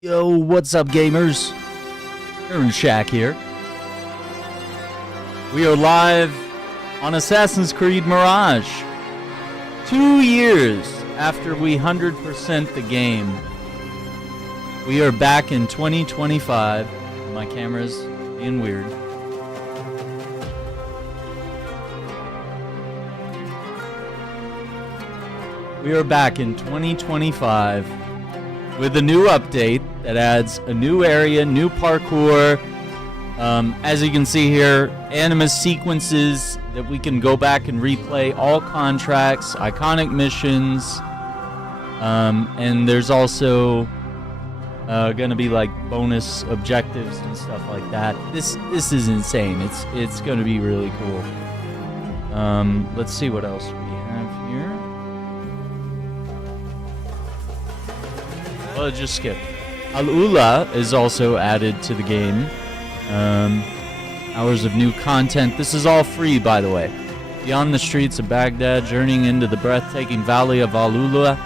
Yo, what's up, gamers? Aaron Shack here. We are live on Assassin's Creed Mirage. 2 years after we 100% the game. We are back in 2025. My camera's being weird. We are back in 2025 with a new update that adds a new area, new parkour. As you can see here, animus sequences that we can go back and replay, all contracts, iconic missions, and there's also gonna be like bonus objectives and stuff like that. This is insane. It's gonna be really cool. Let's see what else we have here. Well, just skip. Al-Ula is also added to the game. Hours of new content. This is all free, by the way. Beyond the streets of Baghdad, journeying into the breathtaking valley of Al-Ula,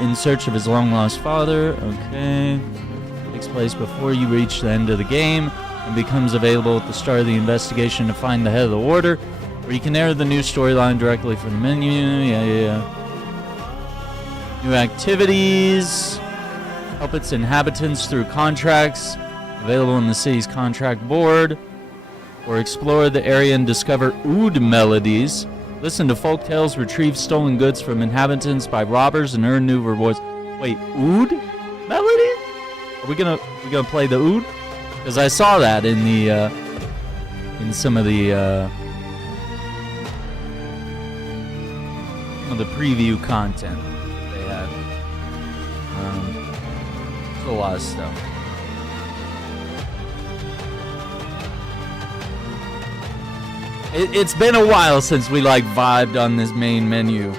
in search of his long-lost father. Okay. Takes place before you reach the end of the game and becomes available at the start of the investigation to find the head of the order, where you can enter the new storyline directly from the menu. Yeah. New activities. Help its inhabitants through contracts available on the city's contract board. Or explore the area and discover oud melodies. Listen to folk tales, retrieve stolen goods from inhabitants by robbers, and earn new rewards. Wait, oud melody? Are we gonna play the oud? Because I saw that in the in some of the preview content. A lot of stuff. It's been a while since we like vibed on this main menu.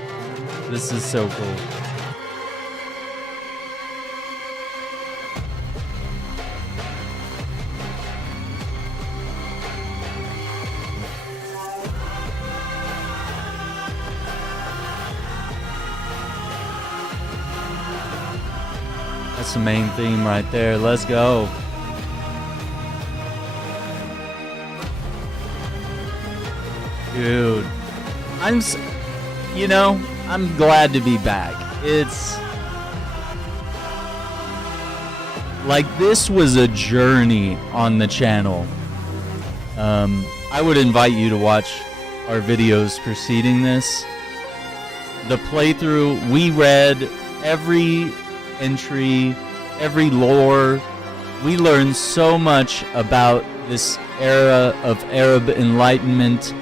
This is so cool. That's the main theme right there. Let's go. Dude. I'm glad to be back. It's like this was a journey on the channel. I would invite you to watch our videos preceding this. The playthrough, we read every entry, every lore. We learned so much about this era of Arab enlightenment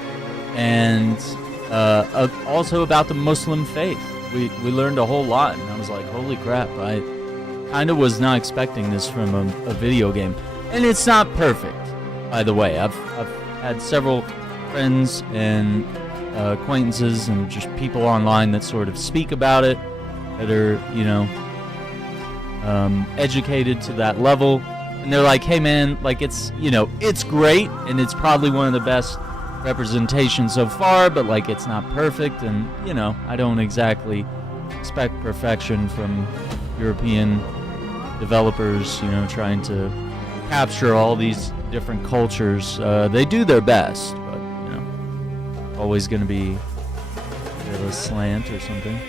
and also about the Muslim faith. We learned a whole lot, and I was like, holy crap, I kind of was not expecting this from a video game. And it's not perfect, by the way. I've had several friends and acquaintances and just people online that sort of speak about it, that are, educated to that level, and they're like, hey man, like it's great, and it's probably one of the best representations so far, but like it's not perfect, and I don't exactly expect perfection from European developers, trying to capture all these different cultures. They do their best, but always gonna be a bit of a slant or something.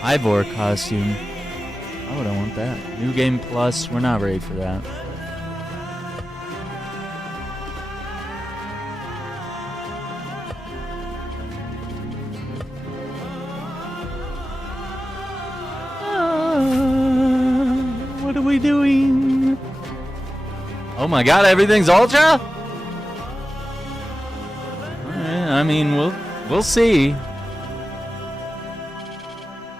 Ivor costume. Why would I want that? New Game Plus. We're not ready for that. What are we doing? Oh my god, everything's ultra? I mean, we'll see.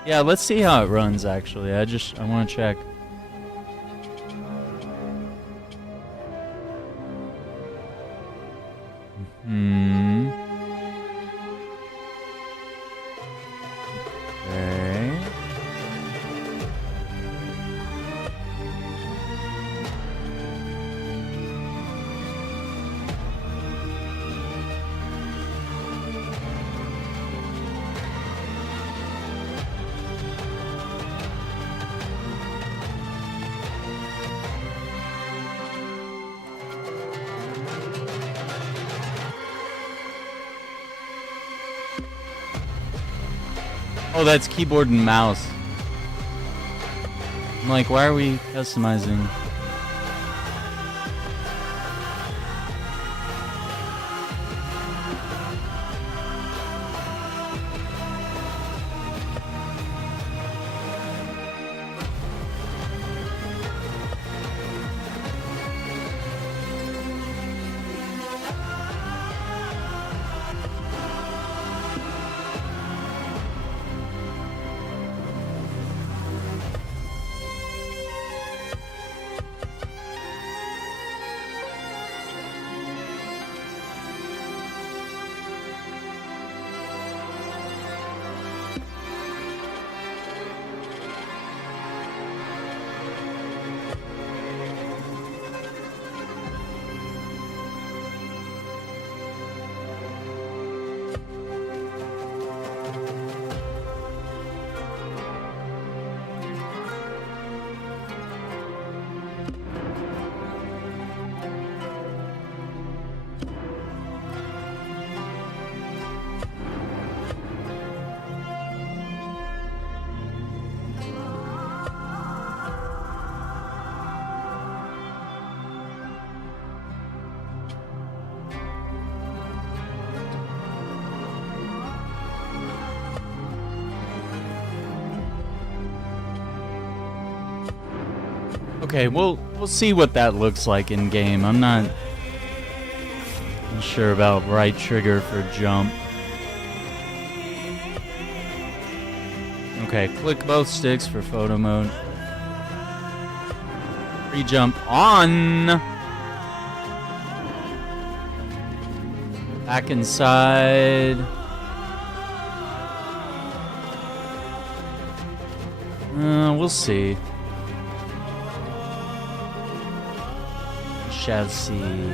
Yeah, let's see how it runs, actually. I want to check. Okay. Oh, that's keyboard and mouse. I'm like, why are we customizing? Okay, we'll see what that looks like in game. I'm not sure about right trigger for jump. Okay, click both sticks for photo mode. Free jump on. Back inside. We'll see. Shall see.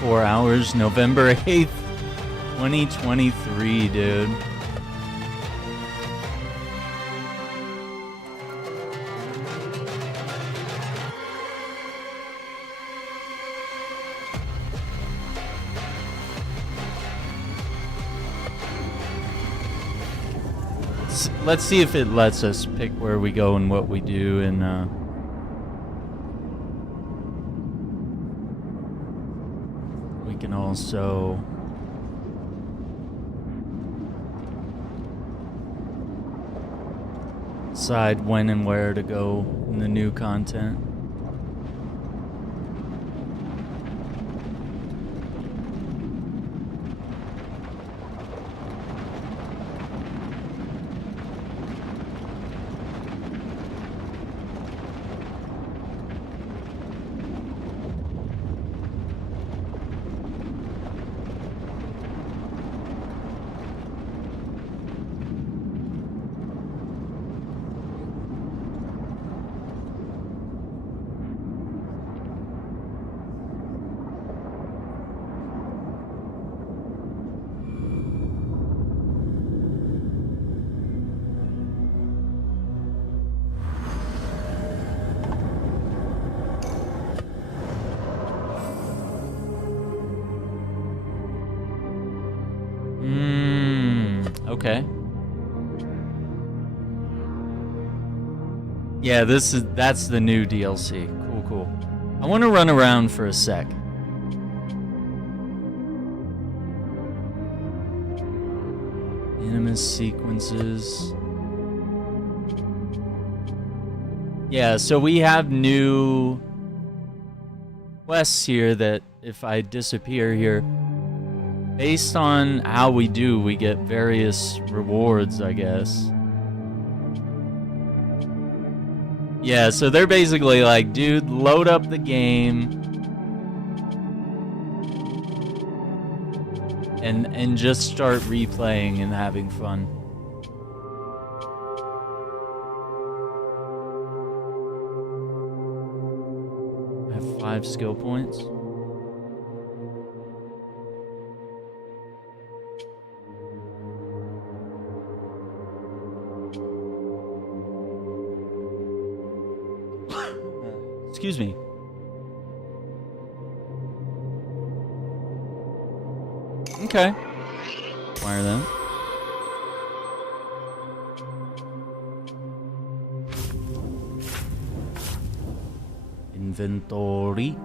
Hours, November 8th, 2023, dude. Let's see if it lets us pick where we go and what we do, and can also decide when and where to go in the new content. Okay. Yeah, that's the new DLC. Cool. I want to run around for a sec. Animus sequences. Yeah, so we have new quests here that if I disappear here, based on how we do, we get various rewards, I guess. Yeah, so they're basically like, dude, load up the game and just start replaying and having fun. I have 5 skill points. Excuse me. Okay. Acquire that. Inventory.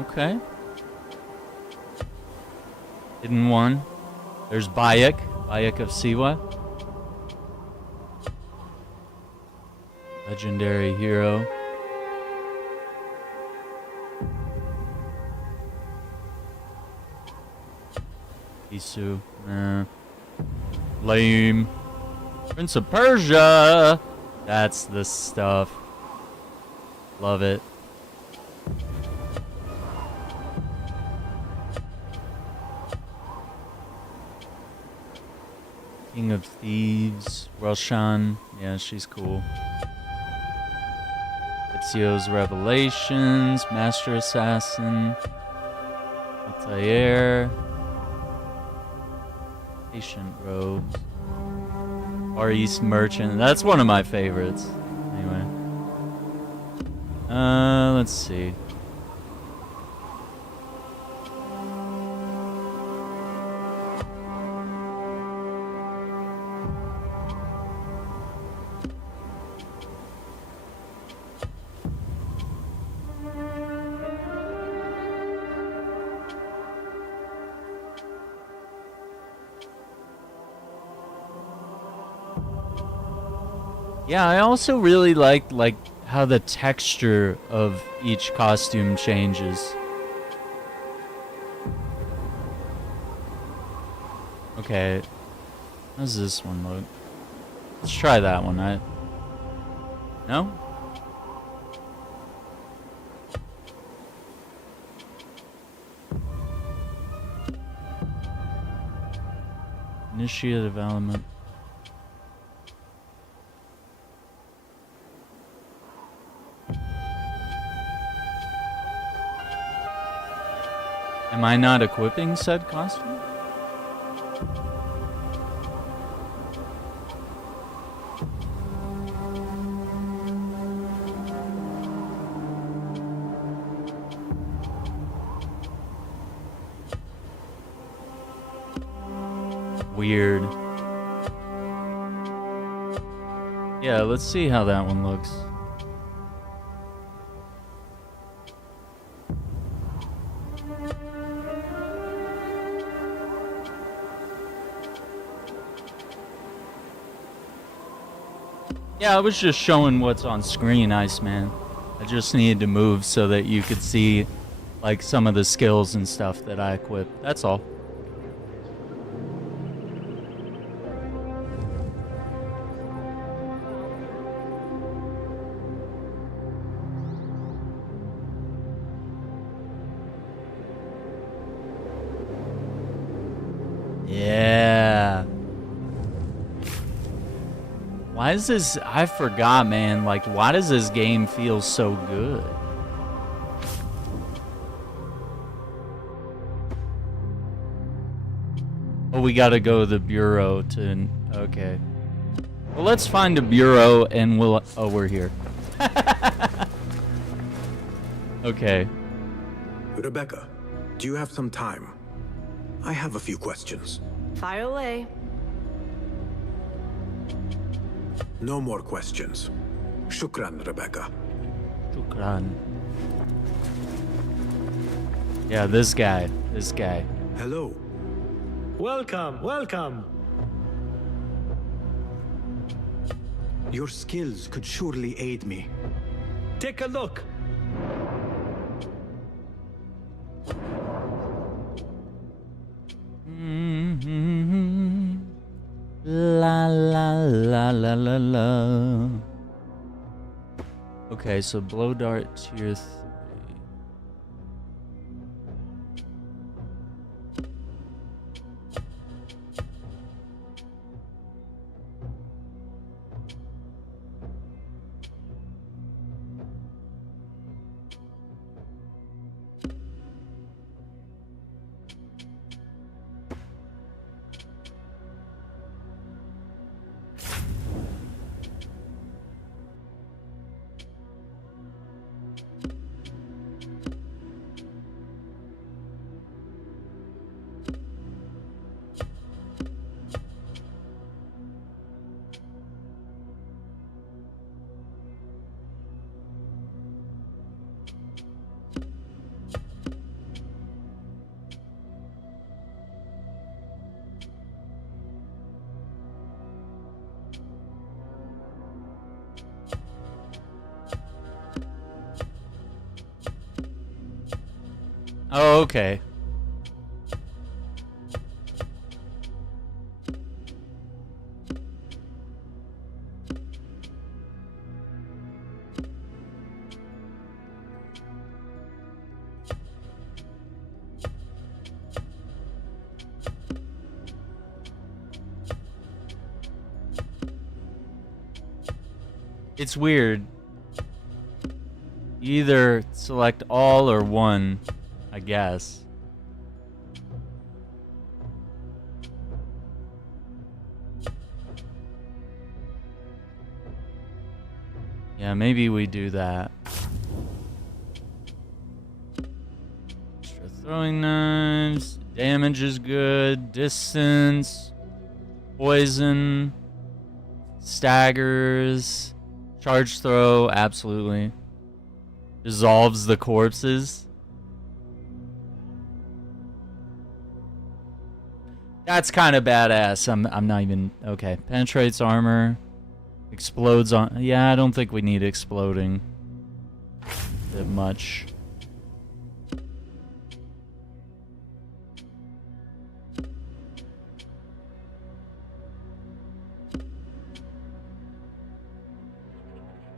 Okay. Hidden one. There's Bayek of Siwa. Legendary hero. Isu. Lame. Prince of Persia. That's the stuff. Love it. King of Thieves, Roshan, yeah, she's cool. Ezio's Revelations, Master Assassin, Altair, Patient Robes, Far East Merchant. That's one of my favorites. Anyway, let's see. Yeah, I also really liked how the texture of each costume changes. Okay, how does this one look? Let's try that one. No? Initiative element. Am I not equipping said costume? Weird. Yeah, let's see how that one looks. Yeah, I was just showing what's on screen, Iceman. I just needed to move so that you could see, like, some of the skills and stuff that I equip. That's all. Yeah. Why is this... I forgot, man. Like, why does this game feel so good? Oh, we gotta go to the bureau to... Okay. Well, let's find a bureau and we'll... Oh, we're here. Okay. Rebecca, do you have some time? I have a few questions. Fire away. No more questions. Shukran, Rebecca. Shukran. Yeah, this guy. This guy. Hello. Welcome, welcome. Your skills could surely aid me. Take a look. La la la la la la. Okay, so blow dart tier 3. Oh, okay. It's weird. You either select all or one, I guess. Yeah, maybe we do that. Extra throwing knives. Damage is good. Distance. Poison. Staggers. Charge throw, absolutely. Dissolves the corpses. That's kind of badass. I'm not even okay. Penetrates armor. Explodes on. Yeah, I don't think we need exploding that much.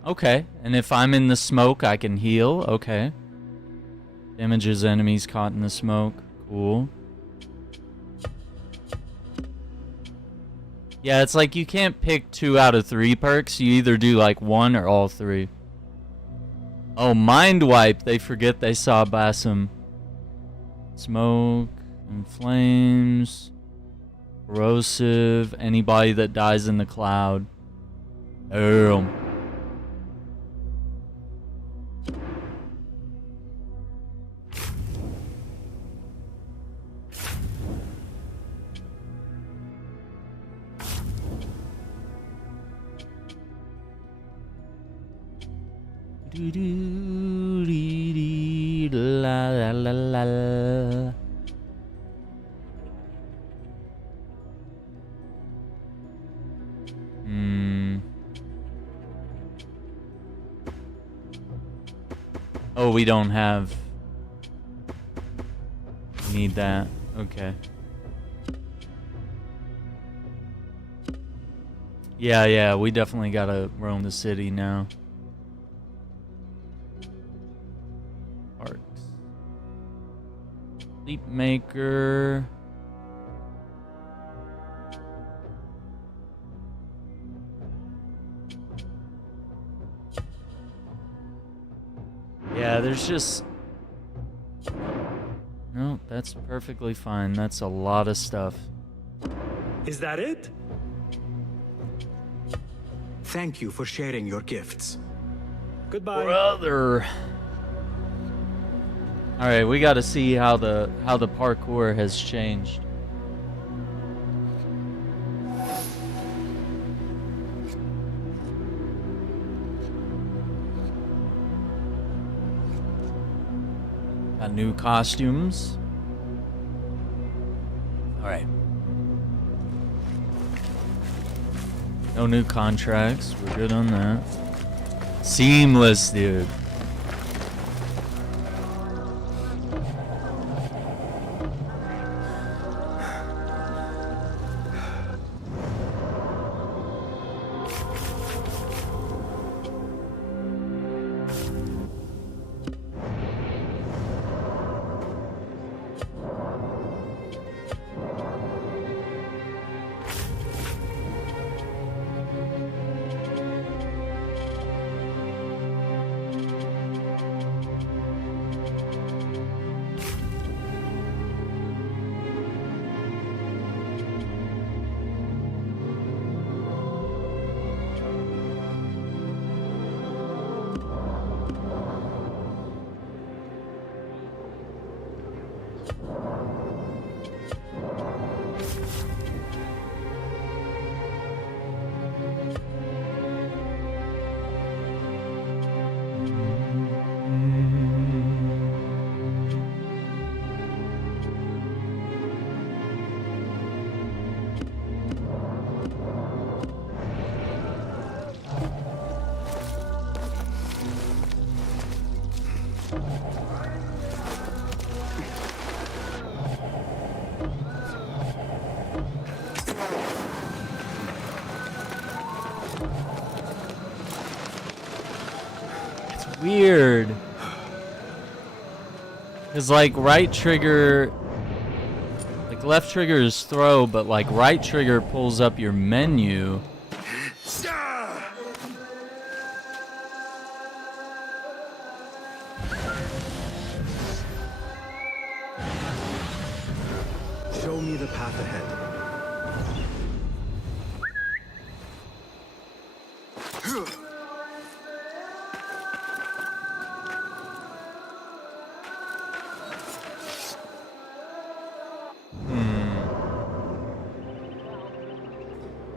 Okay, and if I'm in the smoke, I can heal. Okay. Damages enemies caught in the smoke. Cool. Yeah, it's like you can't pick 2 out of 3 perks. You either do like 1 or all 3. Oh, mind wipe. They forget they saw Basim. Smoke and flames. Corrosive. Anybody that dies in the cloud. Damn. Do do dee dee la la la la. Oh, we don't have. Need that. Okay. Yeah, we definitely gotta roam the city now. Parks. Sleep maker. Yeah, there's just... No, that's perfectly fine. That's a lot of stuff. Is that it? Thank you for sharing your gifts. Goodbye. Brother. All right, we got to see how the parkour has changed. Got new costumes. All right. No new contracts. We're good on that. Seamless, dude. Weird. Cause like right trigger, like left trigger is throw, but like right trigger pulls up your menu. Show me the path ahead.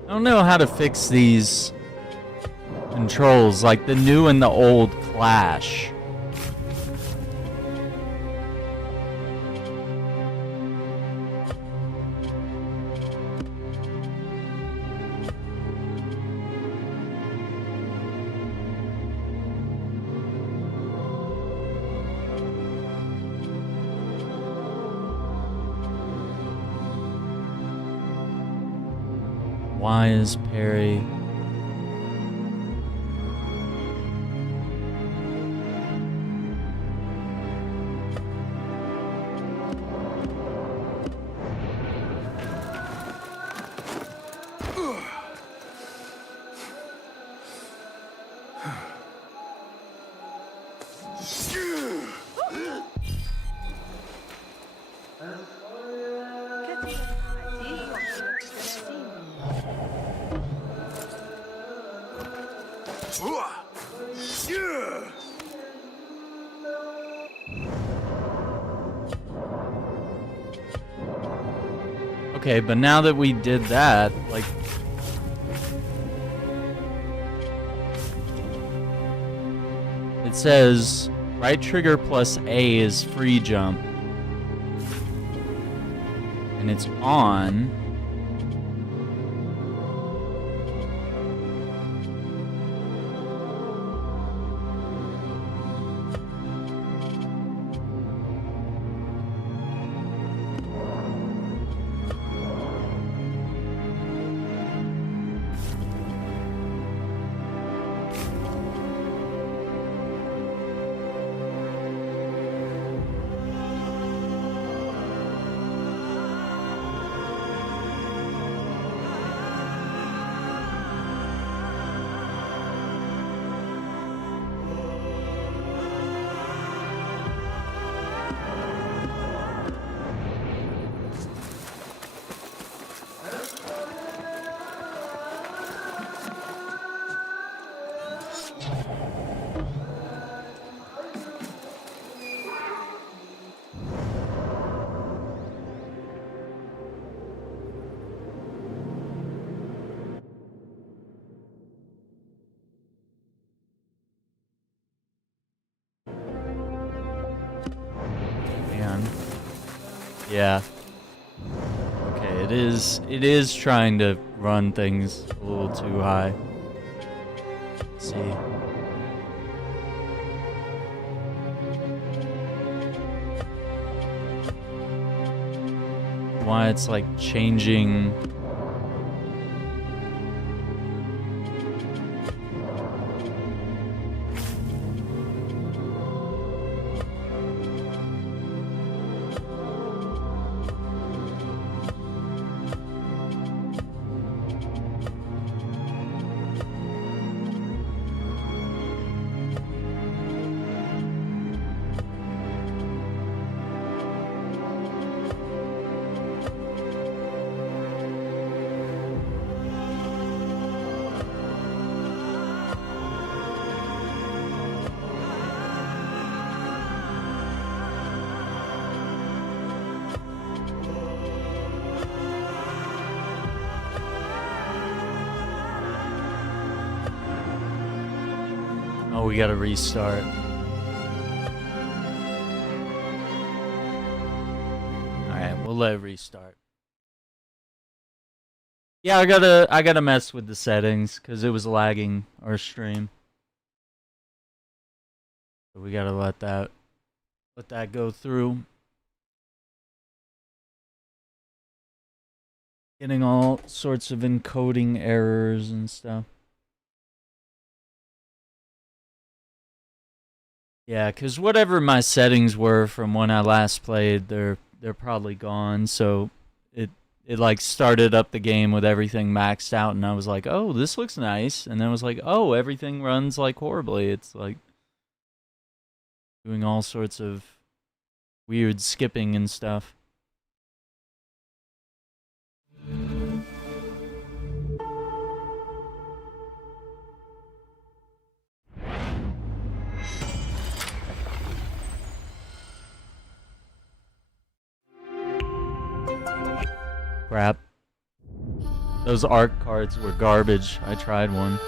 I don't know how to fix these controls, like the new and the old clash. Why is Perry? Okay, but now that we did that, like... It says right trigger plus A is free jump. And it's on. Yeah. Okay, it is trying to run things a little too high. Let's see. why it's like changing. Oh, we gotta restart. Alright, we'll let it restart. Yeah, I gotta mess with the settings because it was lagging our stream. So we gotta let that go through. Getting all sorts of encoding errors and stuff. Yeah, because whatever my settings were from when I last played, they're probably gone. So it like started up the game with everything maxed out, and I was like, oh, this looks nice. And then I was like, oh, everything runs like horribly. It's like doing all sorts of weird skipping and stuff. Crap. Those art cards were garbage. I tried one.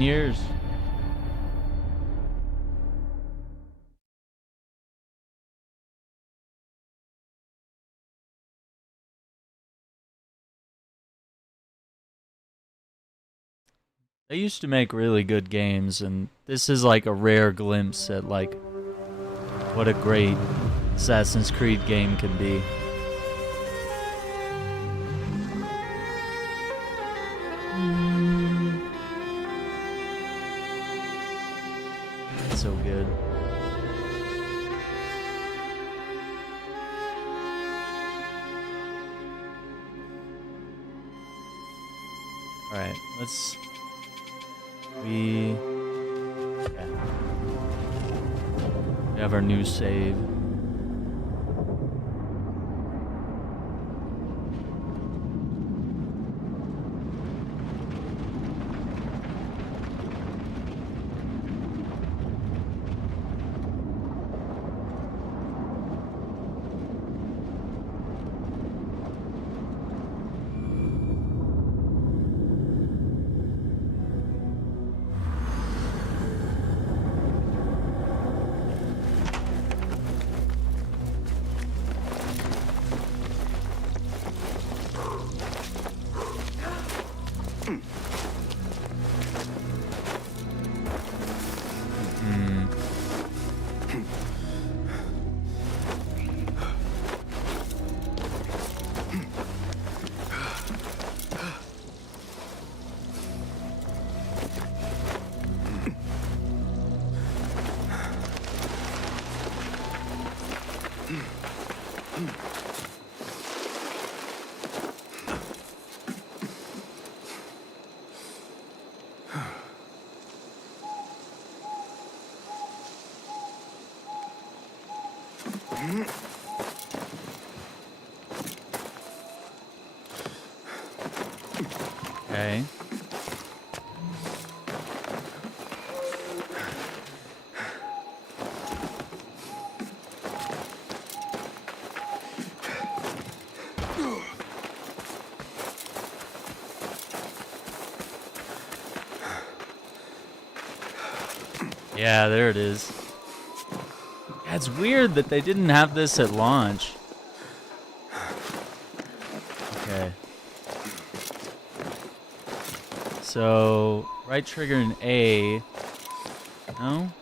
Years. They used to make really good games, and this is like a rare glimpse at like what a great Assassin's Creed game can be. So good. All right, let's. We have our new save. Okay. Yeah, there it is. It's weird that they didn't have this at launch. Okay. So, right trigger and A. No?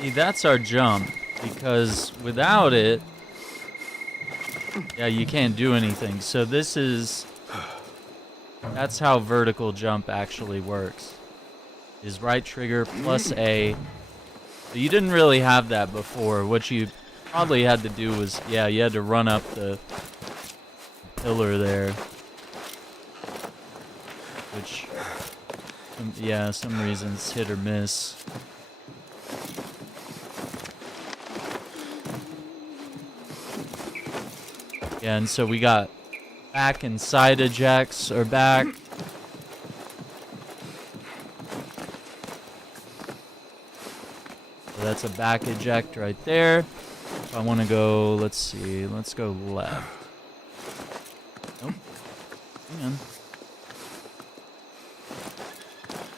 See, that's our jump, because without it, yeah, you can't do anything. So this is, that's how vertical jump actually works, is right trigger plus A. But you didn't really have that before. What you probably had to do was, yeah, you had to run up the pillar there, which, yeah, some reasons hit or miss. Yeah, and so we got back and side ejects are back. So that's a back eject right there. If I want to go, let's see, let's go left. Nope. Hang on.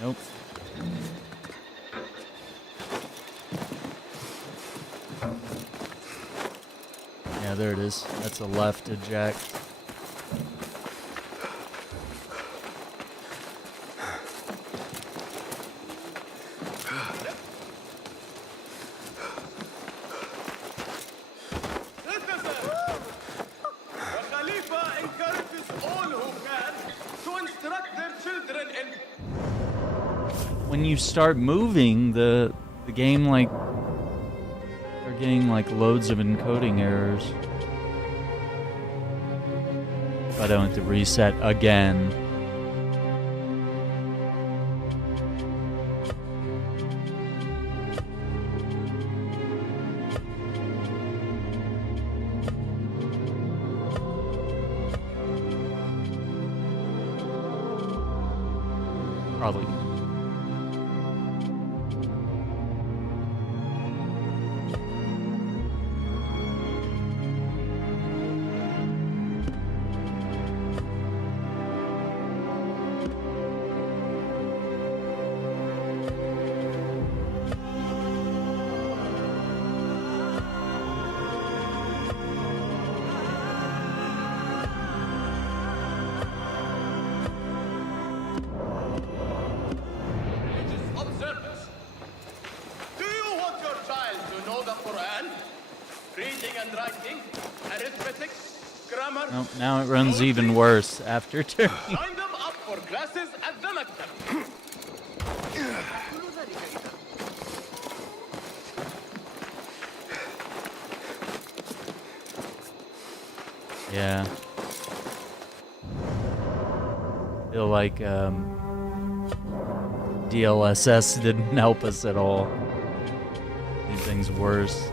Nope. Yeah, there it is. That's a left eject. When you start moving, the game like are getting like loads of encoding errors. I don't have to reset again. Probably. Nope, now it runs even worse after turning. Sign them up for classes at the maktab. Yeah. Feel like DLSS didn't help us at all. Made things worse.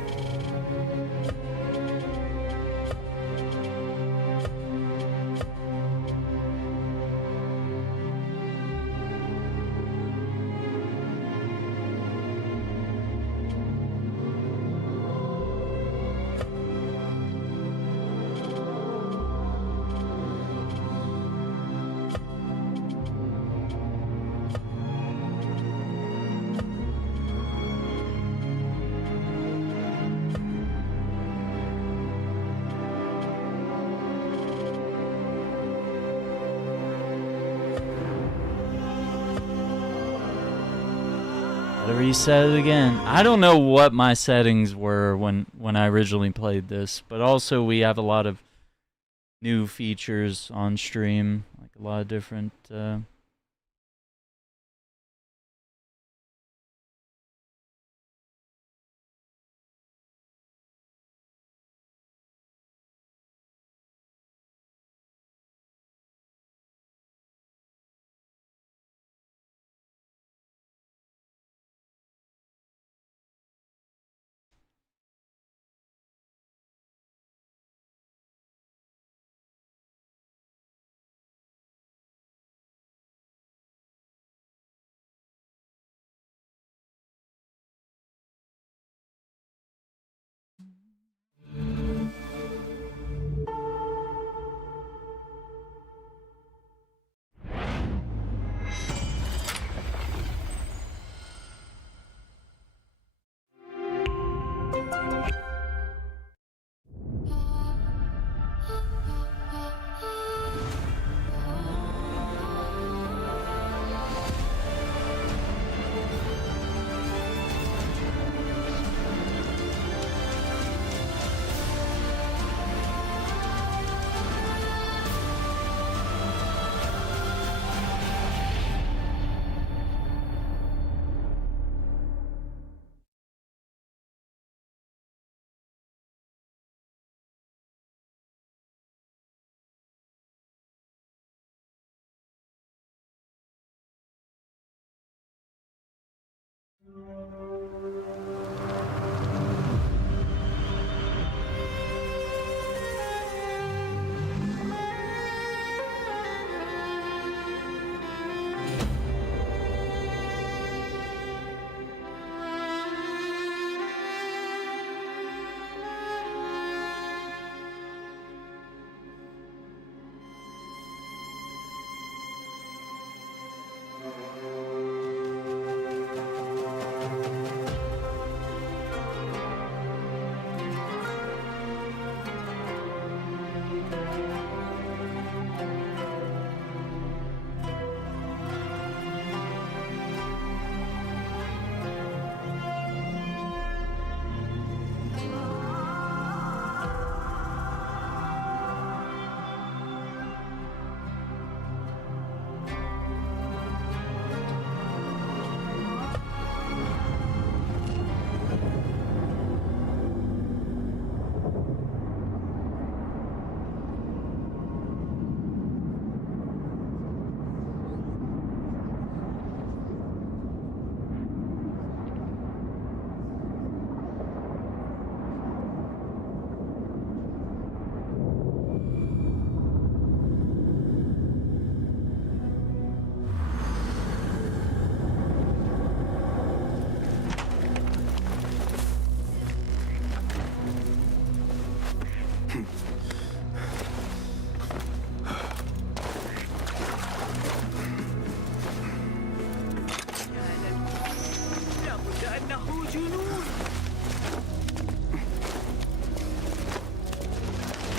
Gotta reset it again. I don't know what my settings were when I originally played this, but also we have a lot of new features on stream, like a lot of different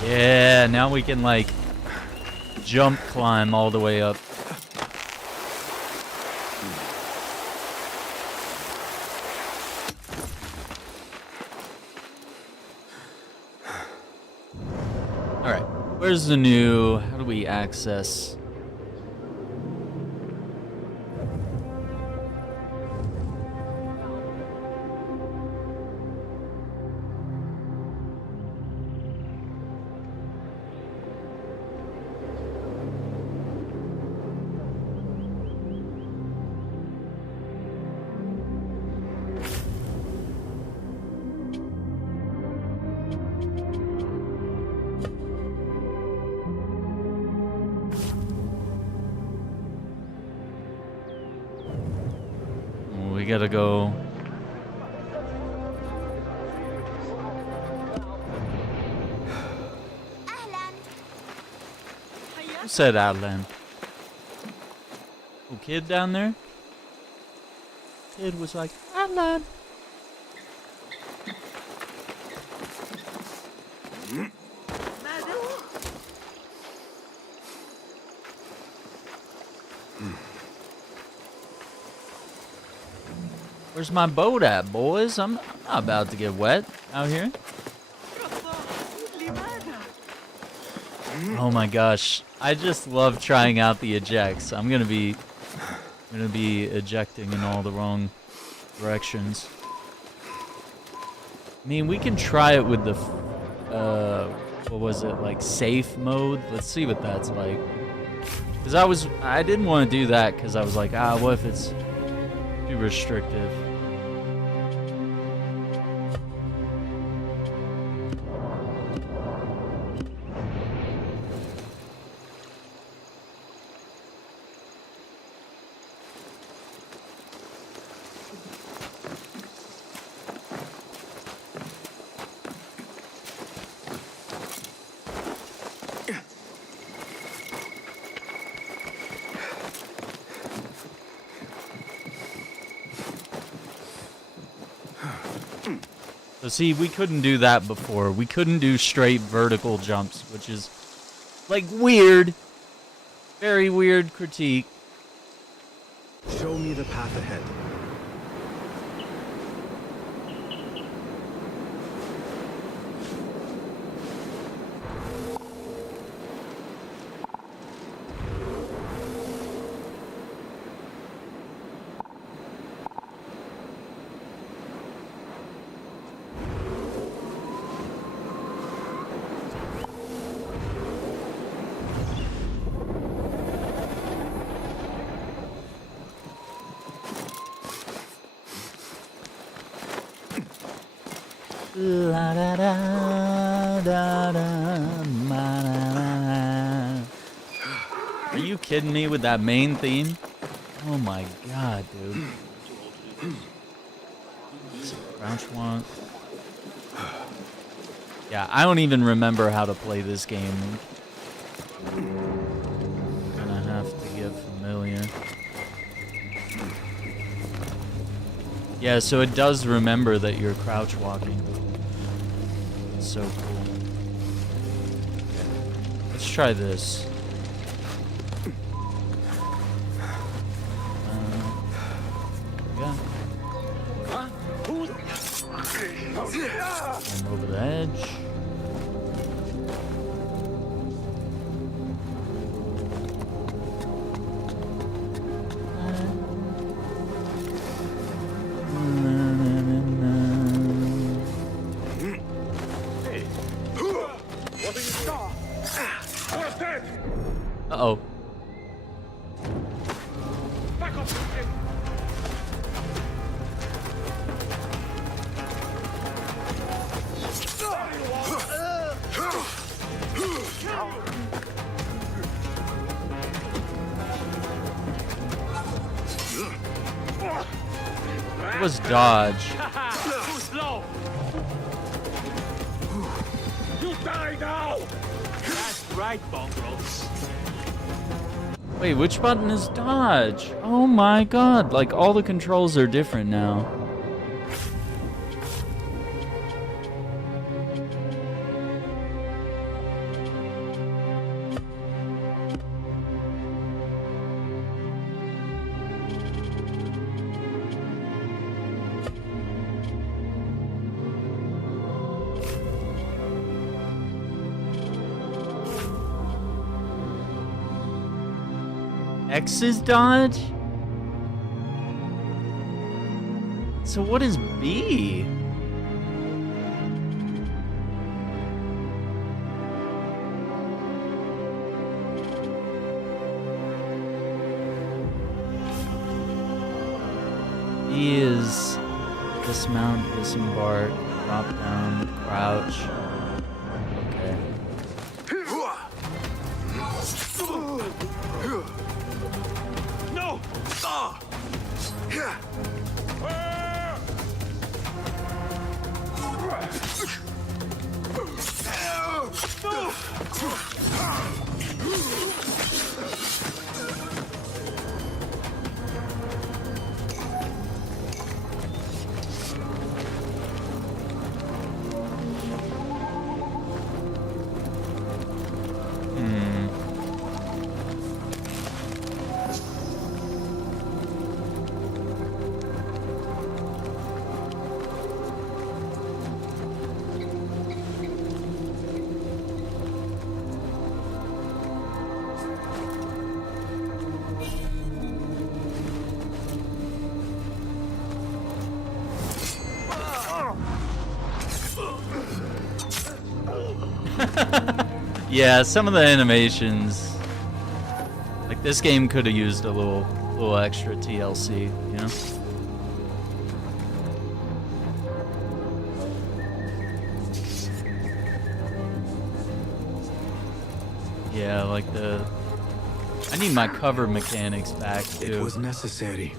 Yeah, now we can like jump climb all the way up. Alright, where's the new, how do we access? We gotta go. Who said Adlan? Oh, kid down there? Kid was like, Adlan. Where's my boat at, boys? I'm not about to get wet out here. Oh my gosh. I just love trying out the ejects. I'm gonna be ejecting in all the wrong directions. I mean, we can try it with the what was it, like safe mode? Let's see what that's like. Cause I didn't want to do that because I was like, what if it's too restrictive? So see, we couldn't do that before. We couldn't do straight vertical jumps, which is, like, weird. Very weird critique. Show me the path ahead. La da da da da ma, na, na, na. Are you kidding me with that main theme? Oh my god, dude. Crouch walk. Yeah, I don't even remember how to play this game. Gonna have to get familiar. Yeah, so it does remember that you're crouch walking. It's so cool. Let's try this. Yeah. I'm over the edge. Uh-oh. It was dodge. Too slow. You die now. That's right, mongrels. Wait, which button is dodge? Oh my god, like all the controls are different now. X is dodge? So what is B? B is dismount, disembark, drop down, crouch. Okay. No. Yeah, some of the animations, like this game could have used a little extra TLC, you know? Yeah, like I need my cover mechanics back too. It was necessary.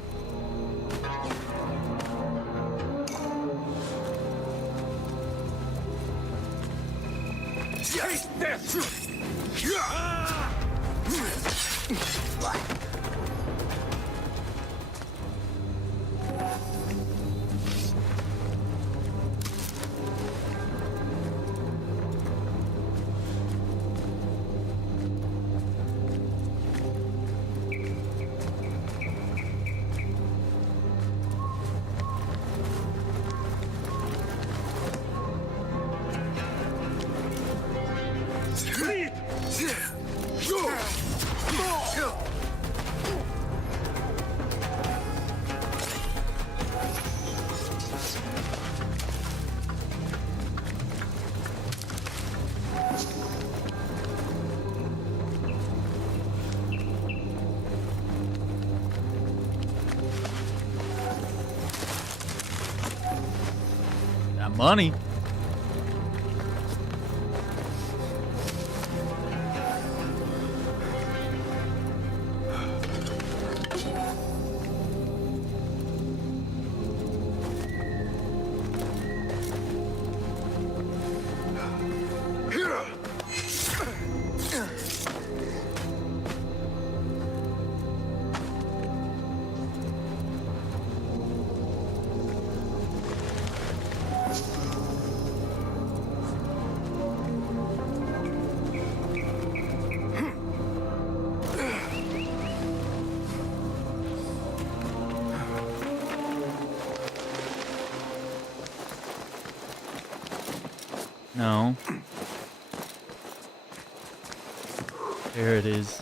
That money. No. There it is.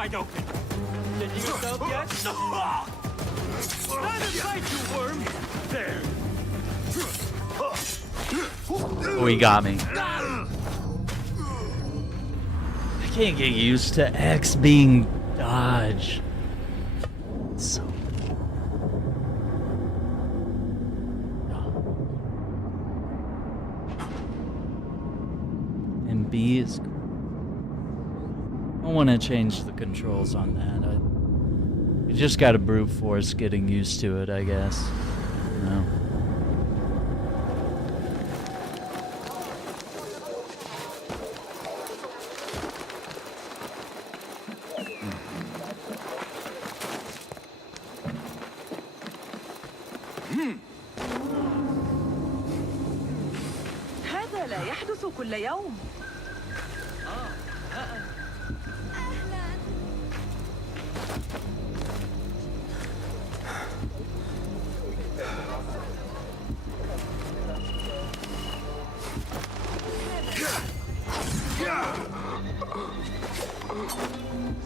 wide open. Did you yourself yet? Stand aside, you worm! There. Oh, he got me. I can't get used to X being dodge. So. And B is. I want to change the controls on that. You just got to brute force getting used to it, I guess. You know. هذا لا يحدث كل يوم.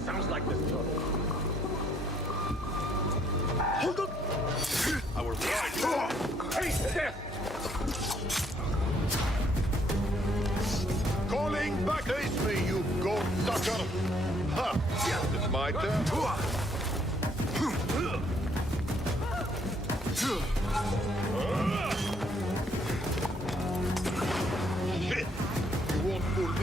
Sounds like this job. Hold up! Our bride. Hey, death! Calling back face me, you goat sucker! Ha! It's my turn. Shit! You won't fool me.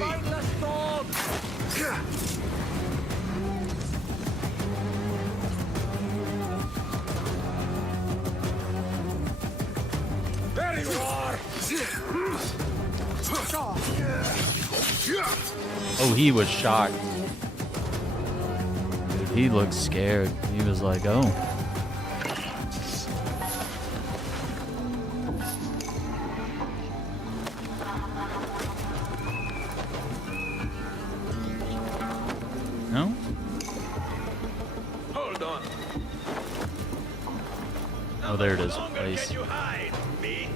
There you are! Oh, he was shocked. Dude, he looked scared. He was like, oh. No? Hold on. Oh, there it is. How longer Place. can you hide, me?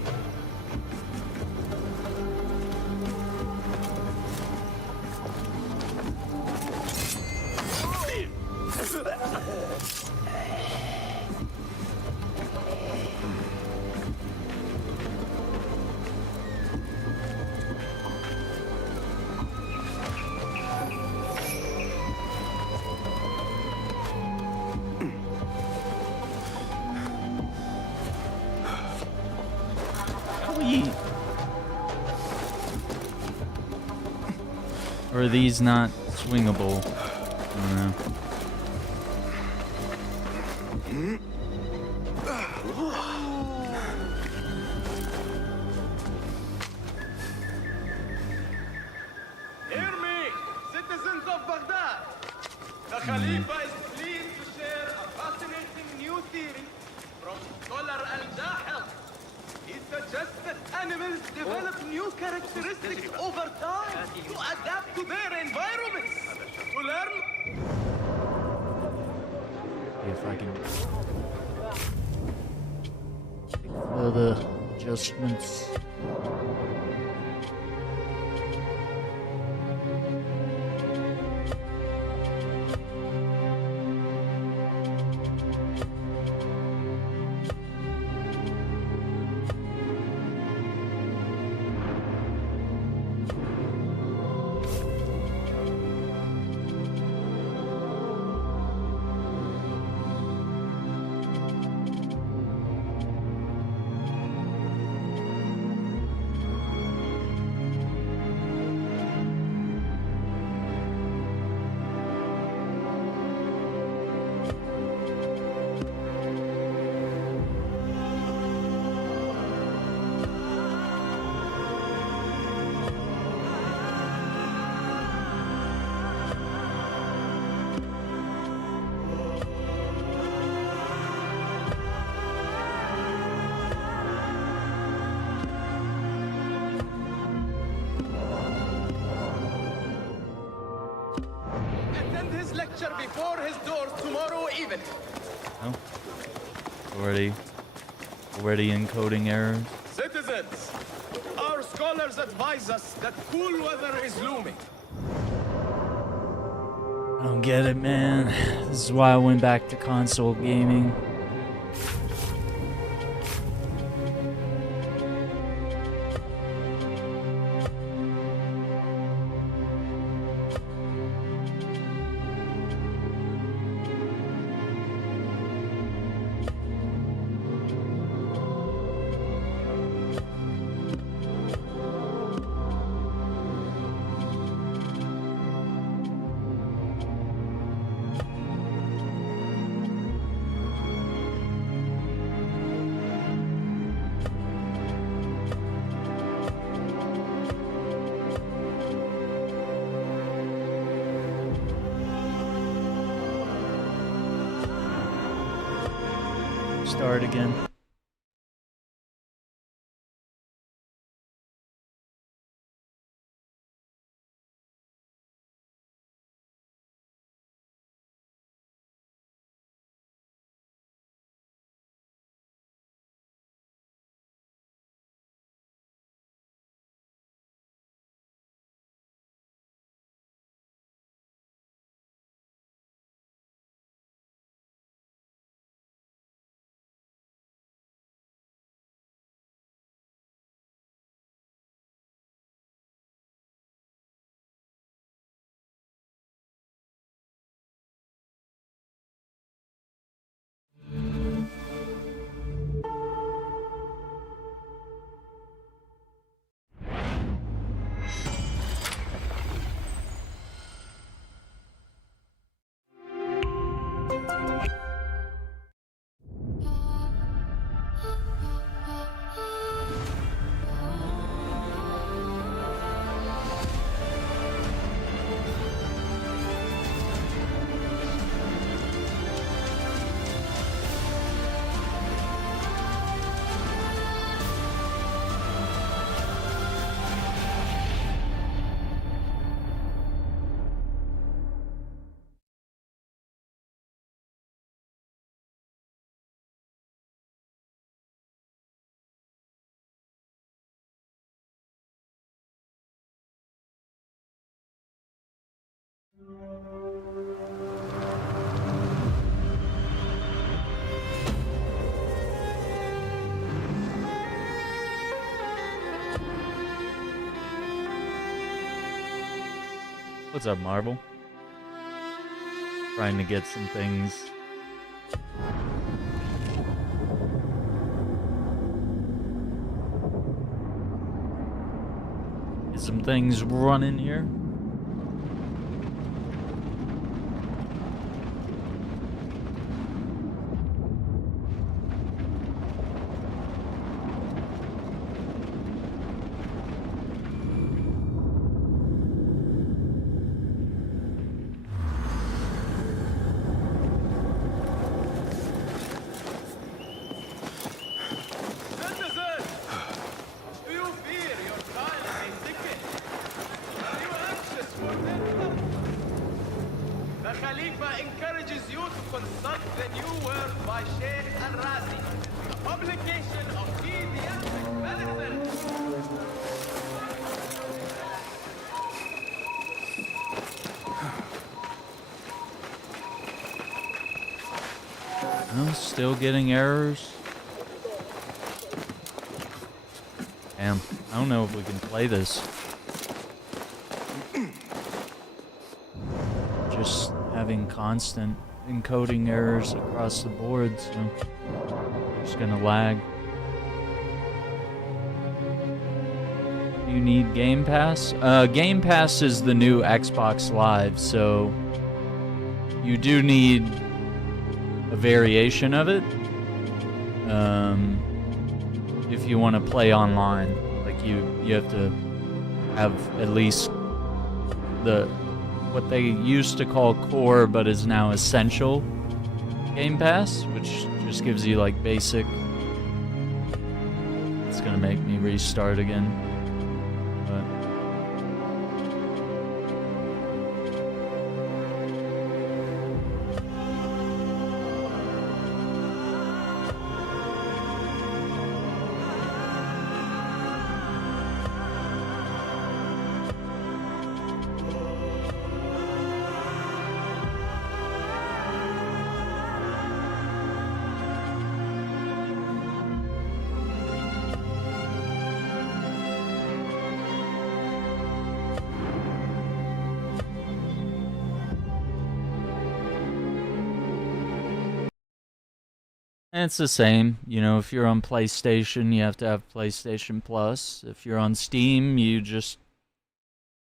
Or are these not swingable? I don't know. Hear me, citizens of Baghdad. The Khalifa is pleased to share a fascinating new theory from scholar Al-Jahil. He suggests that animals develop new characteristics over time to adapt to their environments. To learn. See if I can further adjustments. Attend his lecture before his doors tomorrow evening. Oh. Already encoding errors. Citizens, our scholars advise us that cool weather is looming. don't get it, man. This is why I went back to console gaming. Start again. What's up, Marvel? Trying to get some things. Get some things running here. Still getting errors. Damn, I don't know if we can play this. Just having constant encoding errors across the board, so just gonna lag. You need Game Pass? Game Pass is the new Xbox Live, so you do need a variation of it if you want to play online. Like you have to have at least the what they used to call core but is now essential Game Pass, which just gives you like basic. It's gonna make me restart again, but And it's the same, you know, if you're on PlayStation, you have to have PlayStation Plus. If you're on Steam, you just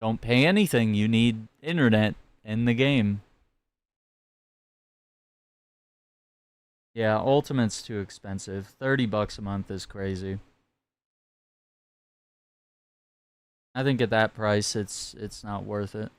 don't pay anything. You need internet in the game. Yeah, Ultimate's too expensive. $30 a month is crazy. I think at that price, it's not worth it.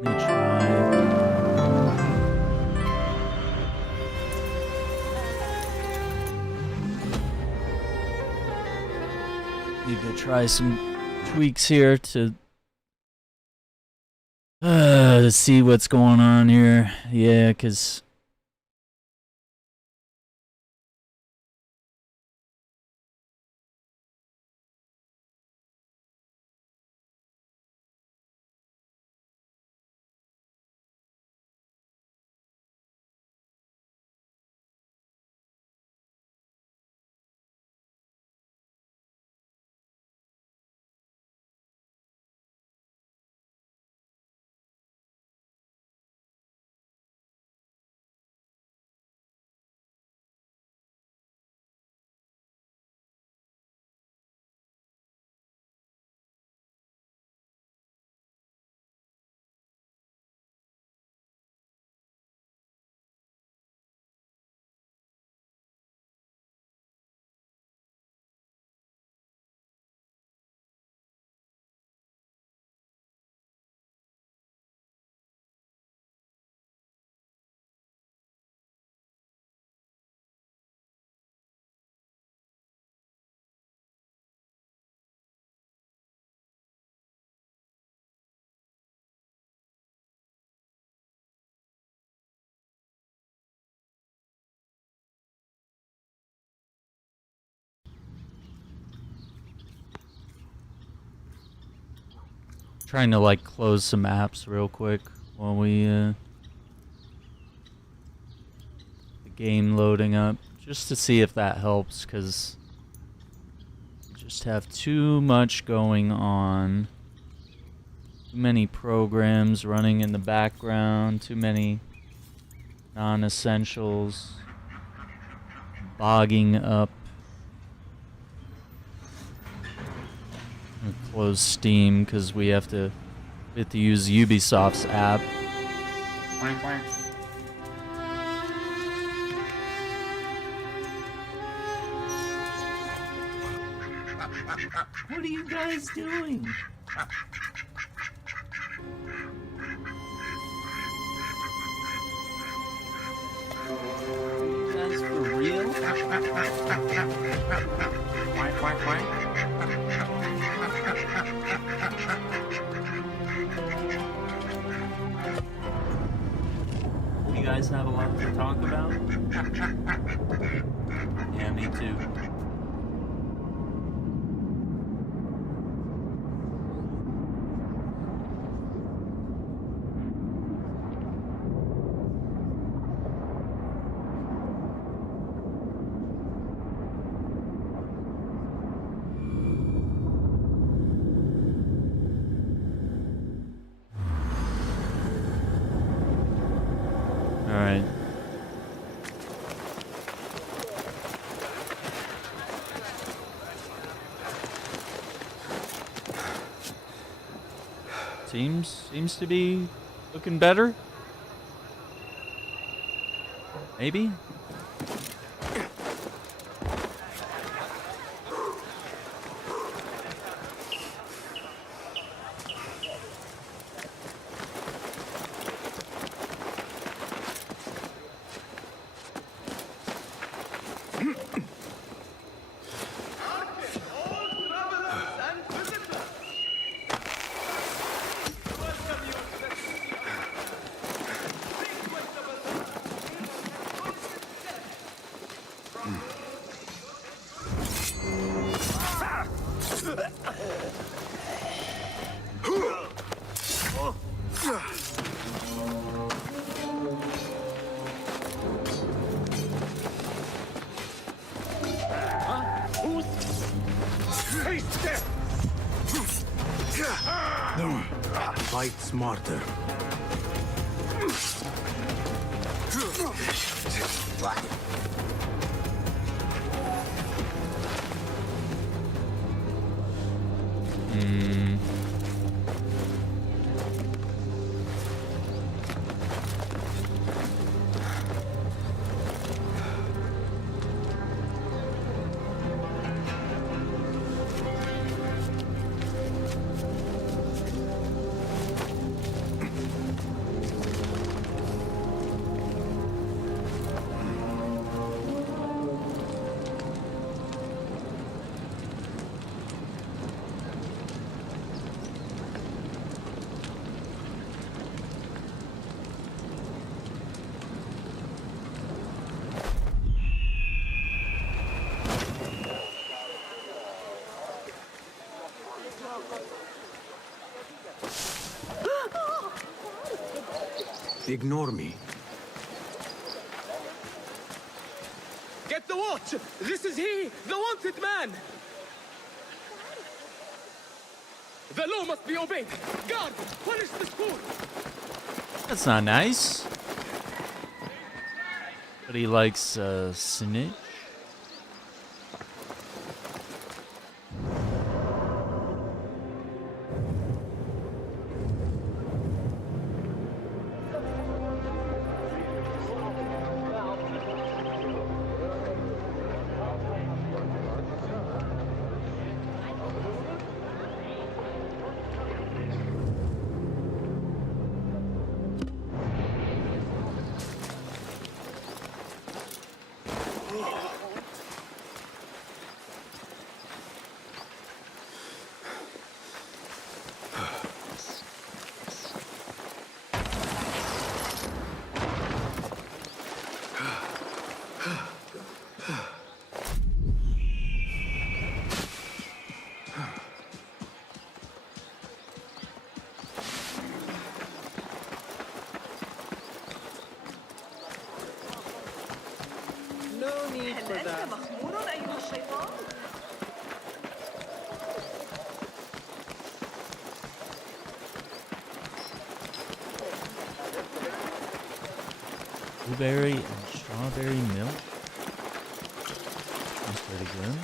Let me try. Need to try some tweaks here to see what's going on here. Yeah, because trying to like close some apps real quick while we the game loading up, just to see if that helps, because we just have too much going on. Too many programs running in the background, too many non-essentials bogging up. Close Steam because we have to use Ubisoft's app. What are you guys doing? Are you guys for real? You guys have a lot to talk about? Yeah, me too. All right. Seems to be looking better. Maybe. Fight smarter. Ignore me. Get the watch! This is he, the wanted man! The law must be obeyed! Guard, punish this fool! That's not nice. But he likes snitch. هل أنت مخمور أيها الشيطان؟ Blueberry and strawberry milk. That's pretty good.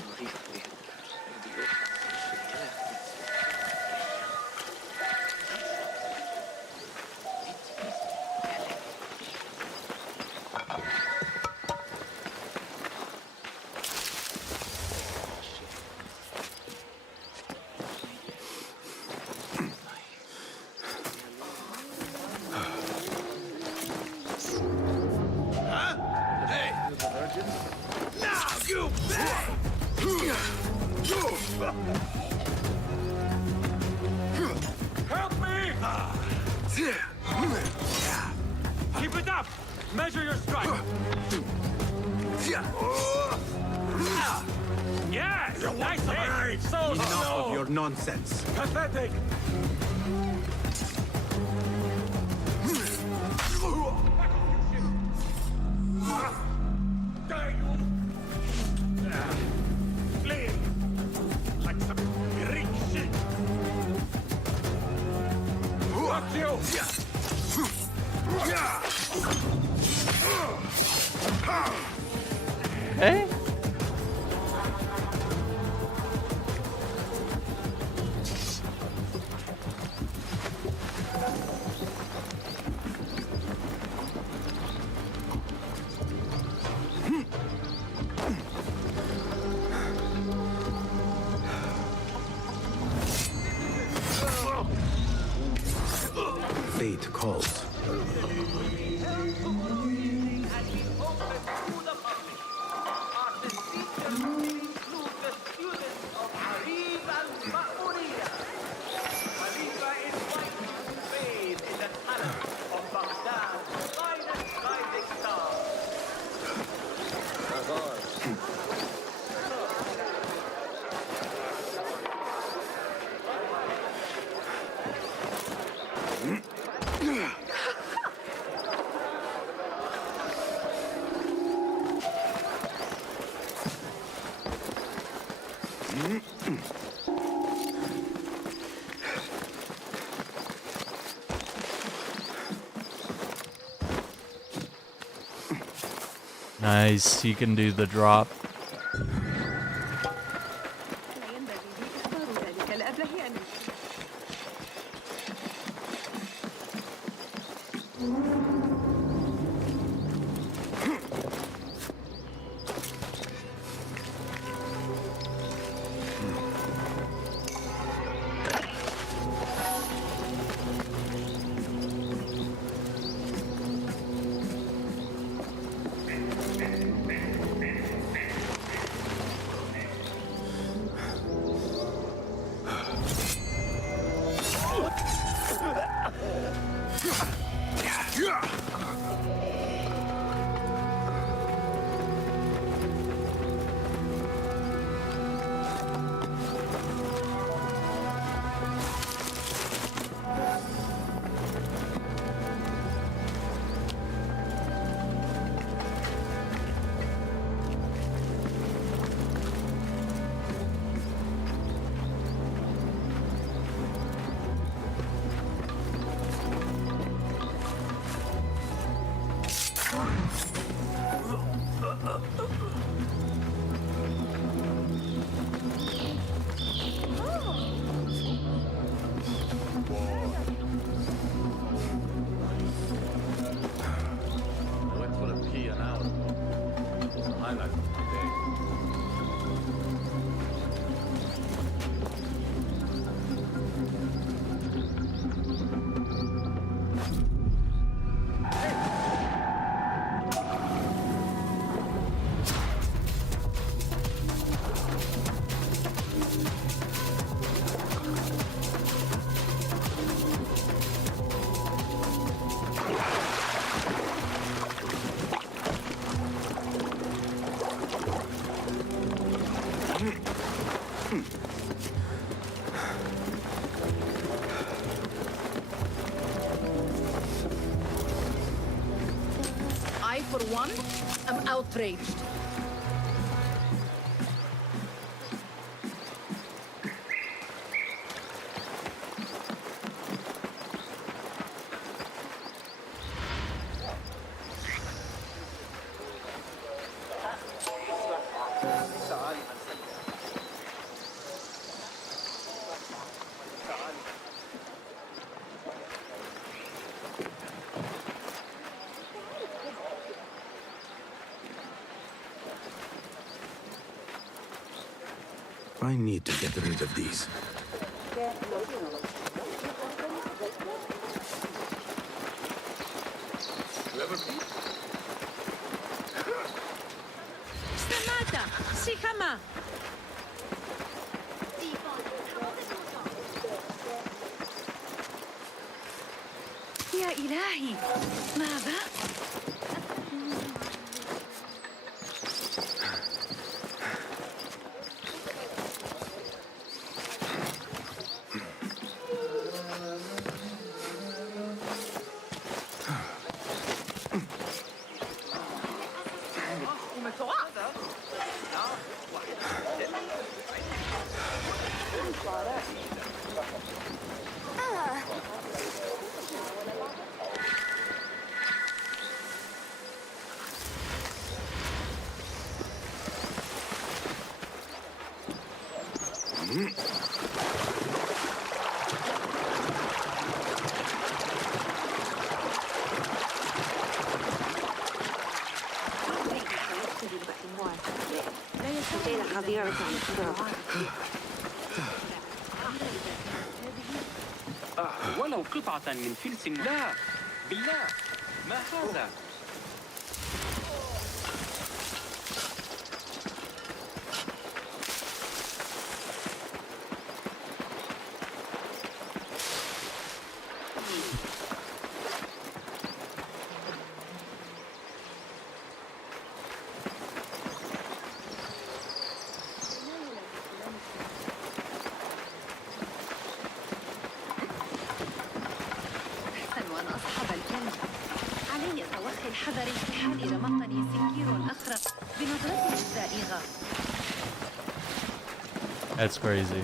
Help me! Keep it up! Measure your strike! Yes! Nice hit! So Enough slow! of your nonsense. Pathetic! Flee! Like some Greek shit! Fuck you! Okay. Fate calls. Nice, you can do the drop. لا ينبغي لي إخبار ذلك لأبله أمين. I went for a pee an hour ago. It's a highlight of my day. I, for one, am outraged. I need to get rid of these. Σταμάτα! Σύχαμα! يا إلهي! ماذا؟ ولو قطعة من فلس. لا بالله، ما هذا؟ الحذر في حال رمقني سكير أخرق بنظرته الزائغة. That's crazy.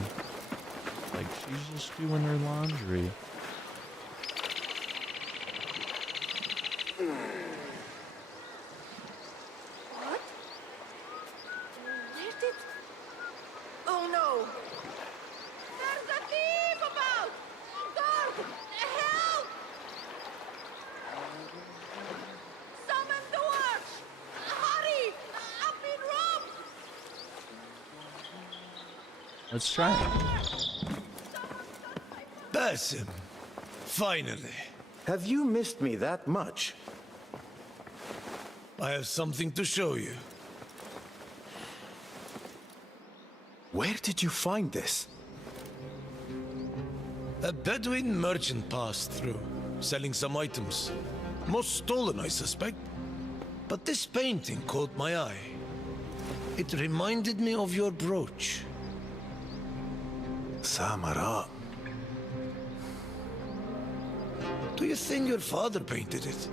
Like, she's just doing her laundry. What? Where did... Oh no! There's a thief about! Guard! Help! Summon the watch! Hurry! I've been robbed! Let's try it. Basim, finally. Have you missed me that much? I have something to show you. Where did you find this? A Bedouin merchant passed through, selling some items. Most stolen, I suspect. But this painting caught my eye. It reminded me of your brooch. Samara. Do you think your father painted it?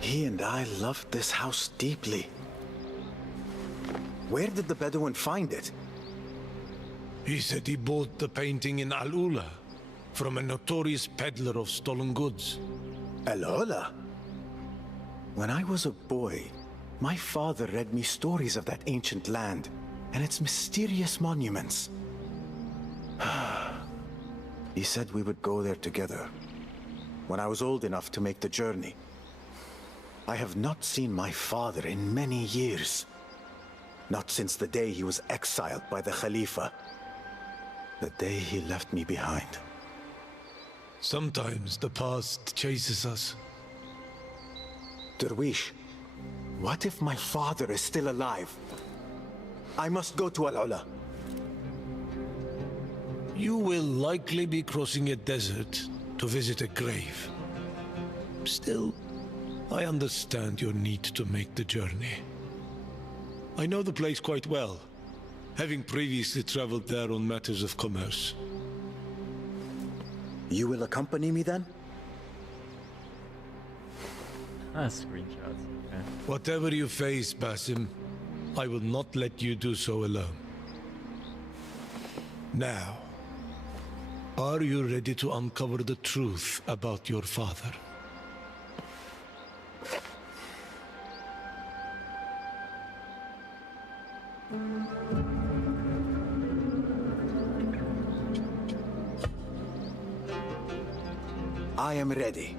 He and I loved this house deeply. Where did the Bedouin find it? He said he bought the painting in Al-Ula from a notorious peddler of stolen goods. Al-Ula? When I was a boy, my father read me stories of that ancient land and its mysterious monuments. He said we would go there together when I was old enough to make the journey. I have not seen my father in many years. Not since the day he was exiled by the Khalifa. The day he left me behind. Sometimes the past chases us. Derwish, what if my father is still alive? I must go to Al-Ula. You will likely be crossing a desert to visit a grave. Still, I understand your need to make the journey. I know the place quite well, having previously traveled there on matters of commerce. You will accompany me then? Screenshots. Okay. Whatever you face, Basim, I will not let you do so alone. Now, are you ready to uncover the truth about your father? I am ready.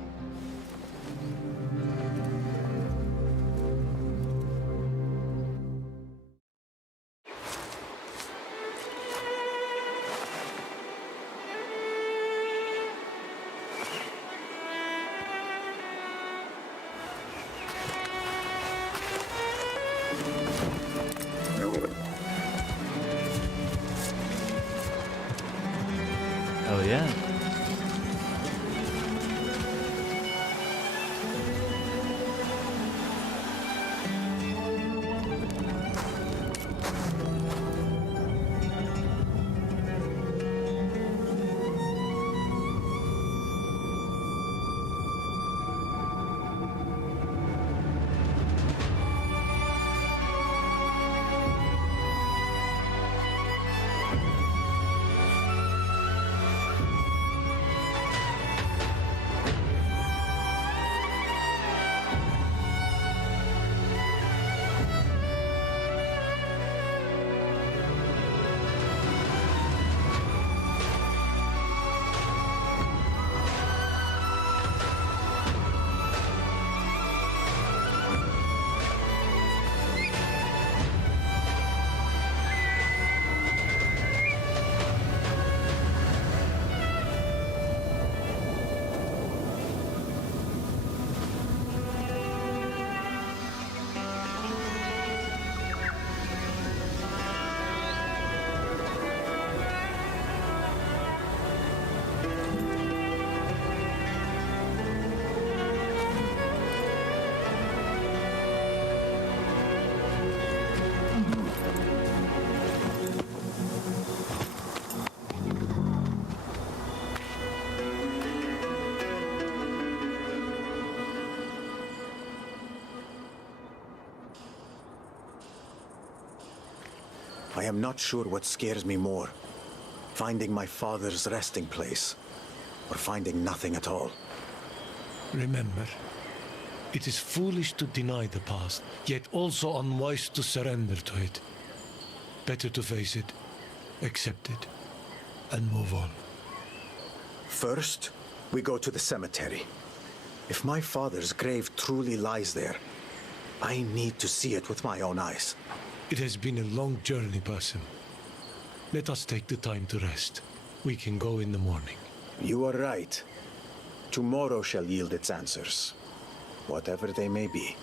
Oh yeah. I am not sure what scares me more. Finding my father's resting place, or finding nothing at all. Remember, it is foolish to deny the past, yet also unwise to surrender to it. Better to face it, accept it, and move on. First, we go to the cemetery. If my father's grave truly lies there, I need to see it with my own eyes. It has been a long journey, Basim. Let us take the time to rest. We can go in the morning. You are right. Tomorrow shall yield its answers, whatever they may be.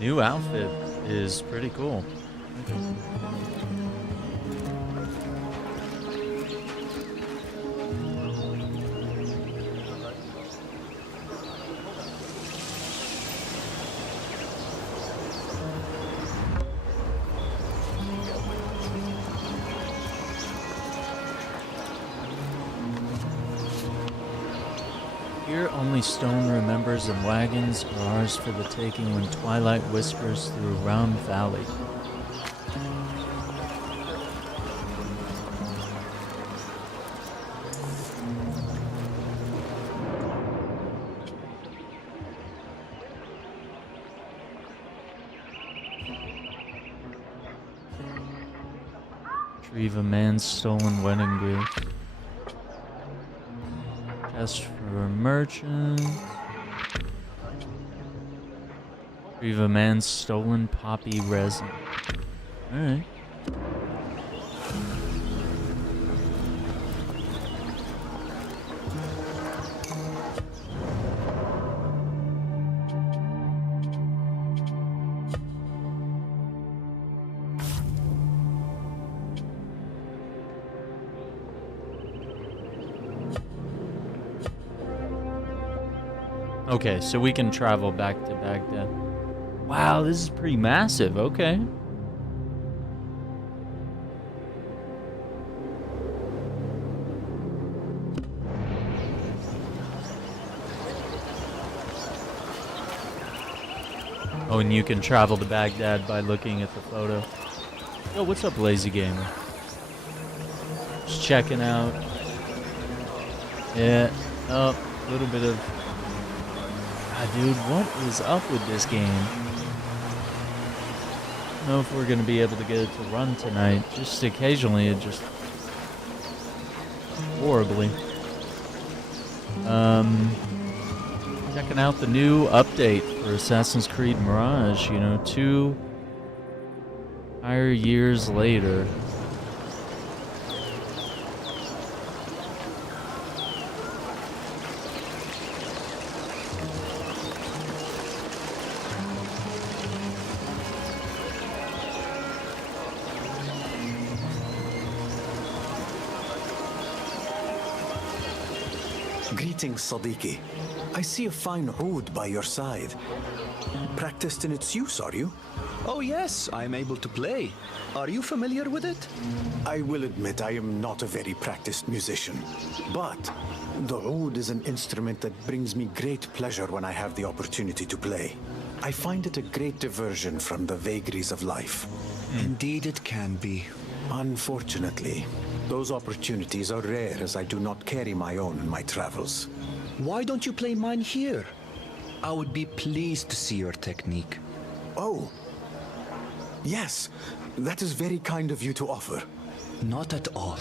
New outfit is pretty cool. Here only stone remembers and wagons are ours for the taking when twilight whispers through a round valley. Retrieve a man's stolen wedding gift. Test for a merchant. Retrieve a man's stolen poppy resin. Alright. Okay, so we can travel back to Baghdad. Wow, this is pretty massive. Okay. Oh, and you can travel to Baghdad by looking at the photo. Yo, what's up, Lazy Gamer? Just checking out. Yeah. Oh, a little bit of... Dude, what is up with this game? I don't know if we're going to be able to get it to run tonight. Just occasionally, it just... horribly. Checking out the new update for Assassin's Creed Mirage. You know, 2 entire years later. Greetings, Sadiqi. I see a fine oud by your side. Practiced in its use, are you? Oh yes, I am able to play. Are you familiar with it? I will admit I am not a very practiced musician, but the oud is an instrument that brings me great pleasure when I have the opportunity to play. I find it a great diversion from the vagaries of life. Indeed it can be. Unfortunately, those opportunities are rare as I do not carry my own in my travels. Why don't you play mine here? I would be pleased to see your technique. Oh. Yes, that is very kind of you to offer. Not at all.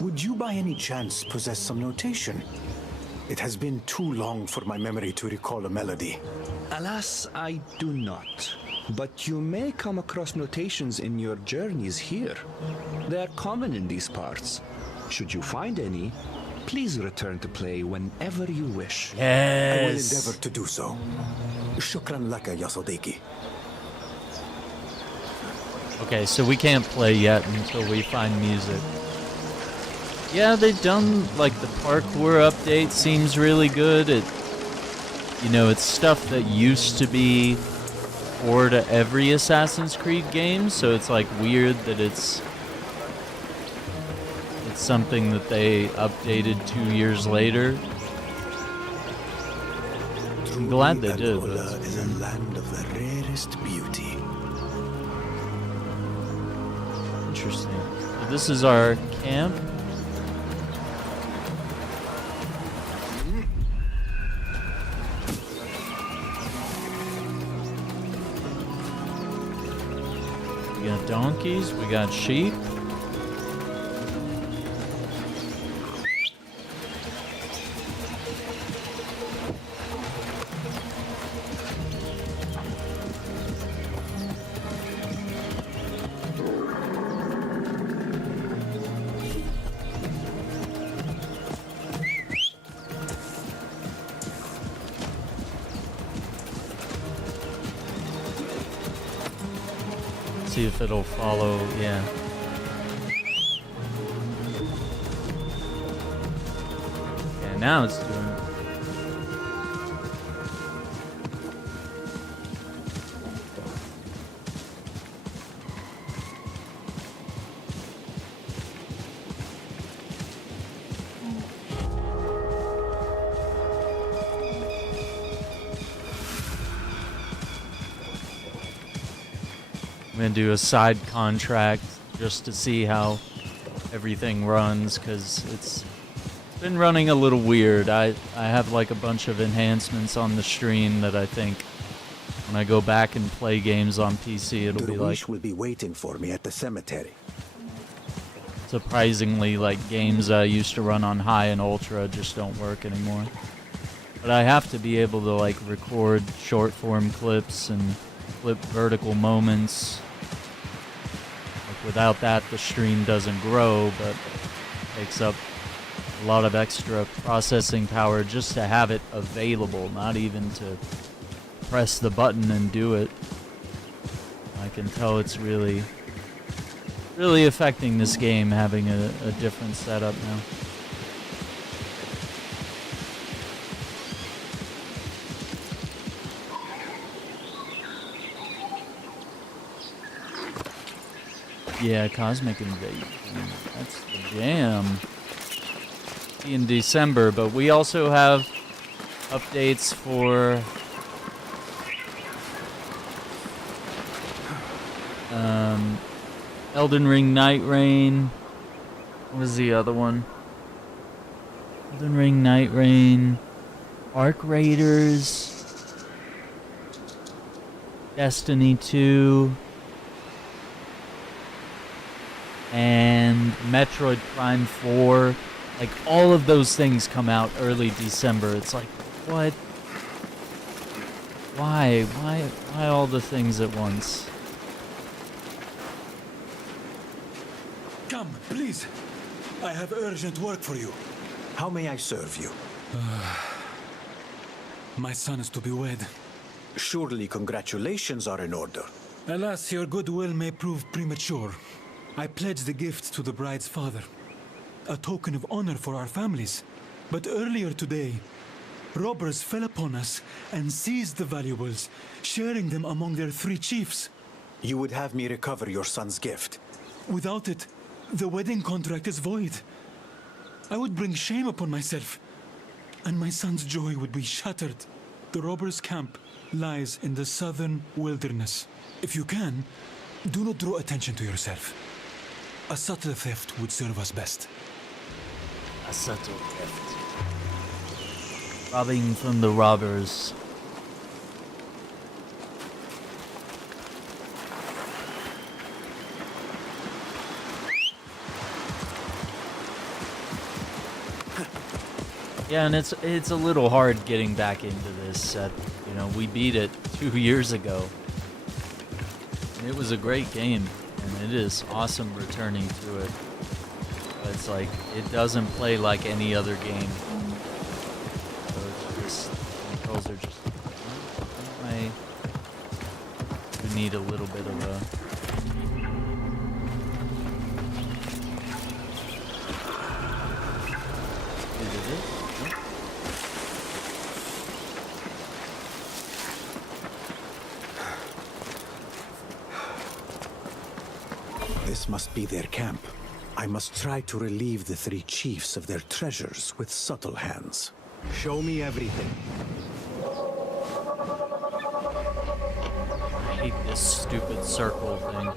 Would you by any chance possess some notation? It has been too long for my memory to recall a melody. Alas, I do not. But you may come across notations in your journeys here. They are common in these parts. Should you find any, please return to play whenever you wish. Yes. I will endeavor to do so. Shukran laka, ya Sadiqi. Okay, so we can't play yet until we find music. Yeah, they've done, like, the parkour update seems really good. You know, it's stuff that used to be core to every Assassin's Creed game, so it's, like, weird that it's something that they updated 2 years later. I'm glad they did. Angola is a land of the rarest beauty. Interesting. So this is our camp. We got donkeys, we got sheep. See if it'll follow, yeah. Yeah, now it's doing it. I'm gonna do a side contract just to see how everything runs, because it's been running a little weird. I have like a bunch of enhancements on the stream that I think when I go back and play games on PC, it'll be like will be waiting for me at the cemetery. surprisingly like games I used to run on high and ultra just don't work anymore. But I have to be able to like record short form clips and clip vertical moments. Like without that the stream doesn't grow, but it takes up a lot of extra processing power just to have it available, not even to press the button and do it. I can tell it's really affecting this game having a different setup now. Yeah, Cosmic Invasion. That's the jam. In December, but we also have updates for Elden Ring Night Rain. What was the other one? Elden Ring Night Rain, Arc Raiders, Destiny 2, and Metroid Prime 4. Like, all of those things come out early December. It's like, what? Why all the things at once? Come, please. I have urgent work for you. How may I serve you? My son is to be wed. Surely congratulations are in order. Alas, your goodwill may prove premature. I pledge the gift to the bride's father, a token of honor for our families. But earlier today, robbers fell upon us and seized the valuables, sharing them among their 3 chiefs. You would have me recover your son's gift. Without it, the wedding contract is void. I would bring shame upon myself, and my son's joy would be shattered. The robbers' camp lies in the southern wilderness. If you can, do not draw attention to yourself. A subtle theft would serve us best. A subtle theft. Robbing from the robbers. Yeah, and it's a little hard getting back into this set. You know, we beat it 2 years ago. And it was a great game, and it is awesome returning to it. But it's like, it doesn't play like any other game. So it's just, the controls are just, I need a little bit of a... This must be their camp. I must try to relieve the 3 chiefs of their treasures with subtle hands. Show me everything. hate this stupid circle thing.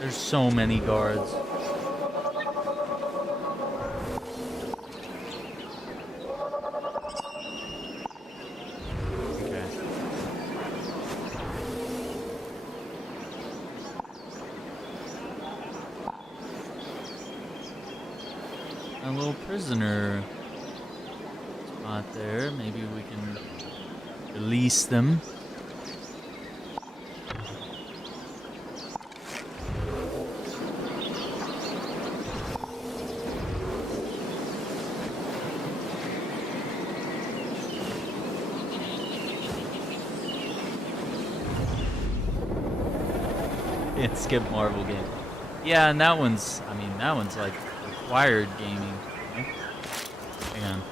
There's so many guards. Okay. A little prisoner spot there. Maybe we can release them. Can't skip Marvel game. Yeah, and that one's, I mean, that one's like required gaming. Okay? Hang on.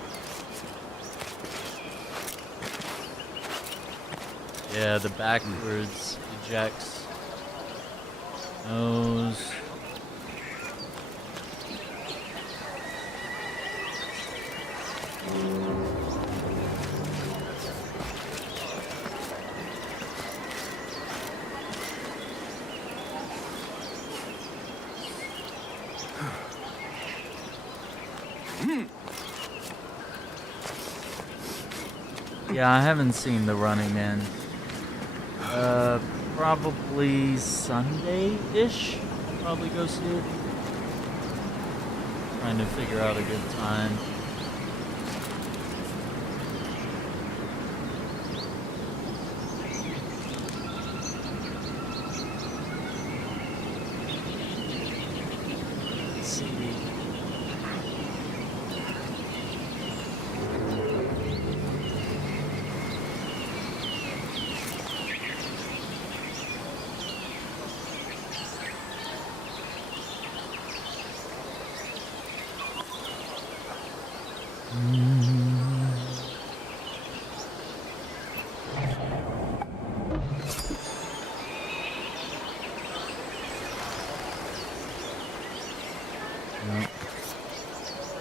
Yeah, the backwards ejects. Those. Yeah, I haven't seen The Running Man. Probably Sunday-ish. Probably go see it. Trying to figure out a good time. Let's see.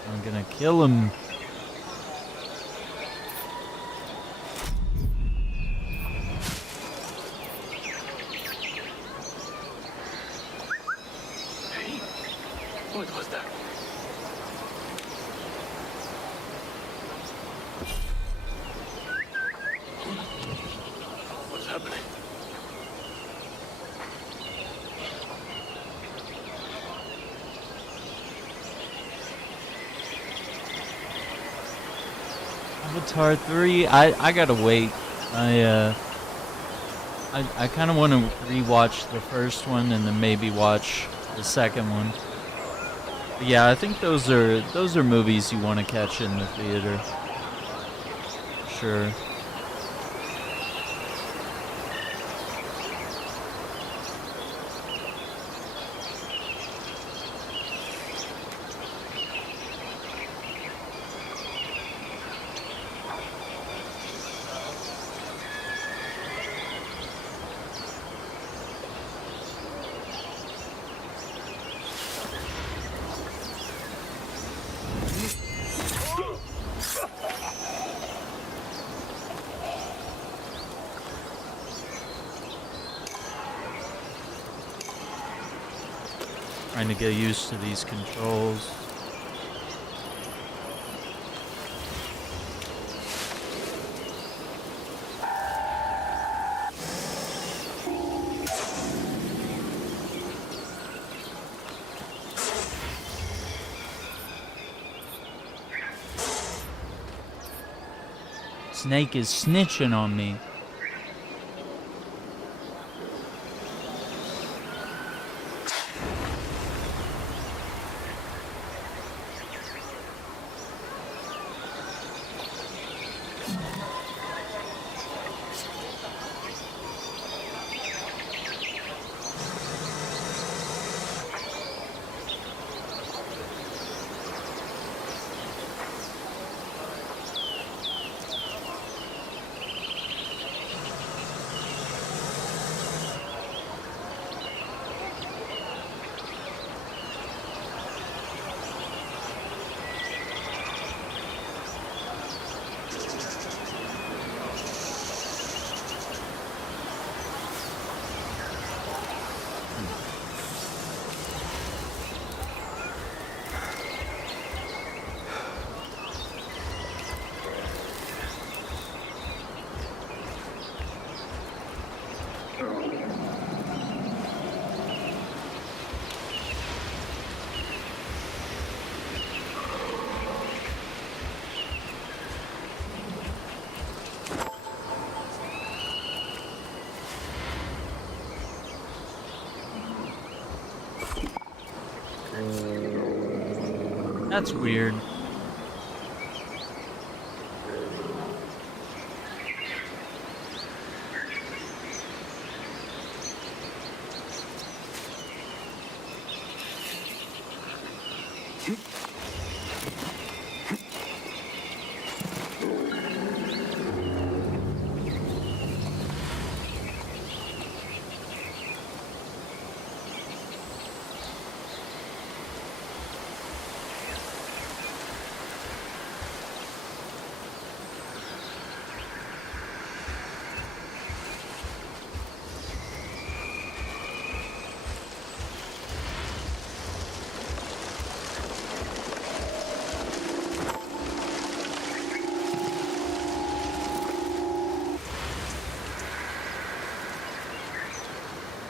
I'm gonna kill him. Hey, what was that? What's happening? Avatar 3, I gotta wait. I kind of want to rewatch the first one and then maybe watch the second one. But yeah, I think those are movies you want to catch in the theater. Sure. Trying to get used to these controls. Snake is snitching on me. That's weird.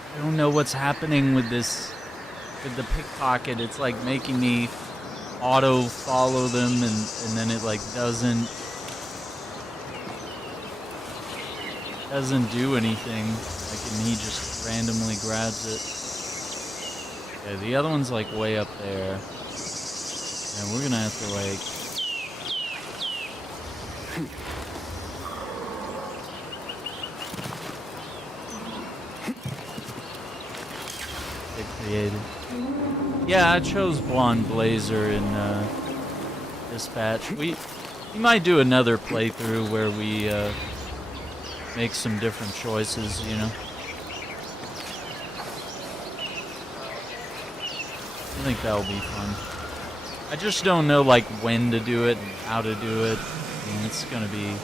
I don't know what's happening with this, with the pickpocket. It's like making me auto follow them, and then it like doesn't do anything. Like, and he just randomly grabs it. Okay, the other one's like way up there, and we're gonna have to like. Created. Yeah, I chose Blonde Blazer in Dispatch. We might do another playthrough where we make some different choices, you know. I think that'll be fun. I just don't know like when to do it and how to do it. I mean, it's gonna be.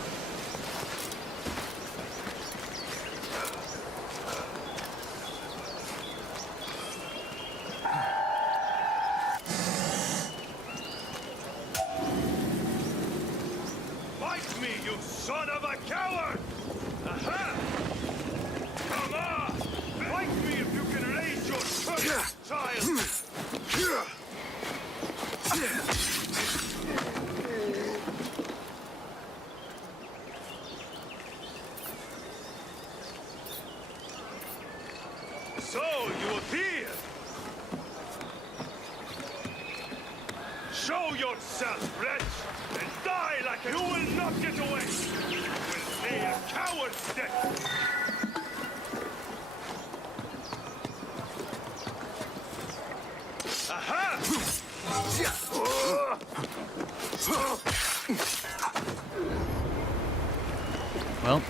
Well.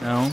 No.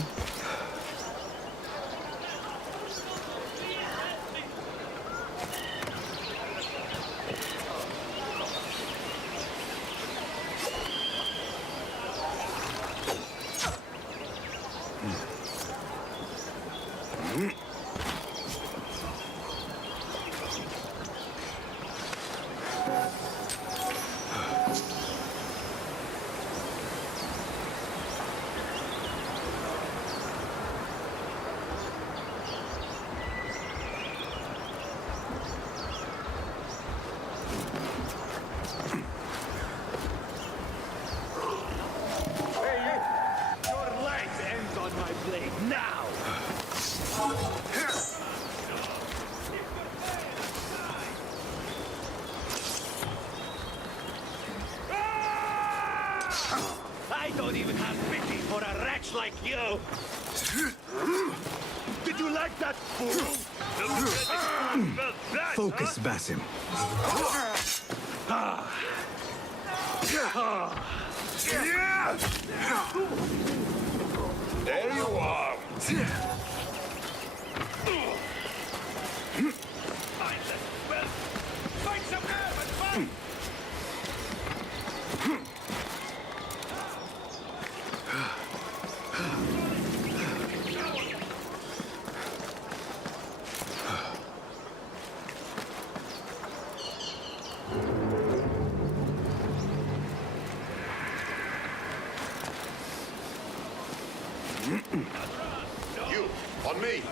I don't even have pity for a wretch like you! Did you like that, fool? Focus, Basim. There you are. Find some nerve and fight! You, on me.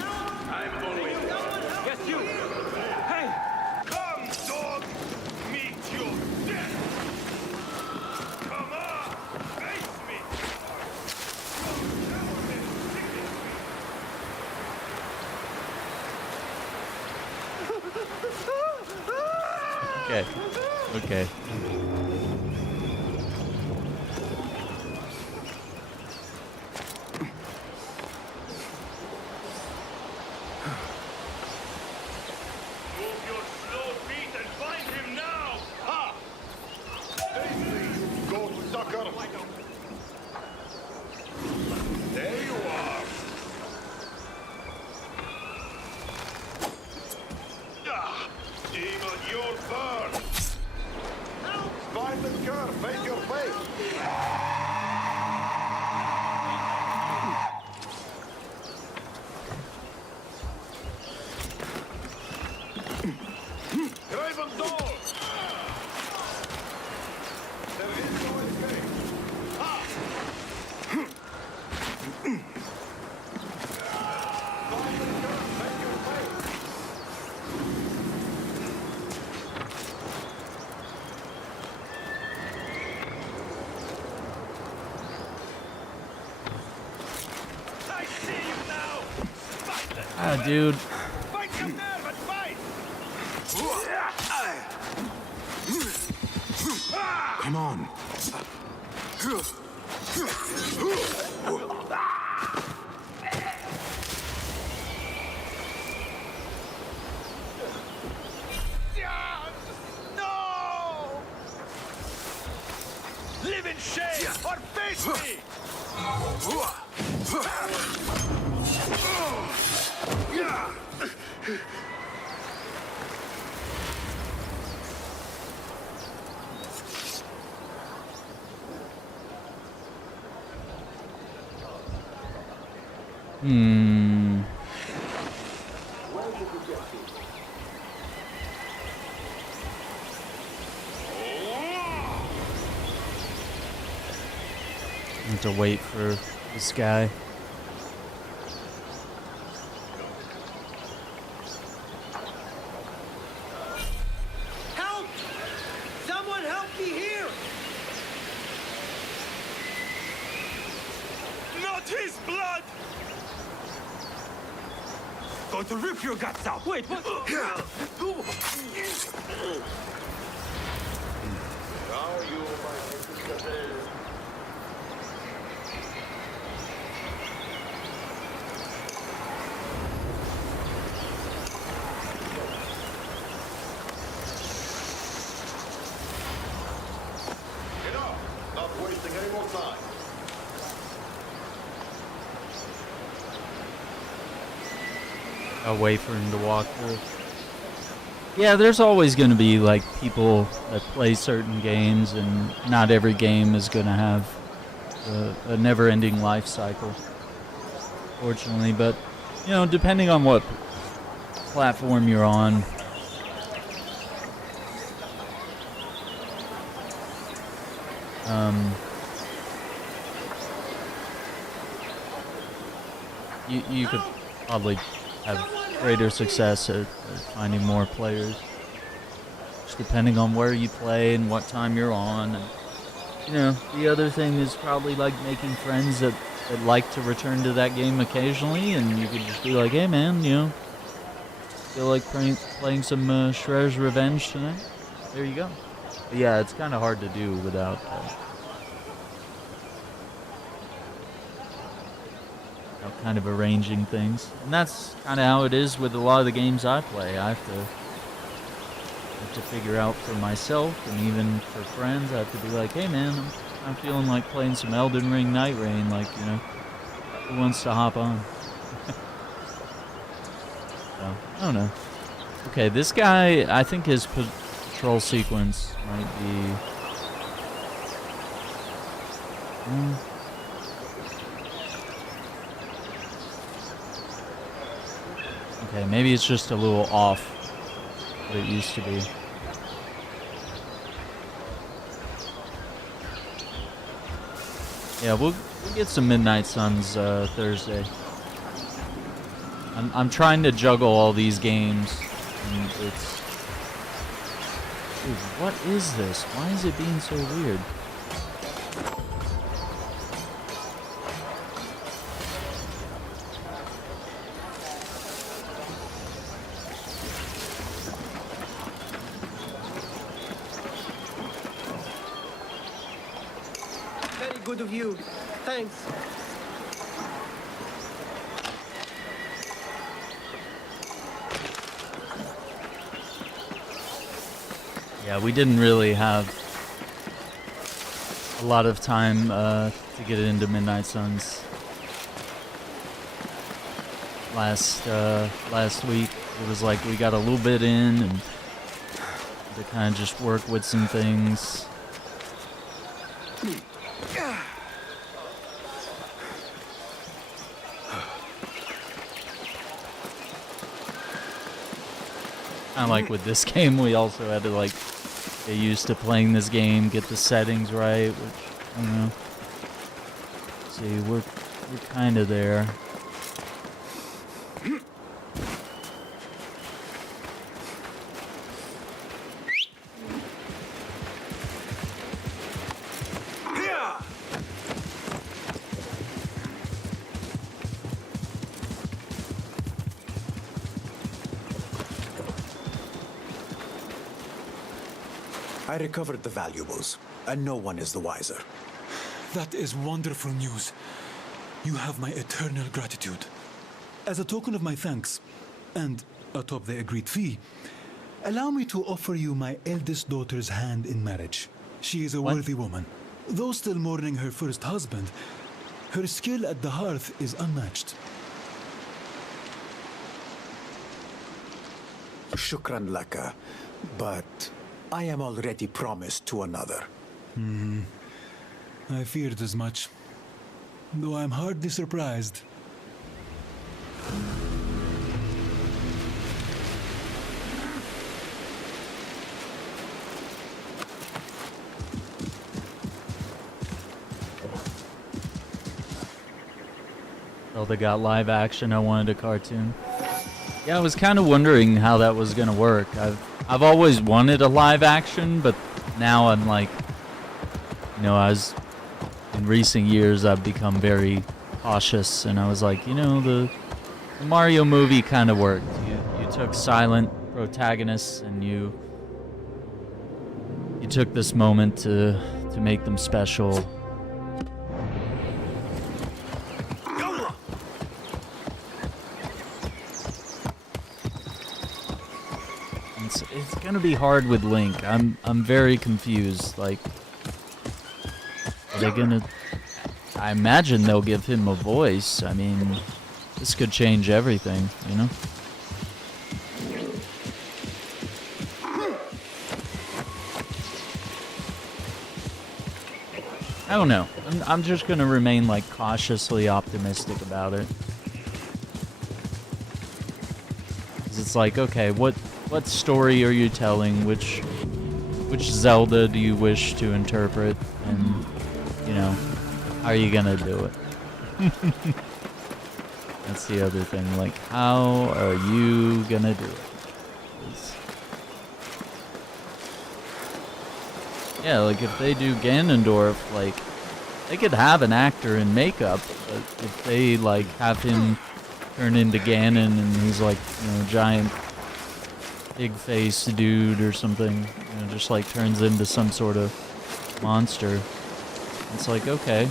I'm always. Yes, you. Hey. Come, dog! Meet your death! Come on! Face me! Okay. Okay. Move your slow feet and find him now! Ha! Safely, you goat sucker! There you are! Ah! Demon, you'll burn! Find the curve, face your face! Graven door! There is no escape! Ha! Find the curve, face your face! I see you now! Spiteful! Ah, dude. Fight your nerve and fight! Come on. No! Live in shame or face me! Hmm. I have to wait for this guy. Help! Someone help me here! Not his blood! Going to rip your guts out! Wait, what? Now you, my sister. Enough! Not wasting any more time. I'll wait for him to walk through. Yeah, there's always going to be like people that play certain games, and not every game is going to have a never-ending life cycle, fortunately. But you know, depending on what platform you're on, you could probably have greater success at finding more players, just depending on where you play and what time you're on. And you know, the other thing is probably like making friends that like to return to that game occasionally, and you could just be like, hey man, you know, feel like playing some Shredder's Revenge tonight? There you go. But yeah, it's kind of hard to do without kind of arranging things. And that's kind of how it is with a lot of the games I play. I have to figure out for myself, and even for friends, I have to be like, hey man, I'm feeling like playing some Elden Ring Night Rain, like, you know, who wants to hop on? So, I don't know. Okay, this guy, I think his patrol sequence might be... Okay, maybe it's just a little off what it used to be. Yeah, we'll get some Midnight Suns Thursday. I I'm trying to juggle all these games, and it's... Dude, what is this? Why is it being so weird? Very good of you. Thanks. Yeah, we didn't really have a lot of time to get into Midnight Suns last week. It was like we got a little bit in and to kind of just work with some things. Kind of like with this game, we also had to like get used to playing this game, get the settings right, which, I don't know. See, we're kind of there. I recovered the valuables, and no one is the wiser. That is wonderful news. You have my eternal gratitude. As a token of my thanks, and atop the agreed fee, allow me to offer you my eldest daughter's hand in marriage. She is a worthy woman. Though still mourning her first husband, her skill at the hearth is unmatched. Shukran laka, but I am already promised to another. I feared as much, though I'm hardly surprised. Oh, they got live action. I wanted a cartoon. Yeah, I was kind of wondering how that was gonna work. I've always wanted a live action, but now I'm like, you know, in recent years I've become very cautious, and I was like, you know, the Mario movie kind of worked. You took silent protagonists and you took this moment to make them special. It's gonna be hard with Link. I'm very confused. Like, are they gonna? I imagine they'll give him a voice. I mean, this could change everything, you know? I don't know. I'm just gonna remain like cautiously optimistic about it. 'Cause it's like, okay, what story are you telling? Which Zelda do you wish to interpret? And, you know, how are you gonna do it? That's the other thing. Like, how are you gonna do it? 'Cause, yeah, like if they do Ganondorf, like, they could have an actor in makeup, but if they like have him turn into Ganon and he's like, you know, giant big face dude or something, you know, just like turns into some sort of monster. It's like, okay.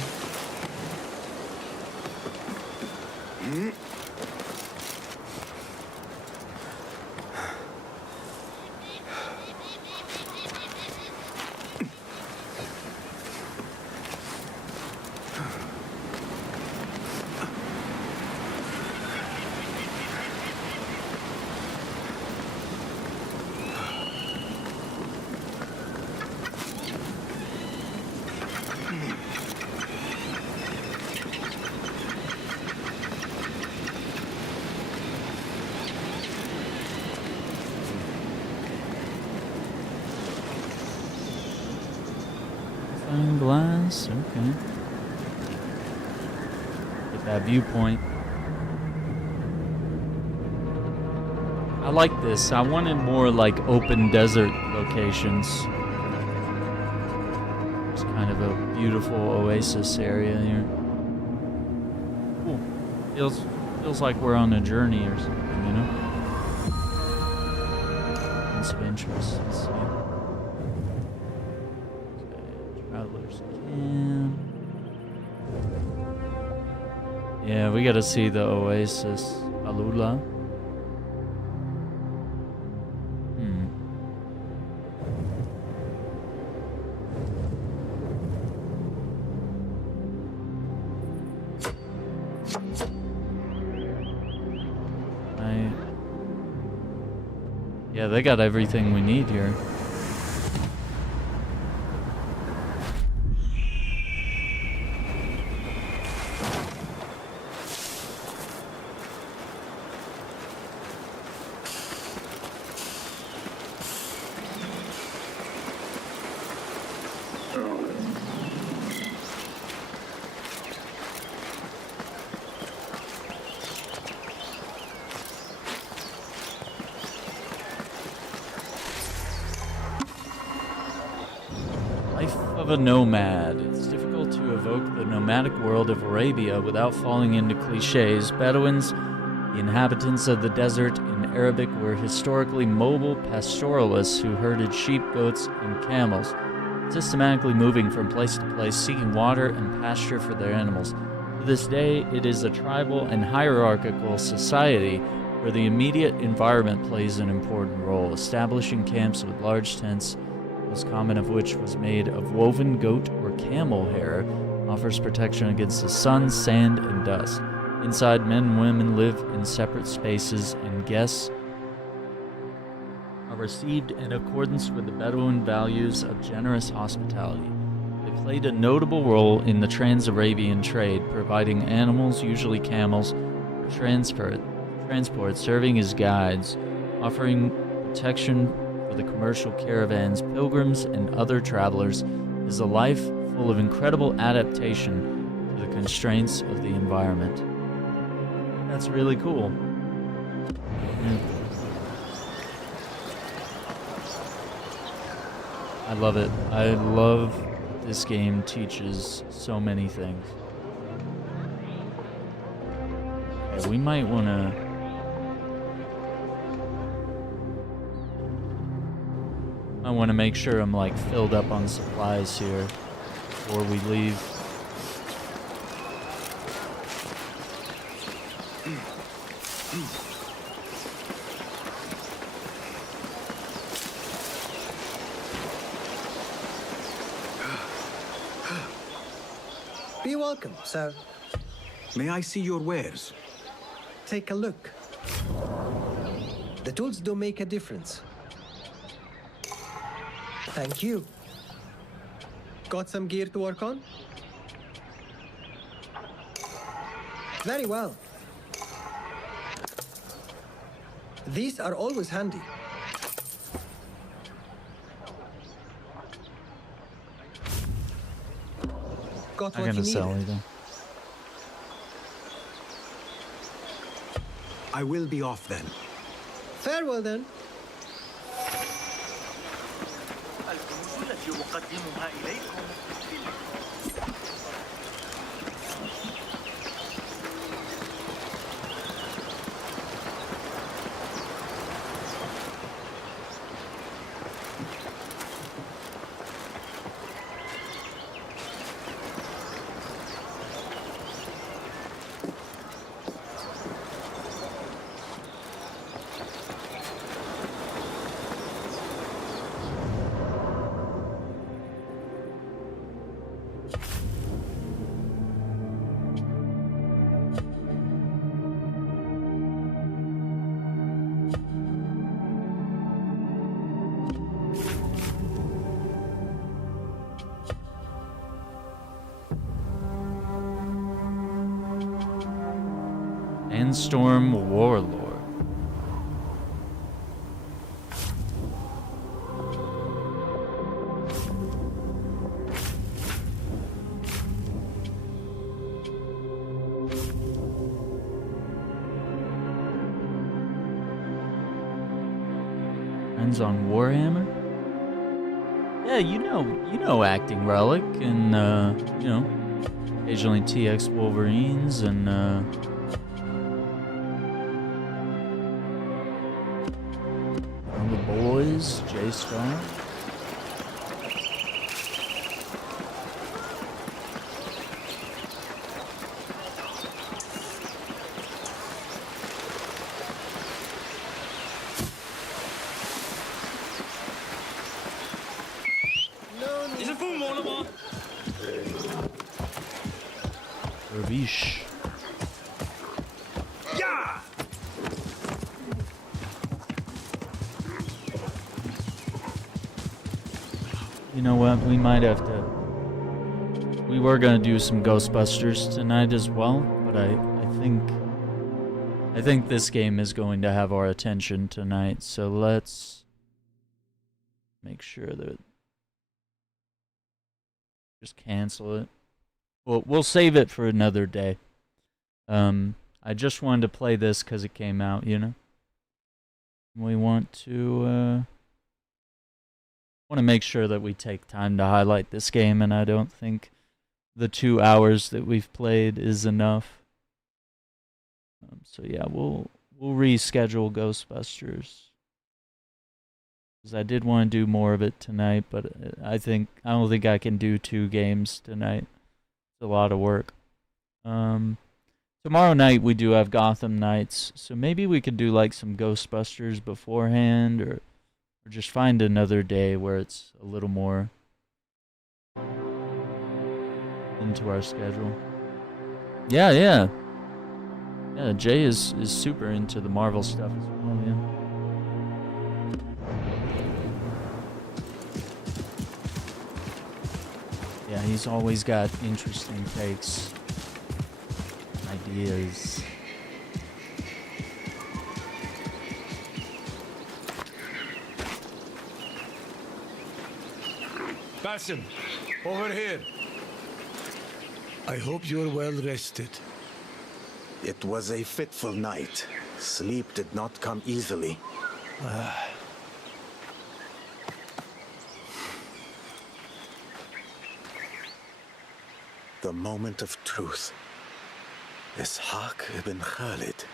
Glass, okay. Get that viewpoint. I like this. I wanted more like open desert locations. It's kind of a beautiful oasis area here. Cool. Feels like we're on a journey or something, you know? Points of interest. Let's see. Okay, traveler's camp. Yeah, we gotta see the oasis. Alula. Yeah, they got everything we need here. A nomad. It's difficult to evoke the nomadic world of Arabia without falling into cliches. Bedouins, the inhabitants of the desert in Arabic, were historically mobile pastoralists who herded sheep, goats, and camels, systematically moving from place to place, seeking water and pasture for their animals. To this day, it is a tribal and hierarchical society where the immediate environment plays an important role, establishing camps with large tents, most common of which was made of woven goat or camel hair, offers protection against the sun, sand, and dust. Inside, men and women live in separate spaces, and guests are received in accordance with the Bedouin values of generous hospitality. They played a notable role in the Trans-Arabian trade, providing animals, usually camels, for transport, serving as guides, offering protection for the commercial caravans, pilgrims, and other travelers. Is a life full of incredible adaptation to the constraints of the environment. That's really cool. I love it. I love that this game teaches so many things. Okay, we might want to... I want to make sure I'm like filled up on supplies here before we leave. Be welcome, sir. May I see your wares? Take a look. The tools do make a difference. Thank you. Got some gear to work on? Very well. These are always handy. Got I'm what you gonna sell needed. either. I will be off then. Farewell then. الكنوز التي أقدمها إليكم Sandstorm Warlord. Assassinations on Warhammer. Yeah, you know Acting Relic and you know, occasionally TX Wolverines and the boys, J-Star. Ravish. Yeah! You know what? We might have to. We were gonna do some Ghostbusters tonight as well, but I think this game is going to have our attention tonight. So let's make sure that just cancel it. Well, we'll save it for another day. I just wanted to play this because it came out, you know. We want to make sure that we take time to highlight this game, and I don't think the 2 hours that we've played is enough. So yeah, we'll reschedule Ghostbusters, because I did want to do more of it tonight, but I don't think I can do 2 games tonight. It's a lot of work. Tomorrow night we do have Gotham Knights, so maybe we could do like some Ghostbusters beforehand, or just find another day where it's a little more into our schedule. Yeah, Jay is super into the Marvel stuff as well, yeah. Yeah, he's always got interesting takes, ideas. Basim, over here. I hope you're well rested. It was a fitful night. Sleep did not come easily. The moment of truth. Ishaq ibn Khalid.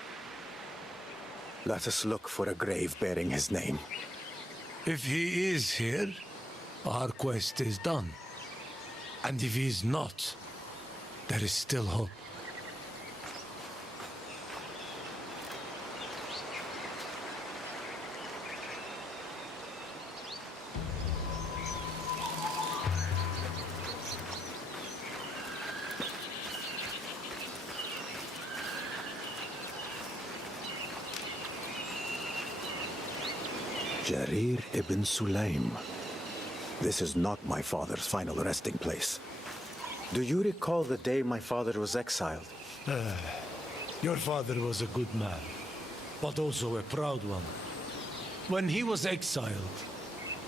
Let us look for a grave bearing his name. If he is here, our quest is done. And if he's not, there is still hope. Jarir ibn Sulaim. This is not my father's final resting place. Do you recall the day my father was exiled? Your father was a good man, but also a proud one. When he was exiled,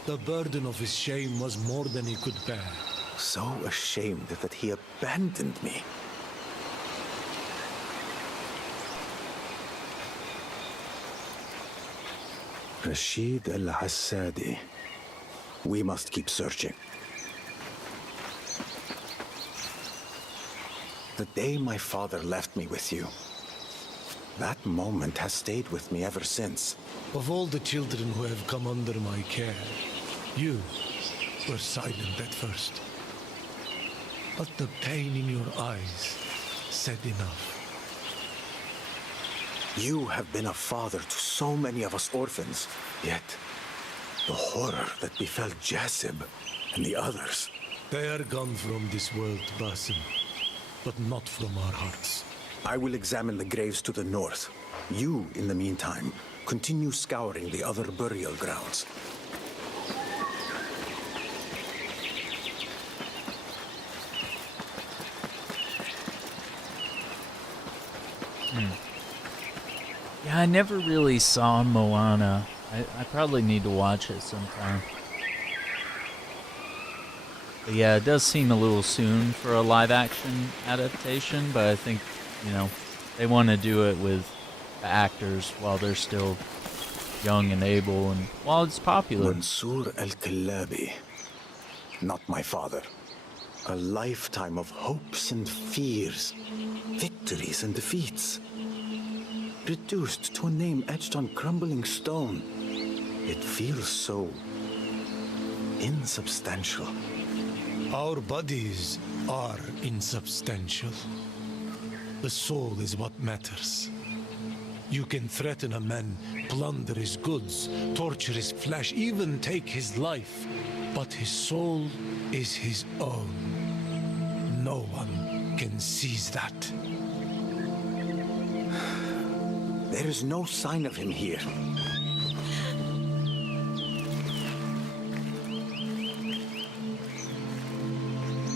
the burden of his shame was more than he could bear. So ashamed that he abandoned me. Rashid al-Hassadi. We must keep searching. The day my father left me with you, that moment has stayed with me ever since. Of all the children who have come under my care, you were silent at first. But the pain in your eyes said enough. You have been a father to so many of us orphans, yet the horror that befell Jasib and the others. They are gone from this world, Basim, but not from our hearts. I will examine the graves to the north. You, in the meantime, continue scouring the other burial grounds. Yeah, I never really saw Moana. I probably need to watch it sometime. But yeah, it does seem a little soon for a live-action adaptation, but I think, you know, they want to do it with the actors while they're still young and able, and while it's popular. Mansour al-Kallabi. Not my father. A lifetime of hopes and fears, victories and defeats. Reduced to a name etched on crumbling stone. It feels so insubstantial. Our bodies are insubstantial. The soul is what matters. You can threaten a man, plunder his goods, torture his flesh, even take his life. But his soul is his own. No one can seize that. There is no sign of him here.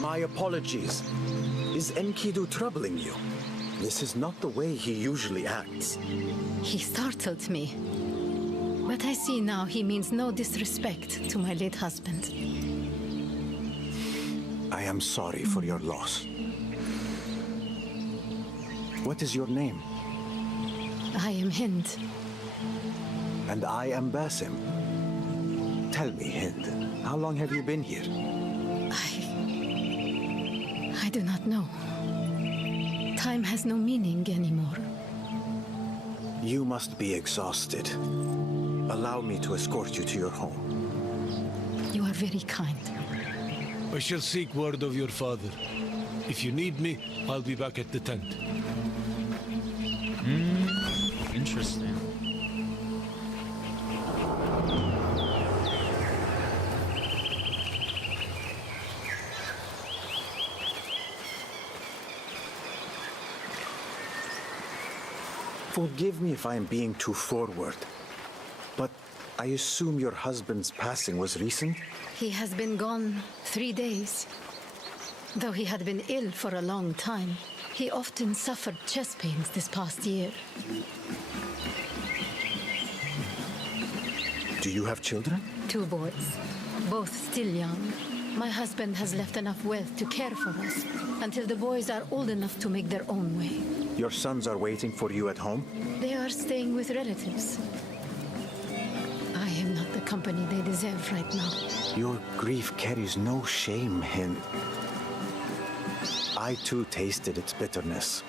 My apologies. Is Enkidu troubling you? This is not the way he usually acts. He startled me. But I see now he means no disrespect to my late husband. I am sorry for your loss. What is your name? I am Hind. And I am Basim. Tell me, Hind, how long have you been here? I do not know. Time has no meaning anymore. You must be exhausted. Allow me to escort you to your home. You are very kind. I shall seek word of your father. If you need me, I'll be back at the tent. Interesting. Forgive me if I am being too forward, but I assume your husband's passing was recent? He has been gone 3 days. Though he had been ill for a long time, he often suffered chest pains this past year. Do you have children? 2 boys, both still young. My husband has left enough wealth to care for us until the boys are old enough to make their own way. Your sons are waiting for you at home? They are staying with relatives. I am not the company they deserve right now. Your grief carries no shame, Hind. I too tasted its bitterness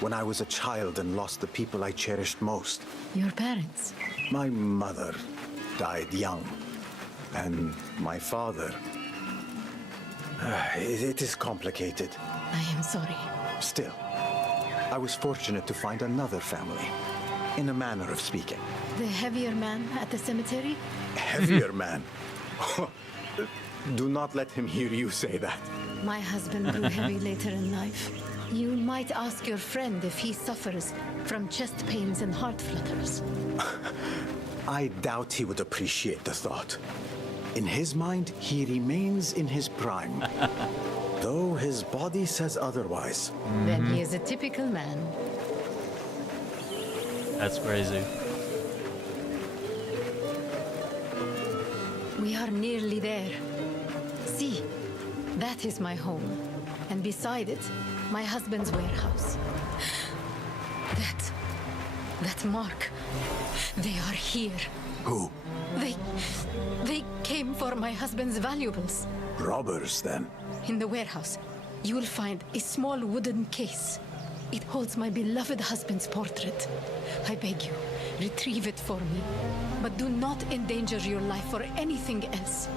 when I was a child and lost the people I cherished most. Your parents? My mother died young, and my father... It is complicated. I am sorry. Still, I was fortunate to find another family, in a manner of speaking. The heavier man at the cemetery? Heavier man? Do not let him hear you say that. My husband grew heavy later in life. You might ask your friend if he suffers from chest pains and heart flutters. I doubt he would appreciate the thought. In his mind, he remains in his prime. Though his body says otherwise. Then he is a typical man. That's crazy. We are nearly there. See, that is my home. And beside it, my husband's warehouse. That mark. They are here. Who? They came for my husband's valuables. Robbers, then? In the warehouse, you will find a small wooden case. It holds my beloved husband's portrait. I beg you, retrieve it for me. But do not endanger your life for anything else.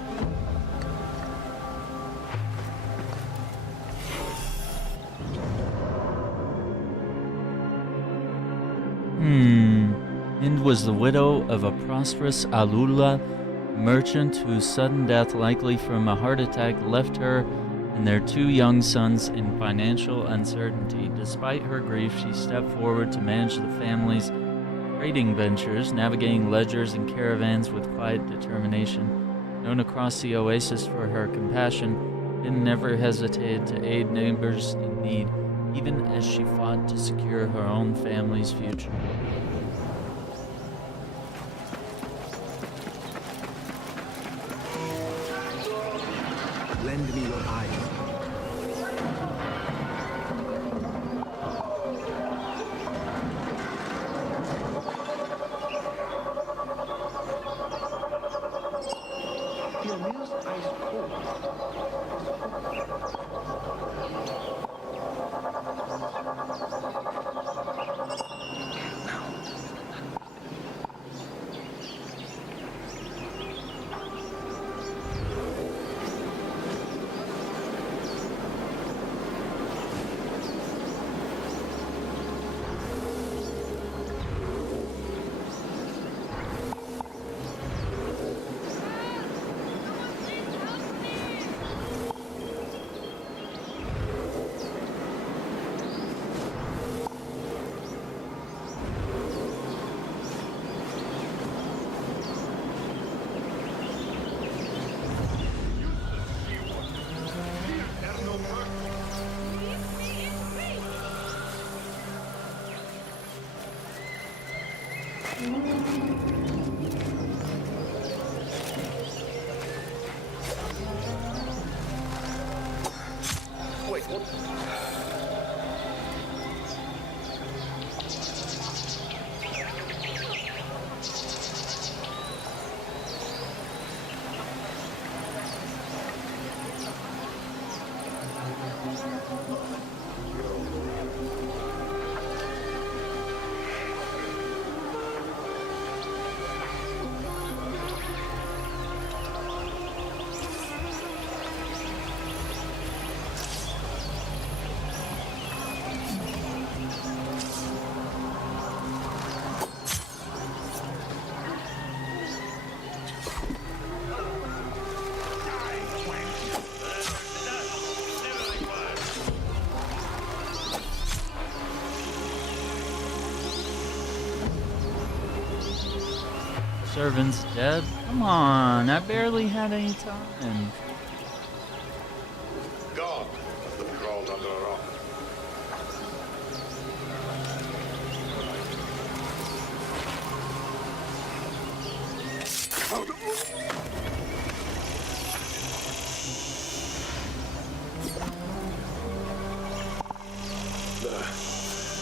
Hind was the widow of a prosperous Alula merchant whose sudden death, likely from a heart attack, left her and their 2 young sons in financial uncertainty. Despite her grief, she stepped forward to manage the family's trading ventures, navigating ledgers and caravans with quiet determination. Known across the oasis for her compassion, Hind never hesitated to aid neighbors in need, even as she fought to secure her own family's future. Lend me your eyes. Wait, what? Servant's dead? Come on, I barely had any time. God must have crawled under a rock.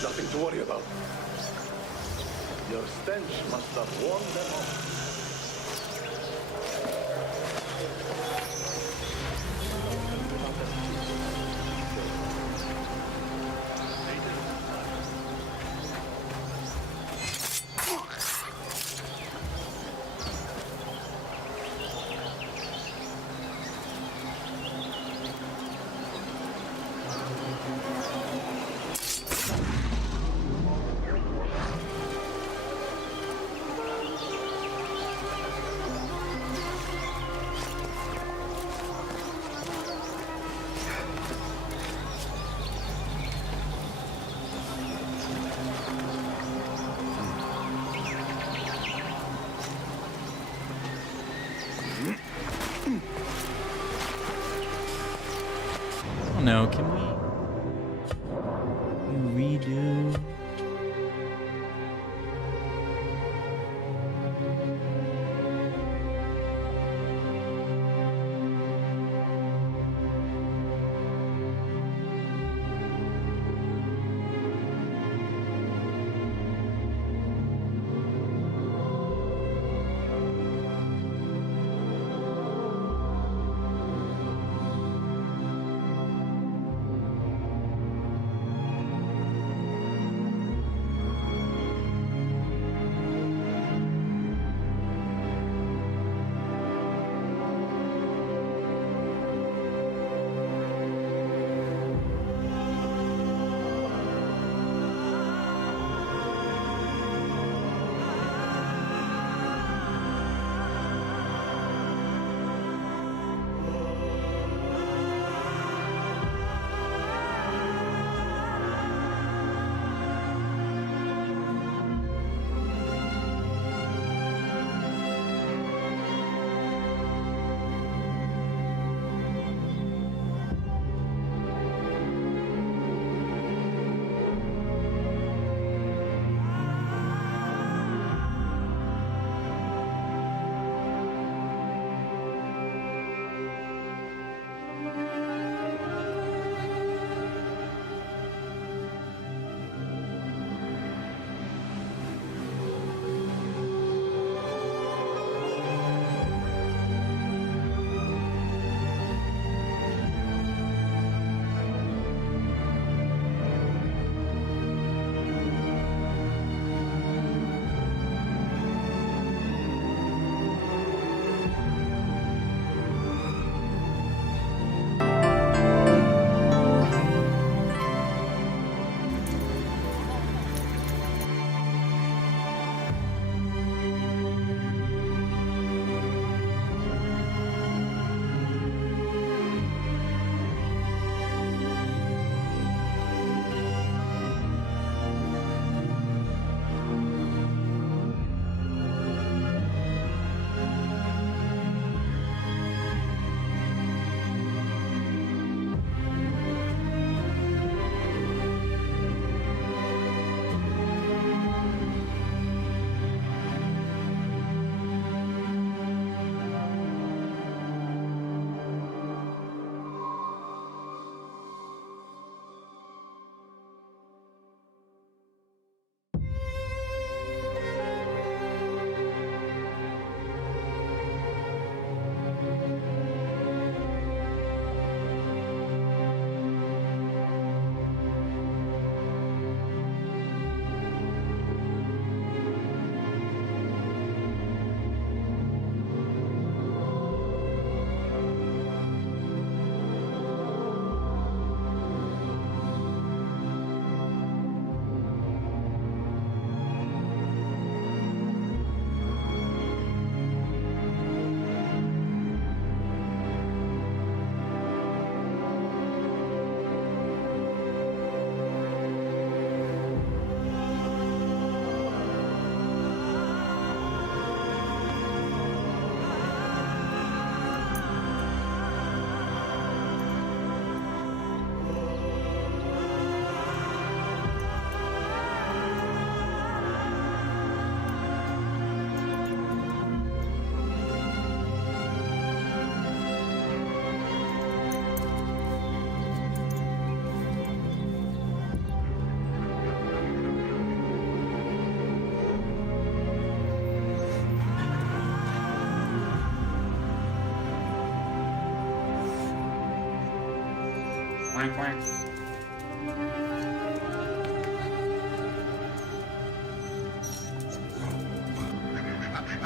Nothing to worry about. Your stench must have warned them off. I don't know, can we redo?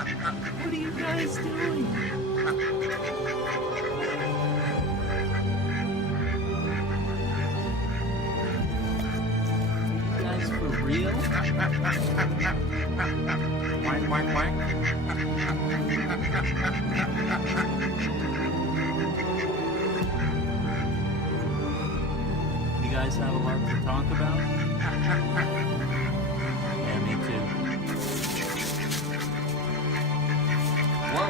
What are you guys doing? Guys, for real? Wang, wang, wang. You guys have a lot to talk about? Yeah, me too. Whoa.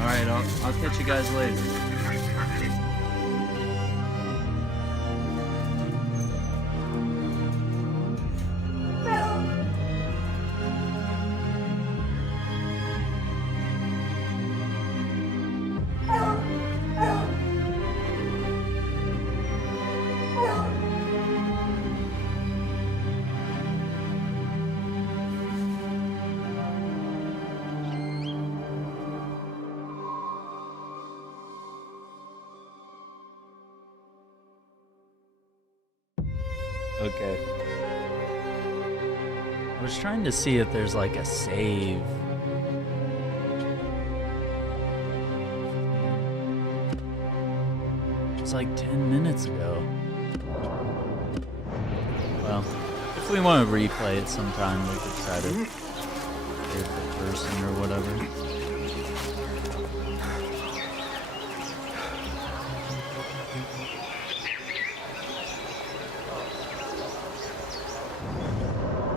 Alright, I'll catch you guys later. Okay. I was trying to see if there's like a save. It's like 10 minutes ago. Well, if we want to replay it sometime, we could try to save the person or whatever.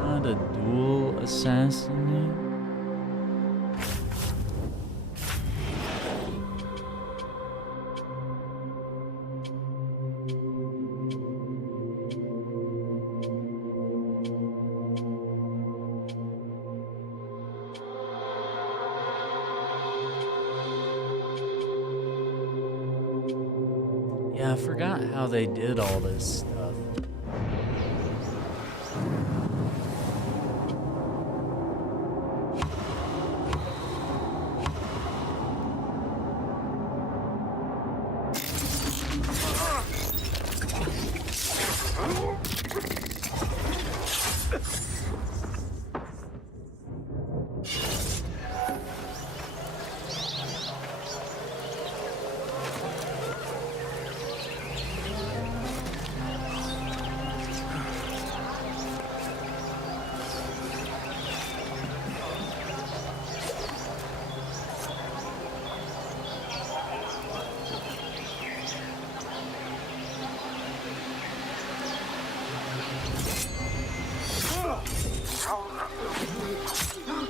Not a dual assassinate? Yeah, I forgot how they did all this stuff.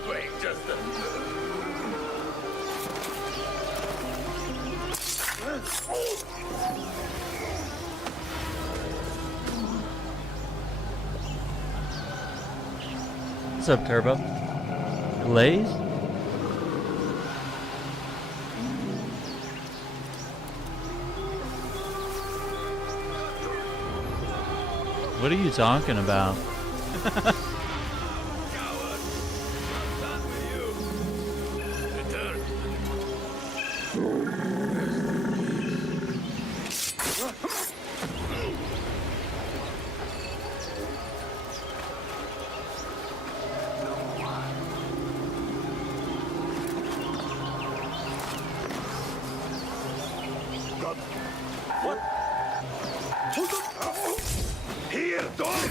Wait, just a... What's up, Turbo? Delays? What are you talking about? What? Here, dog!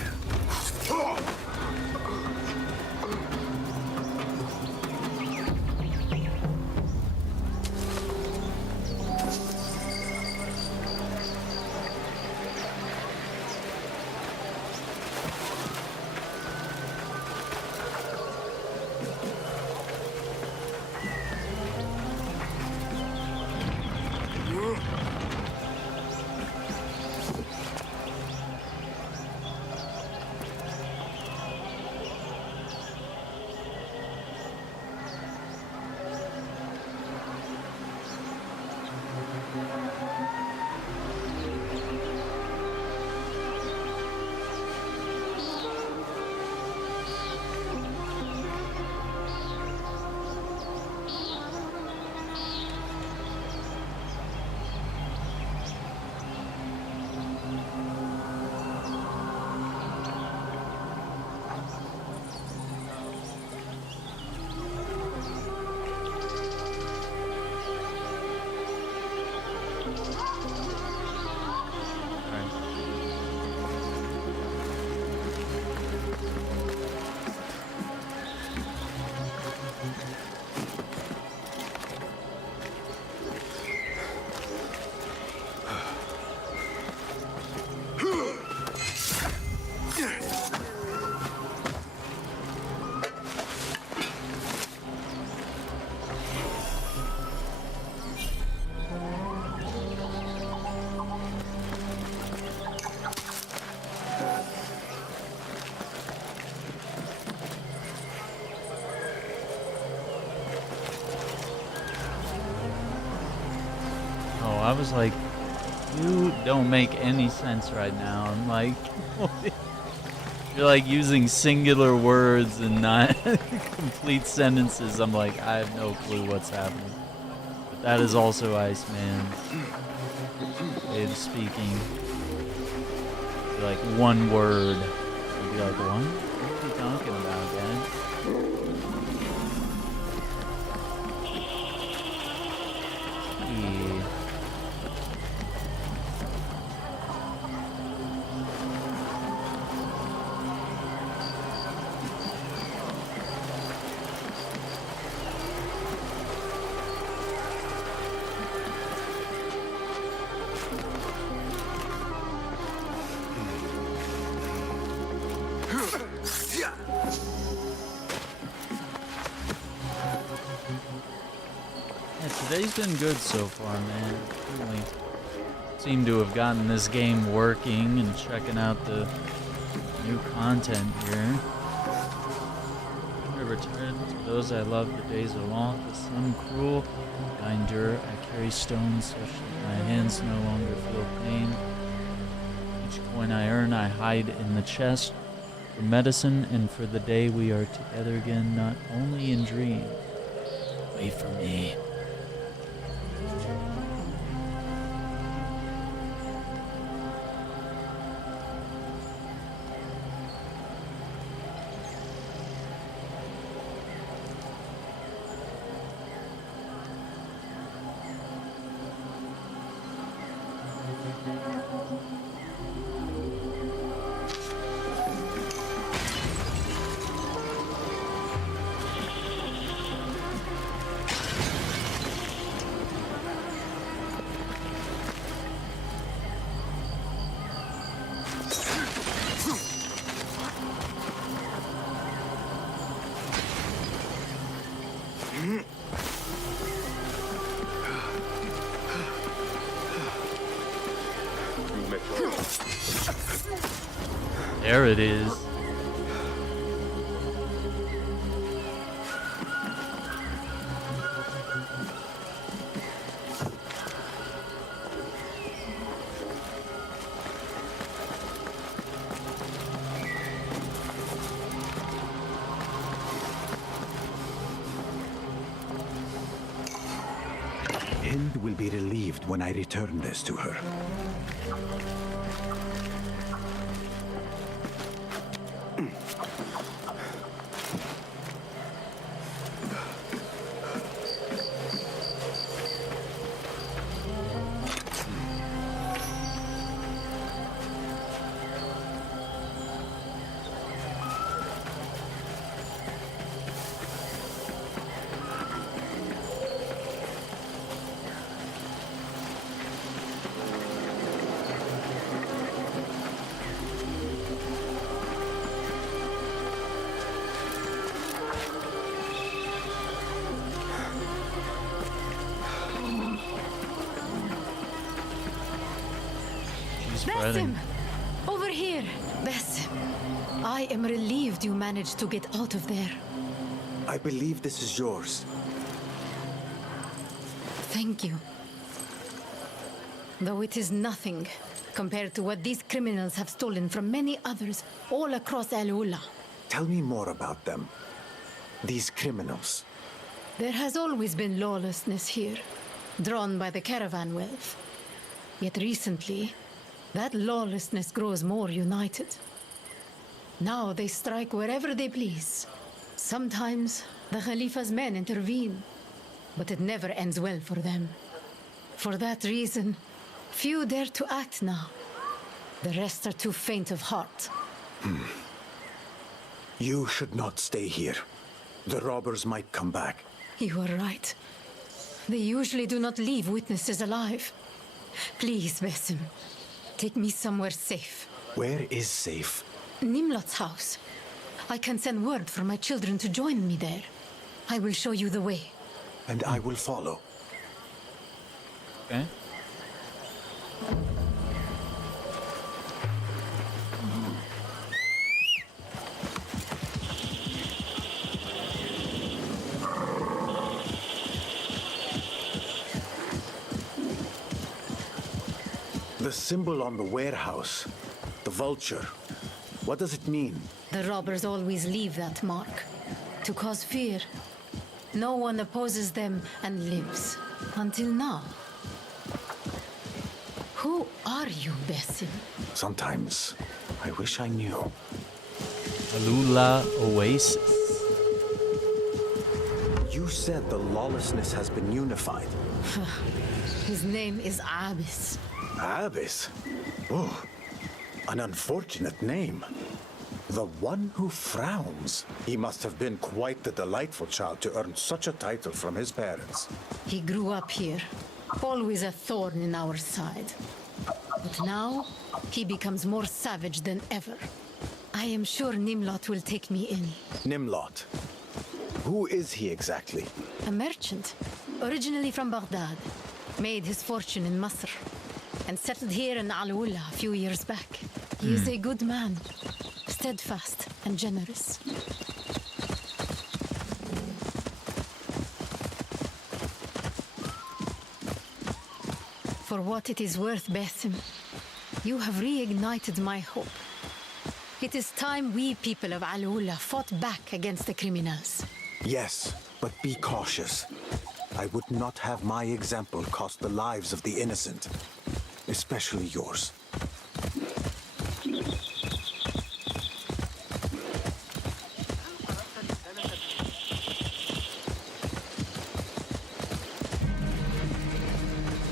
Oh, I was like, you don't make any sense right now. I'm like, you're like using singular words and not complete sentences. I'm like, I have no clue what's happening. But that is also Iceman's way of speaking. Be like one word. I'd be like, what? What are you talking about, guys? Yeah. Today's been good so far, man. Really seem to have gotten this game working and checking out the new content here. I return to those I love. The days are long, the sun cruel. I endure. I carry stones such that my hands no longer feel pain. Each coin I earn, I hide in the chest for medicine and for the day we are together again, not only in dream. Wait for me. There it is. Hind will be relieved when I return this to her. Basim! Over here! Basim, I am relieved you managed to get out of there. I believe this is yours. Thank you. Though it is nothing compared to what these criminals have stolen from many others all across Al-Ula. Tell me more about them. These criminals. There has always been lawlessness here, drawn by the caravan wealth. Yet recently, that lawlessness grows more united. Now they strike wherever they please. Sometimes the Khalifa's men intervene, but it never ends well for them. For that reason, few dare to act now. The rest are too faint of heart. You should not stay here. The robbers might come back. You are right. They usually do not leave witnesses alive. Please, Basim, take me somewhere safe. Where is safe? Nimlot's house. I can send word for my children to join me there. I will show you the way. And I will follow. Okay. The symbol on the warehouse, the vulture, what does it mean? The robbers always leave that mark to cause fear. No one opposes them and lives. Until now. Who are you, Basim? Sometimes I wish I knew. Alula Oasis. You said the lawlessness has been unified. His name is Abyss. Abyss? Oh, an unfortunate name. The one who frowns. He must have been quite the delightful child to earn such a title from his parents. He grew up here, always a thorn in our side. But now, he becomes more savage than ever. I am sure Nimlot will take me in. Nimlot? Who is he exactly? A merchant, originally from Baghdad. Made his fortune in Masr, and settled here in Al-Ula a few years back. He is a good man, steadfast and generous. For what it is worth, Basim, you have reignited my hope. It is time we people of Al-Ula fought back against the criminals. Yes, but be cautious. I would not have my example cost the lives of the innocent, especially yours.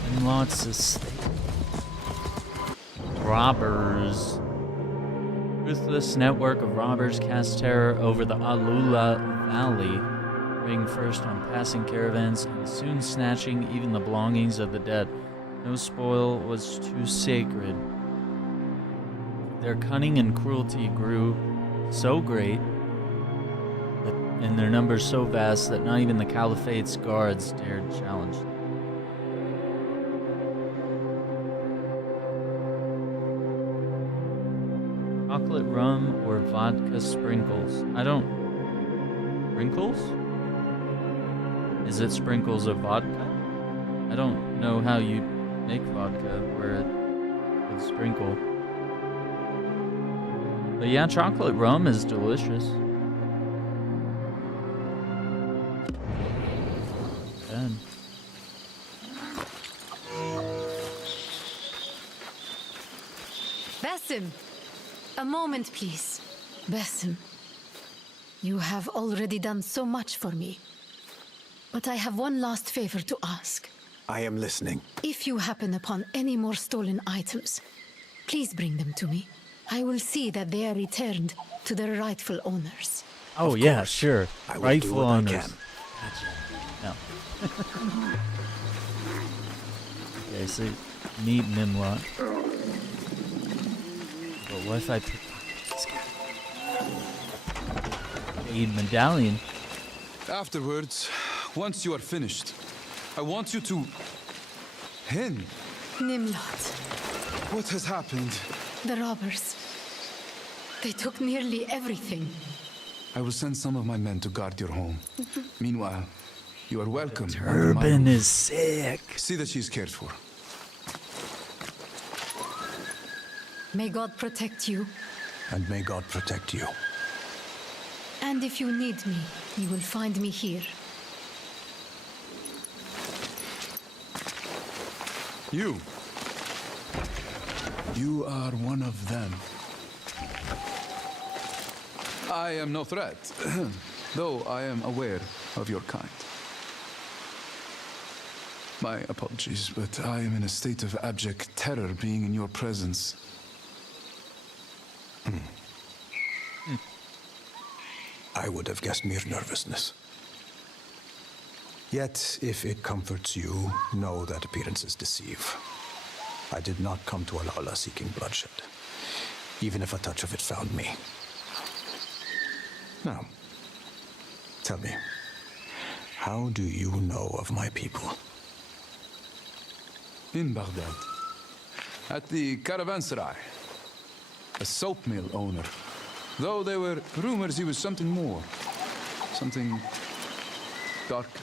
And lots of robbers. Ruthless network of robbers cast terror over the Alula Valley, preying first on passing caravans and soon snatching even the belongings of the dead. No spoil was too sacred. Their cunning and cruelty grew so great, and their numbers so vast that not even the Caliphate's guards dared challenge them. Chocolate rum or vodka sprinkles? I don't... Sprinkles? Is it sprinkles of vodka? I don't know how you make vodka where it would sprinkle. But yeah, chocolate rum is delicious. Then. Basim! A moment, please. Basim, you have already done so much for me. But I have one last favor to ask. I am listening. If you happen upon any more stolen items, please bring them to me. I will see that they are returned to their rightful owners. Oh, yeah, sure. I will Rightful do what owners. I can. Gotcha. No. Okay, so meet Nimlot. But what if I pick this guy? Jade medallion. Afterwards, once you are finished, I want you to... Hen, Nimlot, what has happened? the robbers. They took nearly everything. I will send some of my men to guard your home. Meanwhile, you are welcome. Turban is sick. See that she is cared for. May God protect you. And may God protect you. And if you need me, you will find me here. You are one of them. I am no threat, though I am aware of your kind. My apologies, but I am in a state of abject terror being in your presence. I would have guessed mere nervousness. Yet, if it comforts you, know that appearances deceive. I did not come to Al-Ula seeking bloodshed, even if a touch of it found me. Now, tell me, how do you know of my people? In Baghdad, at the caravanserai, a soap mill owner. Though there were rumors he was something more, something darker.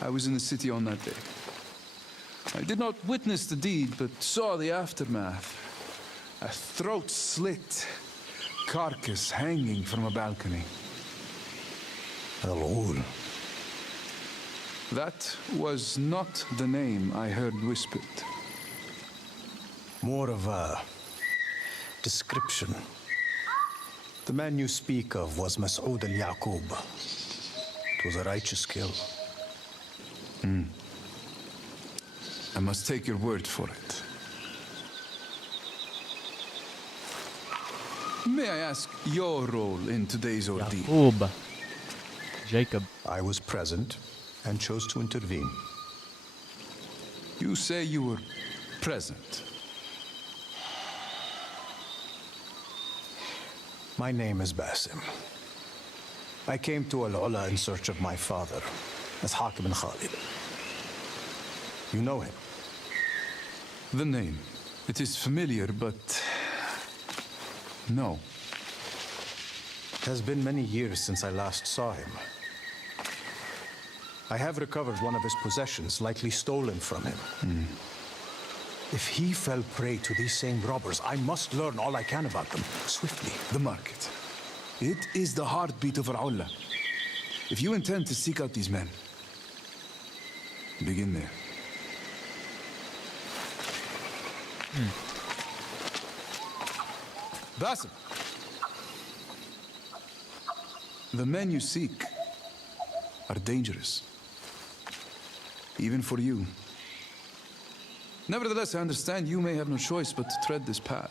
I was in the city on that day. I did not witness the deed, but saw the aftermath. A throat slit, carcass hanging from a balcony. Al-Ghul. That was not the name I heard whispered. More of a description. The man you speak of was Mas'ud al-Yaqub. It was a righteous kill. I must take your word for it. May I ask your role in today's ordeal? Yaqub. Jacob. I was present and chose to intervene. You say you were present. My name is Basim. I came to Al-Ula in search of my father, Ishaq ibn Khalid. You know him? The name. It is familiar, but... no. It has been many years since I last saw him. I have recovered one of his possessions, likely stolen from him. If he fell prey to these same robbers, I must learn all I can about them, swiftly. The market. It is the heartbeat of Al-Ula. If you intend to seek out these men, begin there. Basim! The men you seek are dangerous. Even for you. Nevertheless, I understand you may have no choice but to tread this path.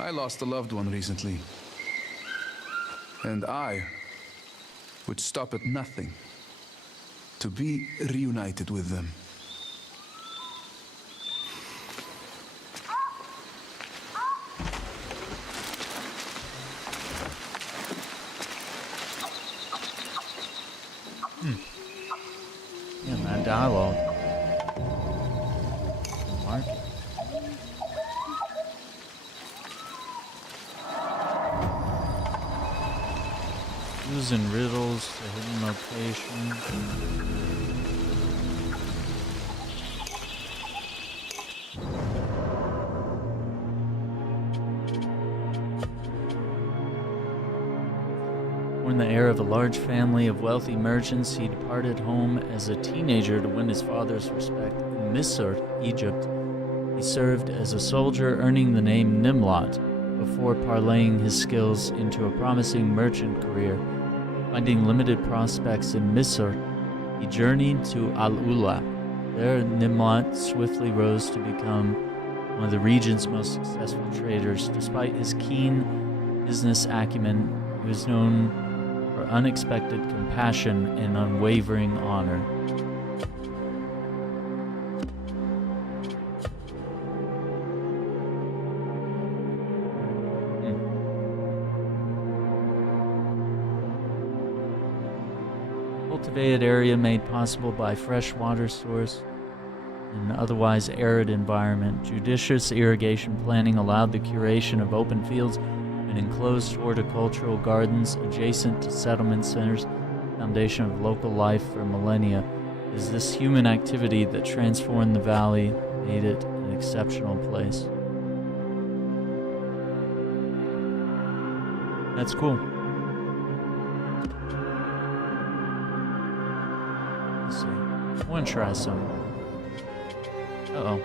I lost a loved one recently. And I would stop at nothing to be reunited with them. Yeah, that dialogue. Market. Using riddles to hidden locations. Born the heir of a large family of wealthy merchants, he departed home as a teenager to win his father's respect in Misr, Egypt. He served as a soldier, earning the name Nimlot, before parlaying his skills into a promising merchant career. Finding limited prospects in Misr, he journeyed to Al-Ula. There, Nimlot swiftly rose to become one of the region's most successful traders. Despite his keen business acumen, he was known for unexpected compassion and unwavering honor. Cultivated area made possible by fresh water source in an otherwise arid environment. Judicious irrigation planning allowed the curation of open fields and enclosed horticultural gardens adjacent to settlement centers, foundation of local life for millennia. It is this human activity that transformed the valley, made it an exceptional place. That's cool. Let's see. I want to try some. Uh-oh.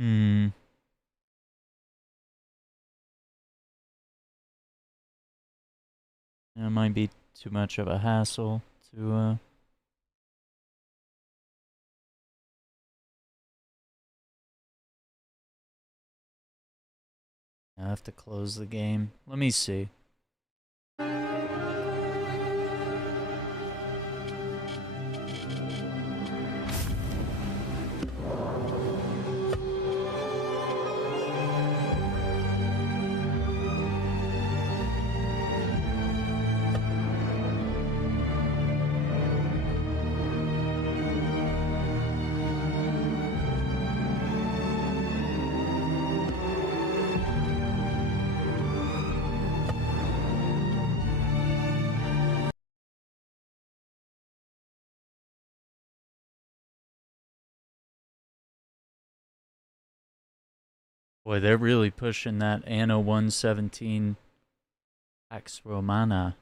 Hmm. It might be too much of a hassle to I have to close the game. Let me see. Boy, they're really pushing that Anno 117 Pax Romana.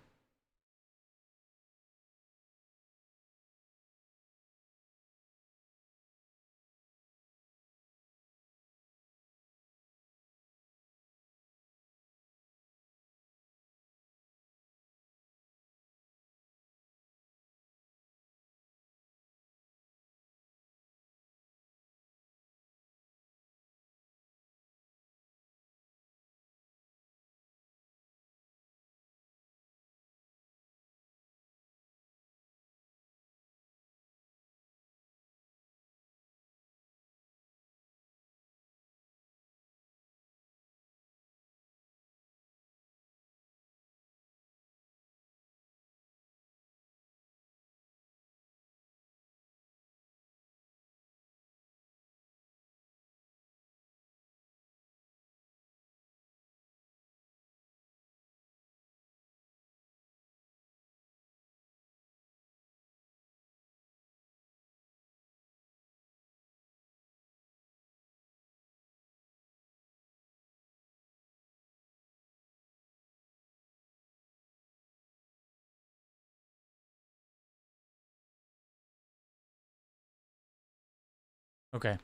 Okay.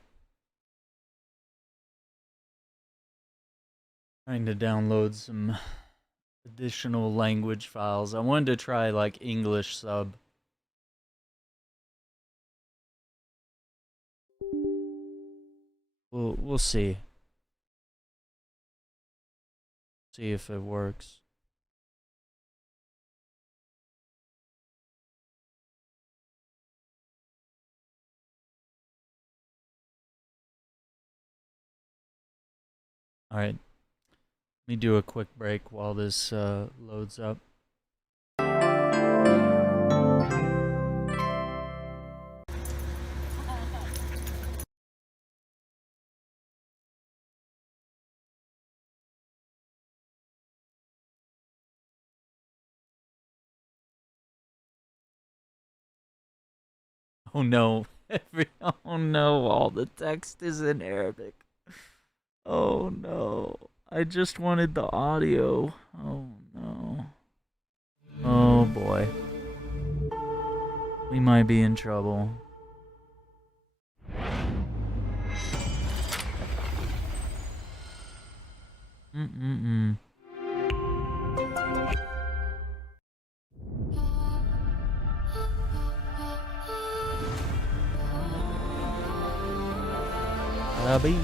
Trying to download some additional language files. I wanted to try like English sub. We'll see. See if it works. All right. Let me do a quick break while this loads up. Oh no. Oh no, all the text is in Arabic. Oh no. I just wanted the audio. Oh no. Oh boy. We might be in trouble. Mm-mm-mm. Bye.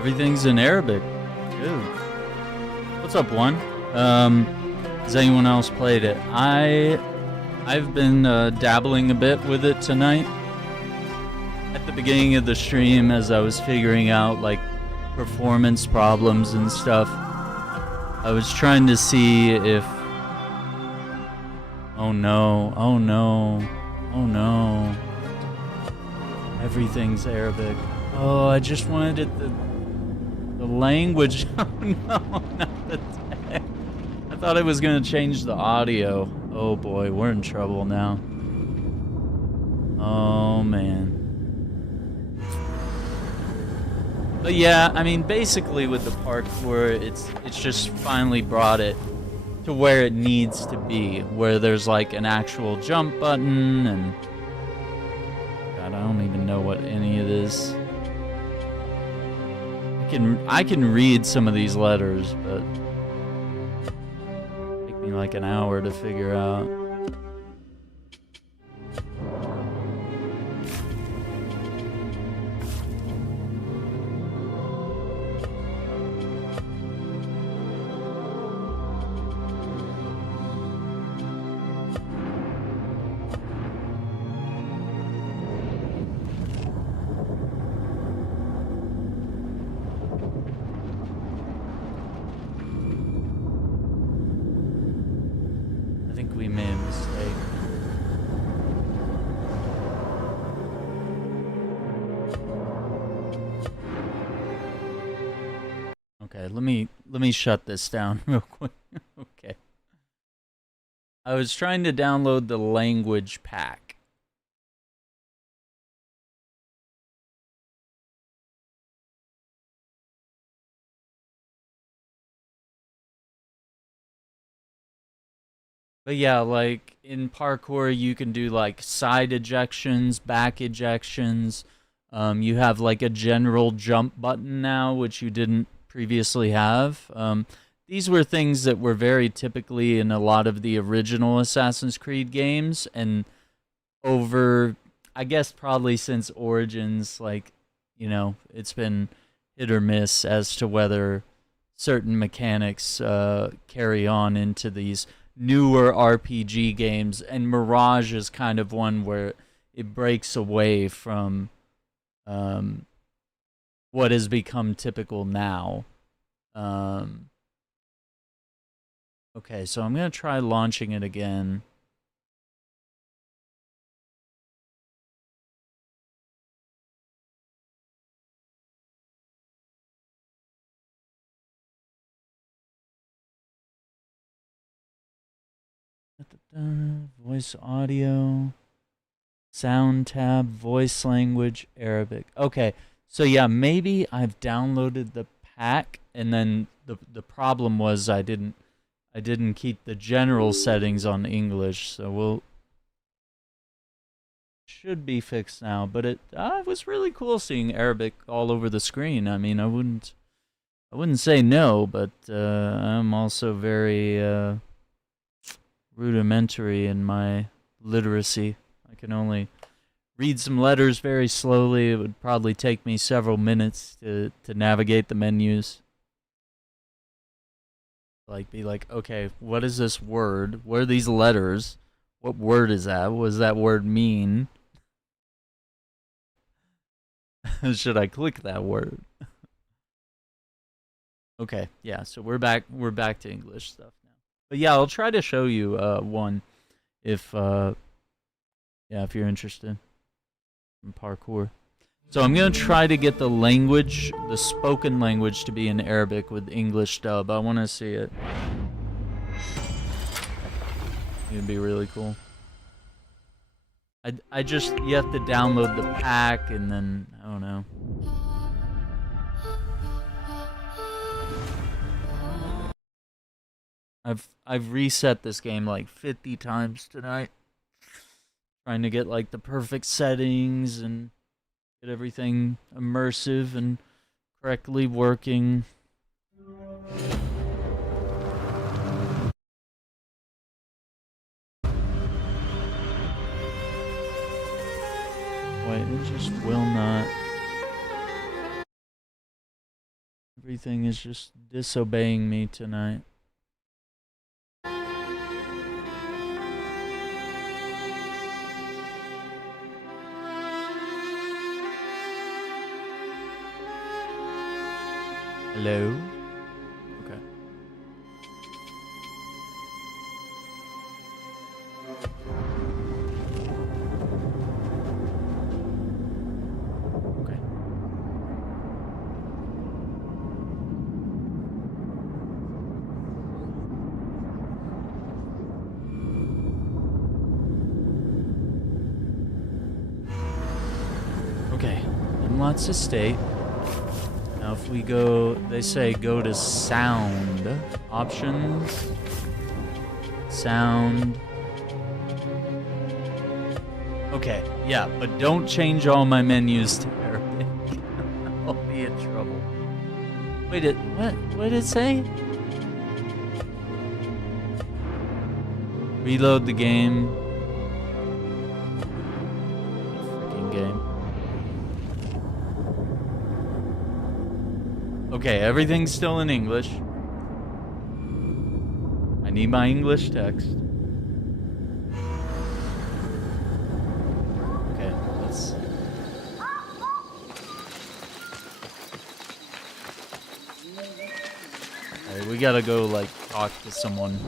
Everything's in Arabic. Dude. What's up, one? Has anyone else played it? I've been dabbling a bit with it tonight. At the beginning of the stream, as I was figuring out like performance problems and stuff, I was trying to see if... Oh no, oh no, oh no. Everything's Arabic. Oh, I just wanted it the language. Oh no, not the text. I thought it was gonna change the audio. Oh boy, we're in trouble now. Oh man. But yeah, I mean, basically with the parkour, it's just finally brought it to where it needs to be, where there's like an actual jump button, and God, I don't even know what any of this. I can read some of these letters, but it'll take me like an hour to figure out. Let me shut this down real quick. Okay. I was trying to download the language pack. But yeah, like in parkour, you can do like side ejections, back ejections. You have like a general jump button now, which you didn't previously have. These were things that were very typically in a lot of the original Assassin's Creed games, and over, I guess probably since Origins, like, you know, it's been hit or miss as to whether certain mechanics carry on into these newer RPG games, and Mirage is kind of one where it breaks away from what has become typical now. Okay, so I'm going to try launching it again. Voice audio, sound tab, voice language, Arabic. Okay, so yeah, maybe I've downloaded the pack, and then the problem was I didn't keep the general settings on English, so should be fixed now. But it was really cool seeing Arabic all over the screen. I mean, I wouldn't say no, but I'm also very rudimentary in my literacy. I can only read some letters very slowly. It would probably take me several minutes to navigate the menus. Like, be like, okay, what is this word? What are these letters? What word is that? What does that word mean? Should I click that word? Okay, yeah, so we're back to English stuff now. But yeah, I'll try to show you one if yeah, if you're interested in parkour. So I'm going to try to get the language, the spoken language, to be in Arabic with English dub. I want to see it. It'd be really cool. I just, you have to download the pack, and then, I don't know. I've reset this game like 50 times tonight. Trying to get like the perfect settings and get everything immersive and correctly working. Wait, it just will not. Everything is just disobeying me tonight. Hello? Okay. Okay. Okay. Lots of state. Now if we go, they say go to sound options, sound. Okay, yeah, but don't change all my menus to Arabic. I'll be in trouble. Wait, what did it say? Reload the game. Freaking game. Okay, everything's still in English. I need my English text. Okay, let's... Alright, we gotta go, like, talk to someone.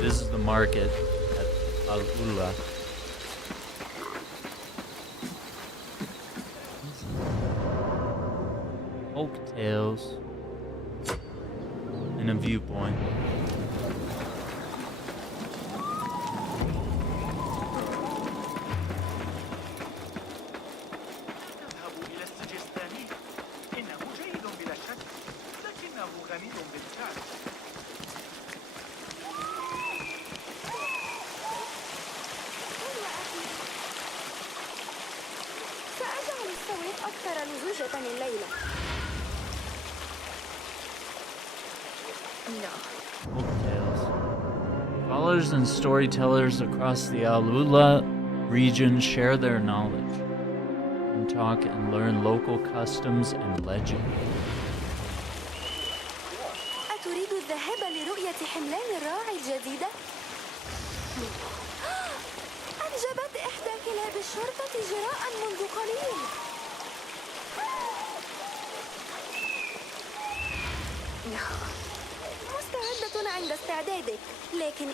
This is the market at Al-Ula. Oak tails and a viewpoint. Scholars and storytellers across the Al-Ula region share their knowledge and talk and learn local customs and legends. أتريد الذهاب لرؤية حملان الراعي الجديدة؟ أنجبت إحدى كلاب الشرطة جراء منذ قليل. مستعدة عند استعدادك، لكن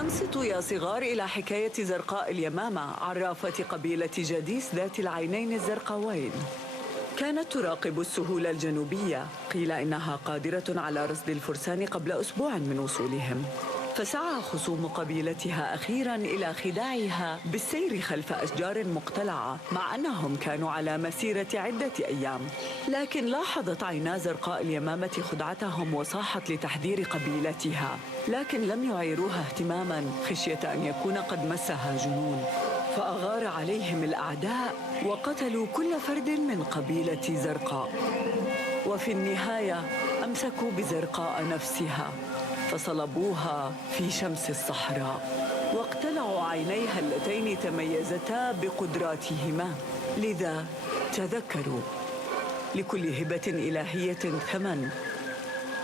أنصتوا يا صغار إلى حكاية زرقاء اليمامة، عرافة قبيلة جديس ذات العينين الزرقاوين. كانت تراقب السهول الجنوبية، قيل إنها قادرة على رصد الفرسان قبل أسبوع من وصولهم. فسعى خصوم قبيلتها أخيراً إلى خداعها بالسير خلف أشجار مقتلعة، مع أنهم كانوا على مسيرة عدة أيام. لكن لاحظت عينا زرقاء اليمامة خدعتهم وصاحت لتحذير قبيلتها، لكن لم يعيروها اهتماماً خشية أن يكون قد مسها جنون. فأغار عليهم الأعداء وقتلوا كل فرد من قبيلة زرقاء. وفي النهاية أمسكوا بزرقاء نفسها فصلبوها في شمس الصحراء، واقتلعوا عينيها اللتين تميزتا بقدراتهما. لذا تذكروا لكل هبة إلهية ثمن.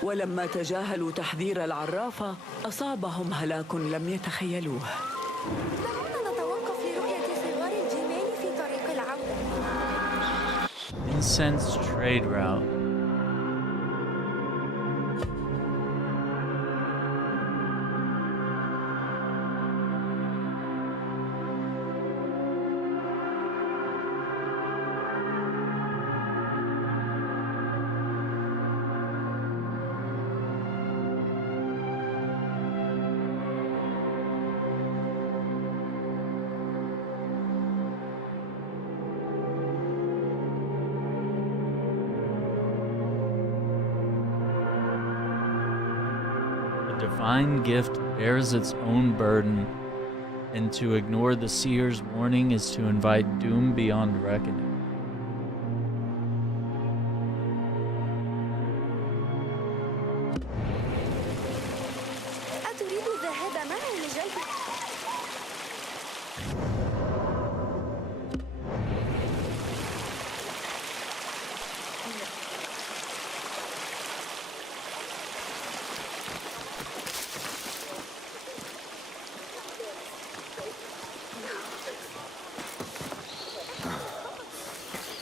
ولما تجاهلوا تحذير العرافة أصابهم هلاك لم يتخيلوه. دعونا نتوقف لرؤية صغار الجمال في طريق العودة. Incense trade route. Divine gift bears its own burden, and to ignore the seer's warning is to invite doom beyond reckoning. أتريد الذهاب معي لجلب؟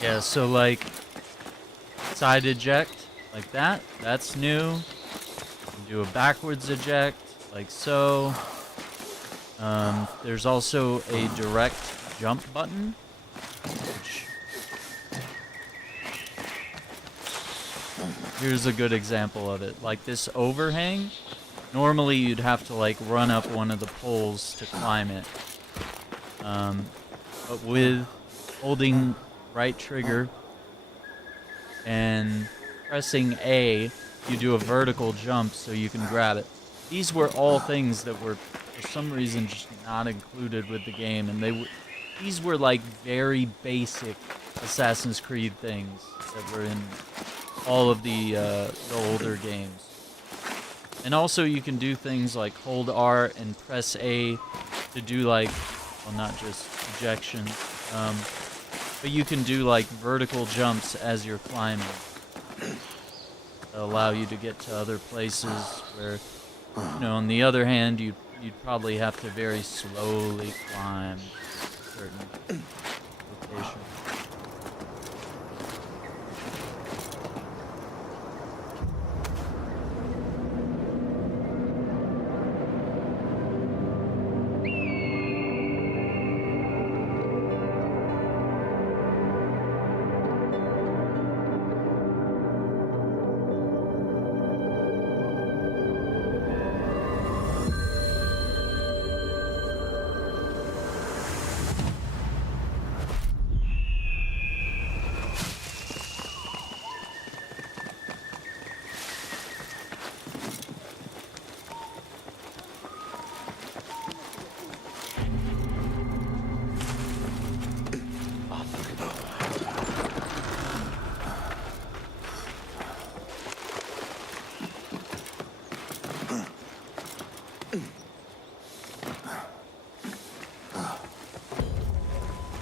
Yeah, so like side eject like that, that's new. You can do a backwards eject like so. There's also a direct jump button, which here's a good example of it. Like this overhang, normally you'd have to like run up one of the poles to climb it. But with holding right trigger and pressing A, you do a vertical jump so you can grab it. These were all things that were for some reason just not included with the game, and these were like very basic Assassin's Creed things that were in all of the older games. And also you can do things like hold R and press A to do like, well, not just ejection, but you can do like vertical jumps as you're climbing that allow you to get to other places where, you know, on the other hand, you'd probably have to very slowly climb certain locations.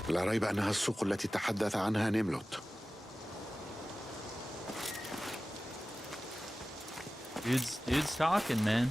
لا ريب أنها السوق التي تحدث عنها نيملوت. Dude's talking, man.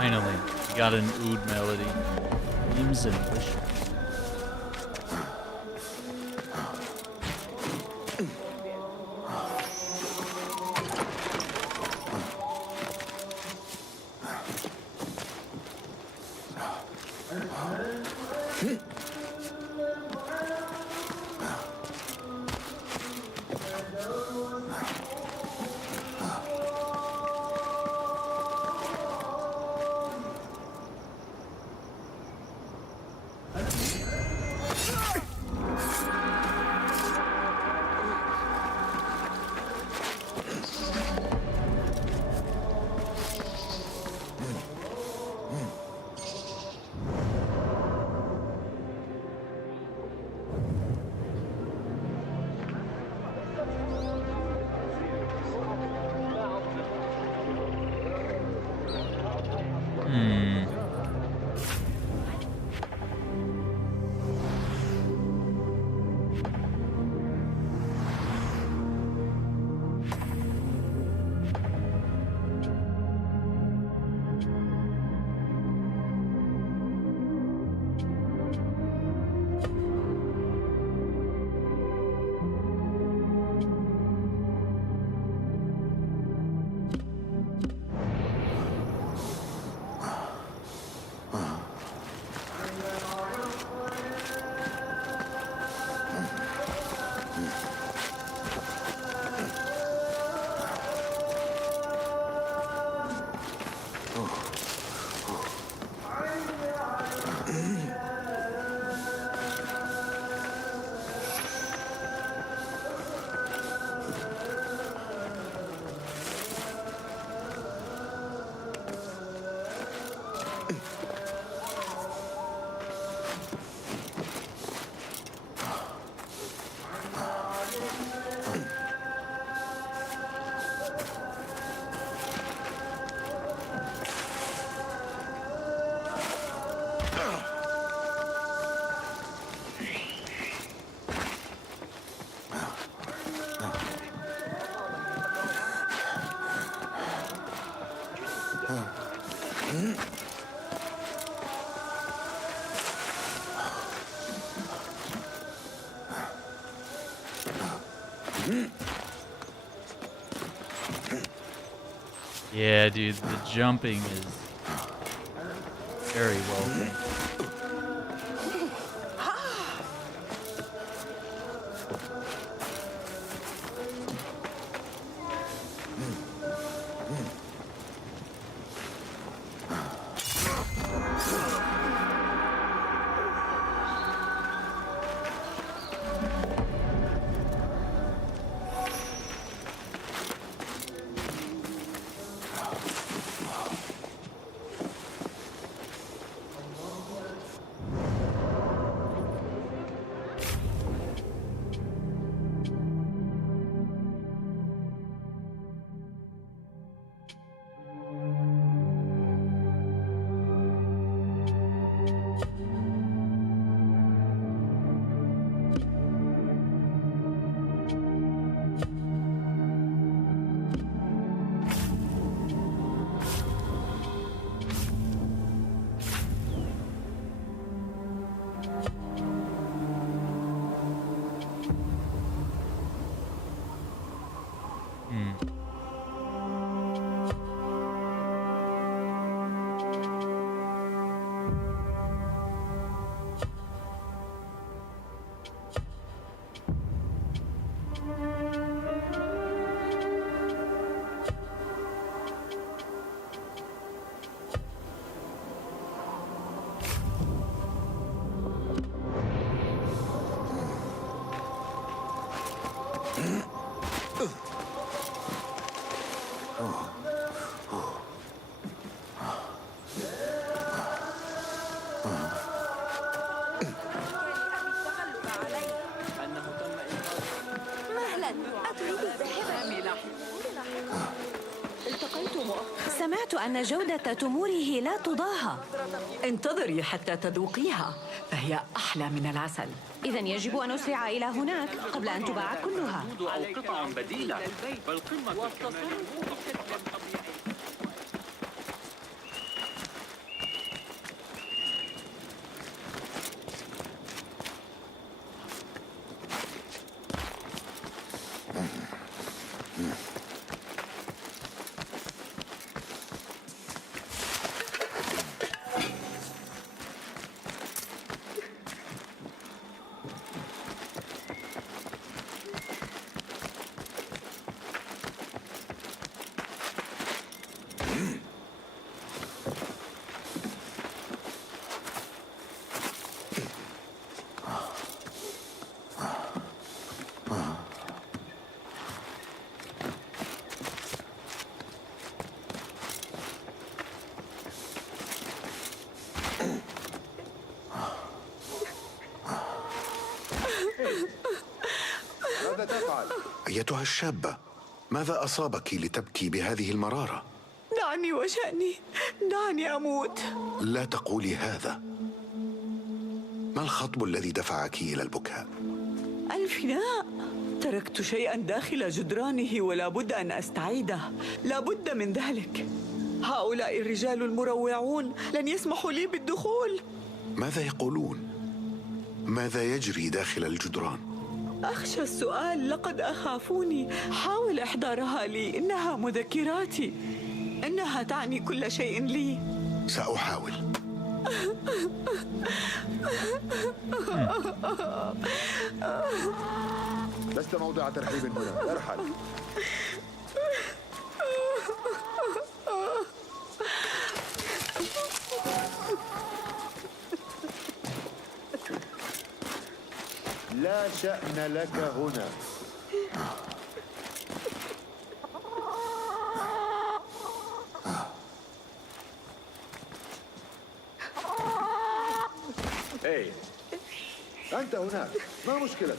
Finally, we got an oud melody. Dreams and wishes. Yeah, dude, the jumping is very well done. سمعت أن جودة تموره لا تضاهى. انتظري حتى تذوقيها، فهي أحلى من العسل. إذا يجب أن أسرع إلى هناك قبل أن تباع كلها. أو قطع بديلة فالقمة كمان ماذا تفعل؟ أيتها الشابة، ماذا أصابك لتبكي بهذه المرارة؟ دعني وشأني، دعني أموت. لا تقولي هذا. ما الخطب الذي دفعك إلى البكاء؟ الفناء. تركت شيئا داخل جدرانه ولا بد أن أستعيده، لا بد من ذلك. هؤلاء الرجال المروعون لن يسمحوا لي بالدخول. ماذا يقولون؟ ماذا يجري داخل الجدران؟ أخشى السؤال، لقد أخافوني. حاول إحضارها لي، إنها مذكراتي، إنها تعني كل شيء لي. سأحاول. لست موضع ترحيب هنا، ارحل. لا شأن لك هنا. إيه، أنت هناك، ما مشكلتك؟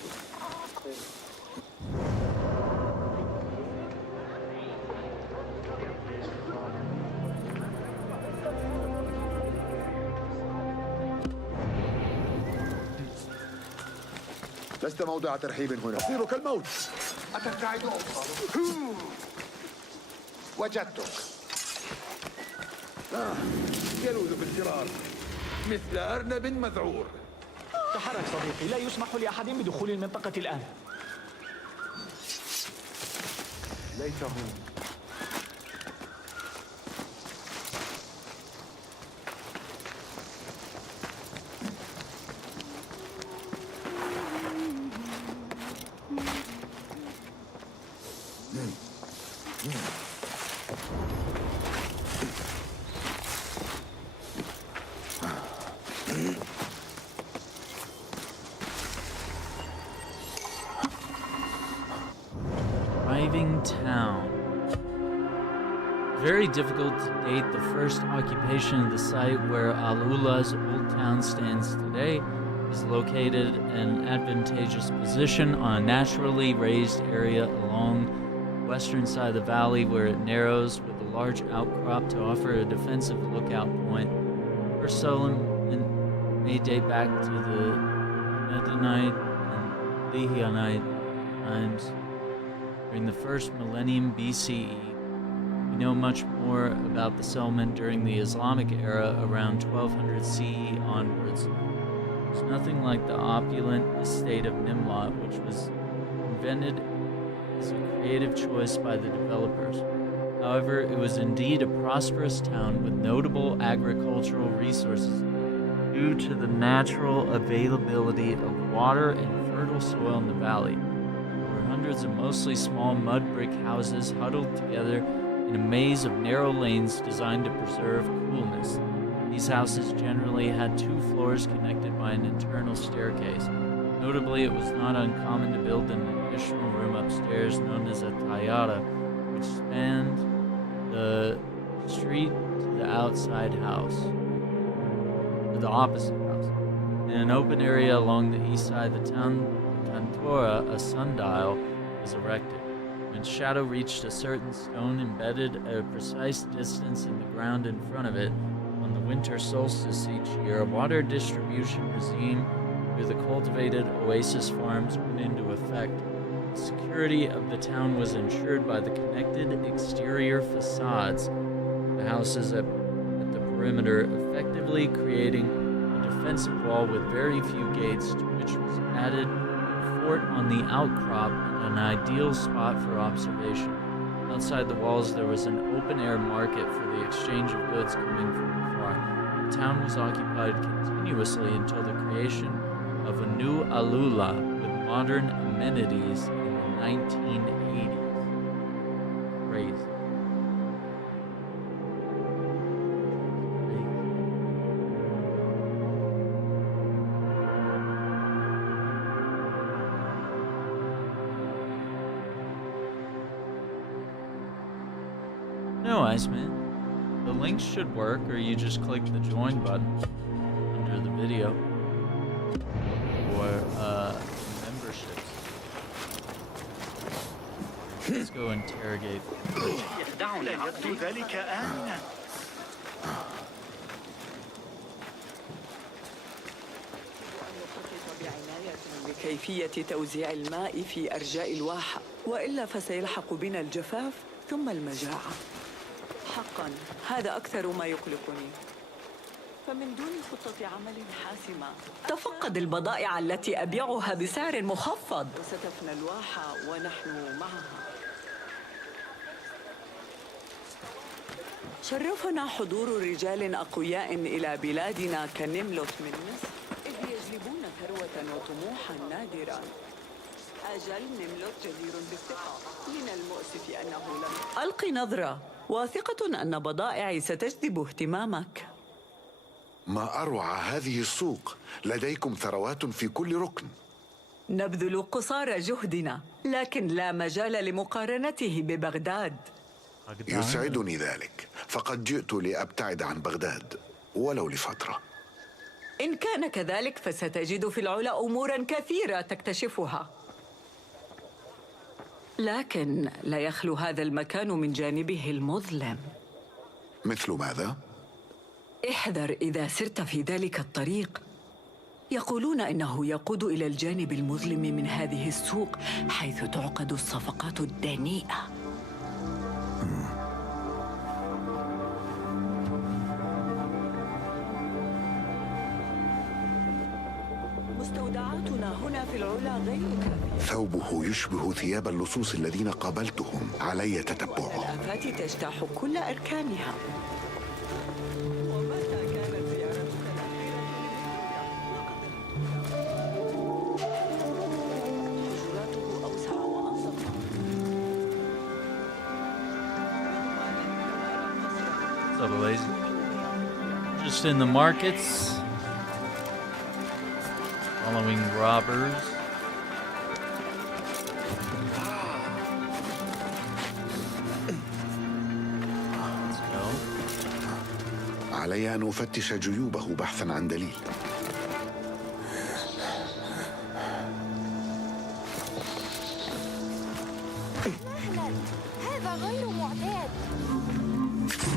لست موضع ترحيب هنا، مصيرك الموت. أتبتعد وجدتك. يلوذ بالفرار مثل أرنب مذعور. تحرك صديقي، لا يسمح لأحد بدخول المنطقة الآن. ليته. Arriving town. Very difficult to date the first occupation of the site where Al-Ulah's old town stands today is located in an advantageous position on a naturally raised area along the western side of the valley where it narrows with a large outcrop to offer a defensive lookout point. First settlement may date back to the Medinite and Lehianite times. During the first millennium BCE, we know much more about the settlement during the Islamic era around 1200 CE onwards. It's nothing like the opulent estate of Nimlat, which was invented as a creative choice by the developers. However, it was indeed a prosperous town with notable agricultural resources due to the natural availability of water and fertile soil in the valley. Hundreds of mostly small mud brick houses huddled together in a maze of narrow lanes designed to preserve coolness. These houses generally had 2 floors connected by an internal staircase. Notably, it was not uncommon to build an additional room upstairs known as a tayyara, which spanned the street to the outside house, or the opposite house. In an open area along the east side of the town, Cantora, a sundial, was erected. When shadow reached a certain stone embedded at a precise distance in the ground in front of it, on the winter solstice each year, a water distribution regime through the cultivated oasis farms went into effect. The security of the town was ensured by the connected exterior facades, the houses at the perimeter, effectively creating a defensive wall with very few gates, to which was added a fort on the outcrop and an ideal spot for observation. Outside the walls there was an open-air market for the exchange of goods coming from afar. The town was occupied continuously until the creation of a new alula with modern amenities in the 1980s. Crazy. No, Iceman. The links should work, or you just click the join button under the video. Or, memberships. Let's go interrogate. يبدو ذلك آمنا. بكيفية توزيع الماء في أرجاء الواحة، وإلا فسيلحق بنا الجفاف ثم المجاعة. حقا هذا أكثر ما يقلقني. فمن دون خطة عمل حاسمة تفقد البضائع التي أبيعها بسعر مخفض، وستفنى الواحة ونحن معها. شرفنا حضور رجال أقوياء إلى بلادنا كنملوت من مصر، إذ يجلبون ثروة وطموحا نادرا. أجل نملوت جدير بالثقة، من المؤسف أنه لم ألقي نظرة، واثقة أن بضائعي ستجذب اهتمامك. ما أروع هذه السوق، لديكم ثروات في كل ركن. نبذل قصارى جهدنا، لكن لا مجال لمقارنته ببغداد. يسعدني ذلك، فقد جئت لأبتعد عن بغداد ولو لفترة. إن كان كذلك فستجد في العلا أموراً كثيرة تكتشفها، لكن لا يخلو هذا المكان من جانبه المظلم. مثل ماذا؟ احذر إذا سرت في ذلك الطريق، يقولون إنه يقود إلى الجانب المظلم من هذه السوق، حيث تعقد الصفقات الدنيئة. مستودعاتنا هنا في العلا غير كافية. ثوبه يشبه ثياب اللصوص الذين قابلتهم، علي تتبعه. الآفات تجتاح كل أركانها. What's up, ladies? Just in the markets, following robbers. Let's go. علي أن أفتش جيوبه بحثاً عن دليل. هذا غير معتاد.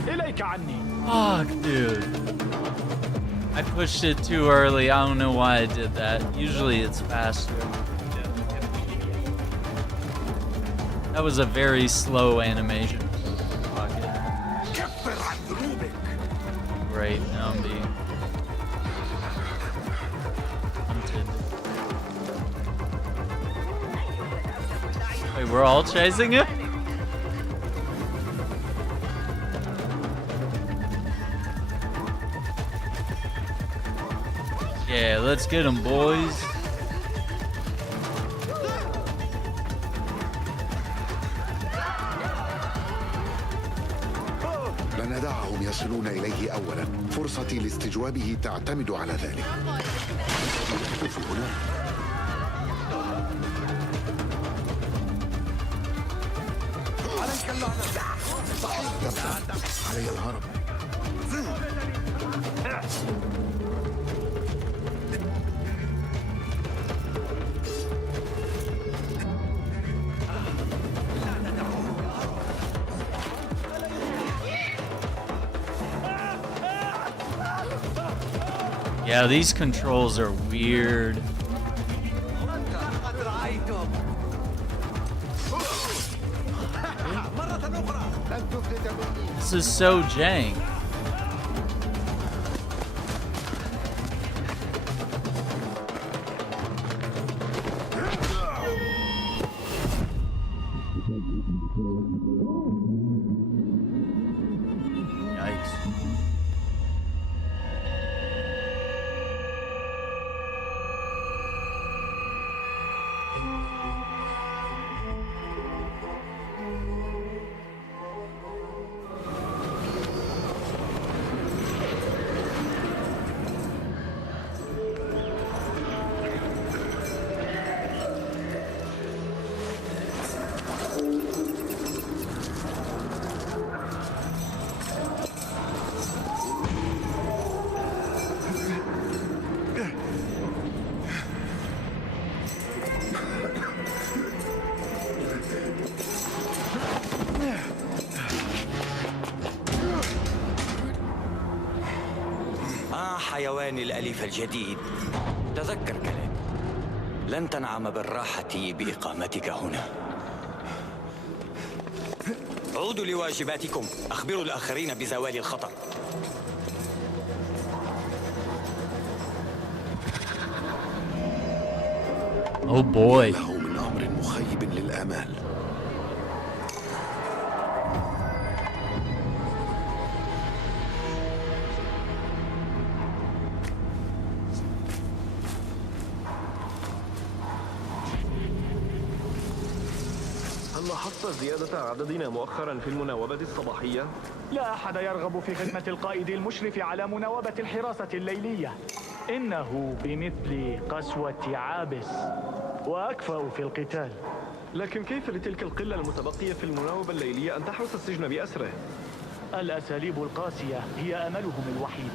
إليك عني. Fuck, dude. I pushed it too early. I don't know why I did that. Usually it's faster. That was a very slow animation. Great, now I'm being hunted. Wait, we're all chasing him? Yeah, let's get him, boys. لندعهم يصلون إليه أولاً. فرصتي لاستجوابه تعتمد على ذلك. هنا. عليك اللعنة. علي الهرب. Yeah, these controls are weird. This is so jank. حيواني الأليف الجديد، تذكر كلامي، لن تنعم بالراحة بإقامتك هنا. عودوا لواجباتكم، أخبروا الآخرين بزوال الخطر. Oh boy. له من أمر مخيب للآمال. هل لاحظت زيادة عددنا مؤخرا في المناوبة الصباحية؟ لا أحد يرغب في خدمة القائد المشرف على مناوبة الحراسة الليلية. إنه بمثل قسوة عابس وأكفأ في القتال. لكن كيف لتلك القلة المتبقية في المناوبة الليلية أن تحرس السجن بأسره؟ الأساليب القاسية هي أملهم الوحيد.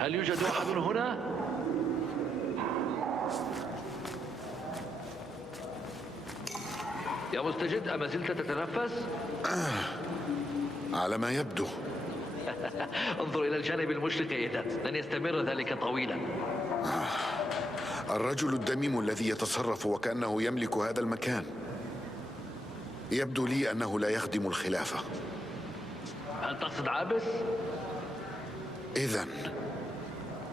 هل يوجد أحد هنا؟ يا مستجد، أما زلت تتنفس؟ على ما يبدو. انظر إلى الجانب المشرق إذا لن يستمر ذلك طويلا. الرجل الدميم الذي يتصرف وكأنه يملك هذا المكان، يبدو لي أنه لا يخدم الخلافة. هل تقصد عابس؟ إذن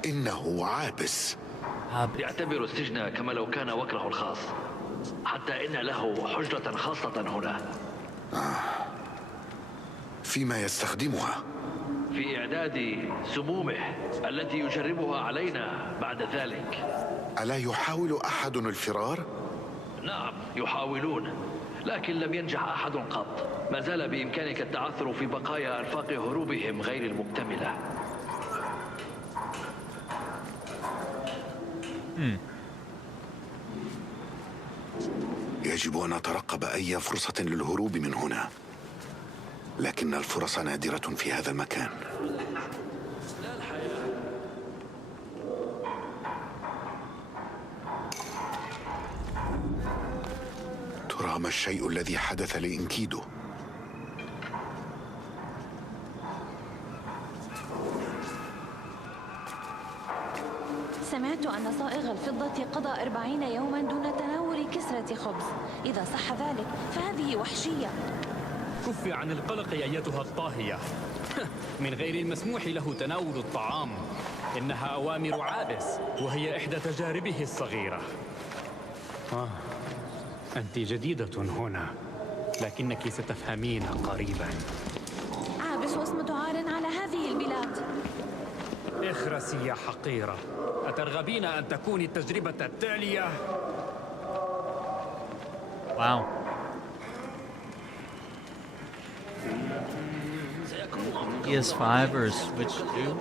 إنه عابس. يعتبر السجن كما لو كان وكره الخاص، حتى إن له حجرة خاصة هنا. فيما يستخدمها؟ في إعداد سمومه التي يجربها علينا بعد ذلك. ألا يحاول أحد الفرار؟ نعم يحاولون، لكن لم ينجح أحد قط. ما زال بإمكانك التعثر في بقايا أرفاق هروبهم غير المكتملة. يجب أن أترقب أي فرصة للهروب من هنا، لكن الفرص نادرة في هذا المكان. ترى ما الشيء الذي حدث لإنكيدو؟ سمعت أن صائغ الفضة قضى 40 يوما دون تناول كسرة خبز. إذا صح ذلك فهذه وحشية. كفي عن القلق أيتها الطاهية. من غير المسموح له تناول الطعام. إنها أوامر عابس، وهي إحدى تجاربه الصغيرة. أنت جديدة هنا، لكنك ستفهمين قريبا. عابس اسم عار على هذه البلاد. اخرسي يا حقيرة، أترغبين أن تكوني التجربة التالية؟ واو. PS5 or Switch 2?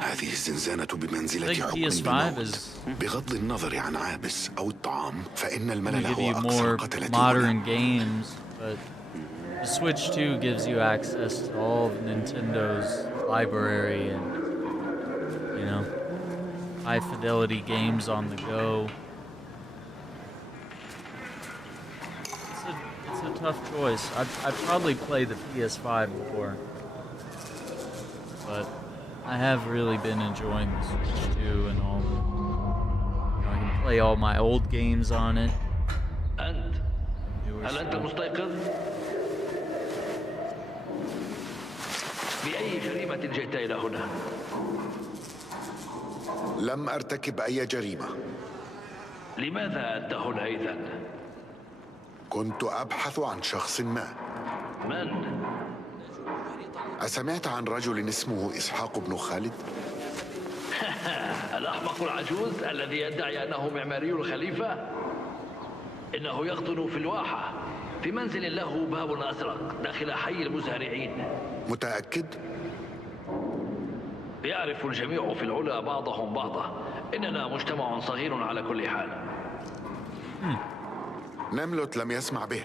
هذه الزنزانة بمنزلة حكم بالموت. بغض النظر عن عابس أو الطعام، فإن الملل هو أكثر قتلة modern games, but the Switch 2 gives you access to all of Nintendo's library and, you know, high fidelity games on the go. It's a tough choice. I'd probably play the PS5 more, but I have really been enjoying the Switch 2 and all. I can play all my old games on it. هل أنت مستيقظ؟ بأي جريمة جئت إلى هنا؟ لم أرتكب أي جريمة. لماذا أنت هنا إذن؟ كنت أبحث عن شخص ما. من؟ أسمعت عن رجل اسمه إسحاق بن خالد؟ الأحمق العجوز الذي يدعي أنه معماري الخليفة؟ إنه يقطن في الواحة في منزل له باب أزرق داخل حي المزارعين. متأكد؟ يعرف الجميع في العلا بعضهم بعضا. إننا مجتمع صغير على كل حال. نملوت لم يسمع به.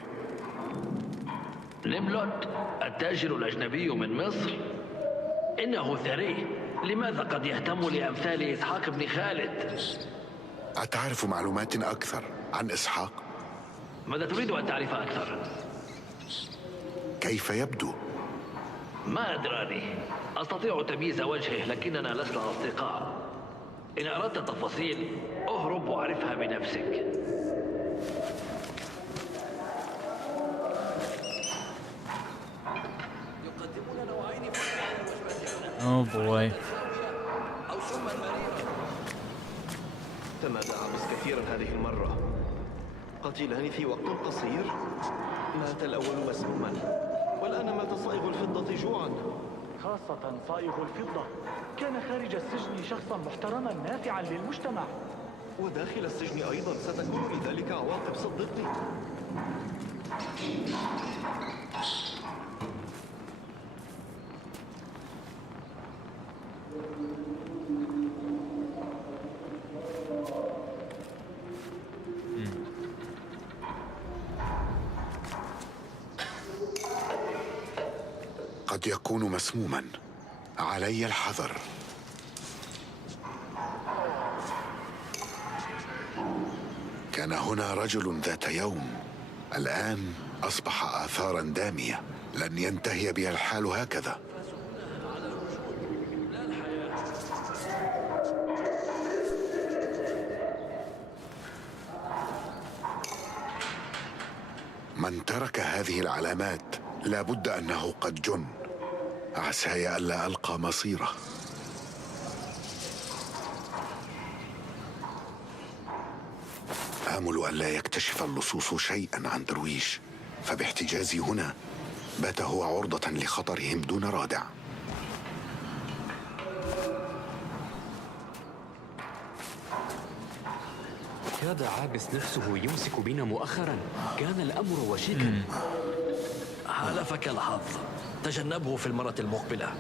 نملوت التاجر الأجنبي من مصر؟ إنه ثري. لماذا قد يهتم لأمثال إسحاق بن خالد؟ أتعرف معلومات أكثر عن إسحاق؟ ماذا تريد أن تعرف أكثر؟ كيف يبدو؟ ما أدراني. أستطيع تمييز وجهه لكننا لسنا أصدقاء. إن أردت تفاصيل أهرب وأعرفها بنفسك. Oh boy. تمادى عابس كثيرا هذه المرة. قتلان في وقت قصير. مات الأول مسموما والآن مات صائغ الفضة جوعا. خاصة صائغ الفضة. كان خارج السجن شخصا محترما نافعا للمجتمع. وداخل السجن أيضا ستكون لذلك عواقب صدقني. قد يكون مسموما. علي الحذر. كان هنا رجل ذات يوم. الآن أصبح آثارا دامية. لن ينتهي بها الحال هكذا. من ترك هذه العلامات لابد أنه قد جن. عساي ألا ألقى مصيره. آمل ألا يكتشف اللصوص شيئا عن درويش، فباحتجازي هنا بات هو عرضة لخطرهم دون رادع. كاد عابس نفسه يمسك بنا مؤخرا. كان الأمر وشيكا. حالفك الحظ. تجنبه في المرة المقبلة.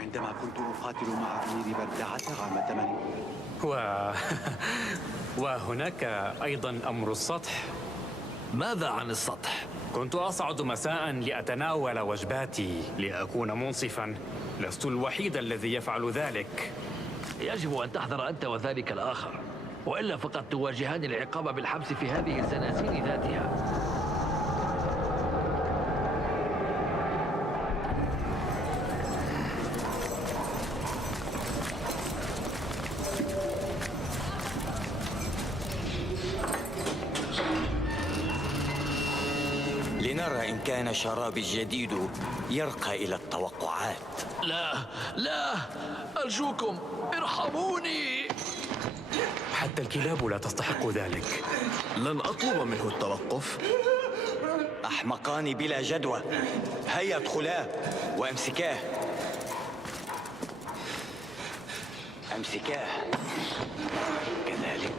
عندما كنت أقاتل مع أمير بردعة عام 8. وهناك أيضا أمر السطح. ماذا عن السطح؟ كنت أصعد مساء لأتناول وجباتي لأكون منصفا. لست الوحيد الذي يفعل ذلك. يجب أن تحذر أنت وذلك الآخر، وإلا فقد تواجهان العقاب بالحبس في هذه السلاسل ذاتها. لنرى إن كان شرابي الجديد يرقى إلى التوقعات. لا لا، أرجوكم ارحموني. حتى الكلاب لا تستحق ذلك. لن أطلب منه التوقف. أحمقان بلا جدوى. هيا ادخلاه وامسكاه. امسكاه كذلك.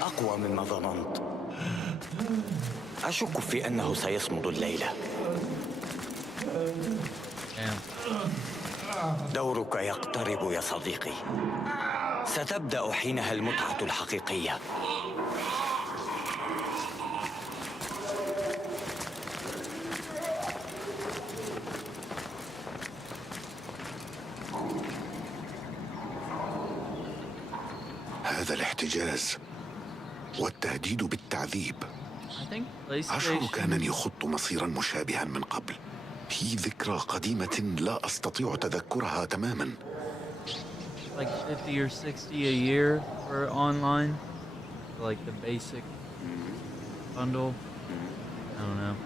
أقوى مما ظننت. أشك في أنه سيصمد الليلة. دورك يقترب يا صديقي. ستبدأ حينها المتعة الحقيقية. هذا الاحتجاز والتهديد بالتعذيب. أشعر كأنني يخط مصيرا مشابها من قبل. هي ذكرى قديمة لا أستطيع تذكرها تماما. Like 50 or 60 a year for online, for like the basic bundle. I don't know.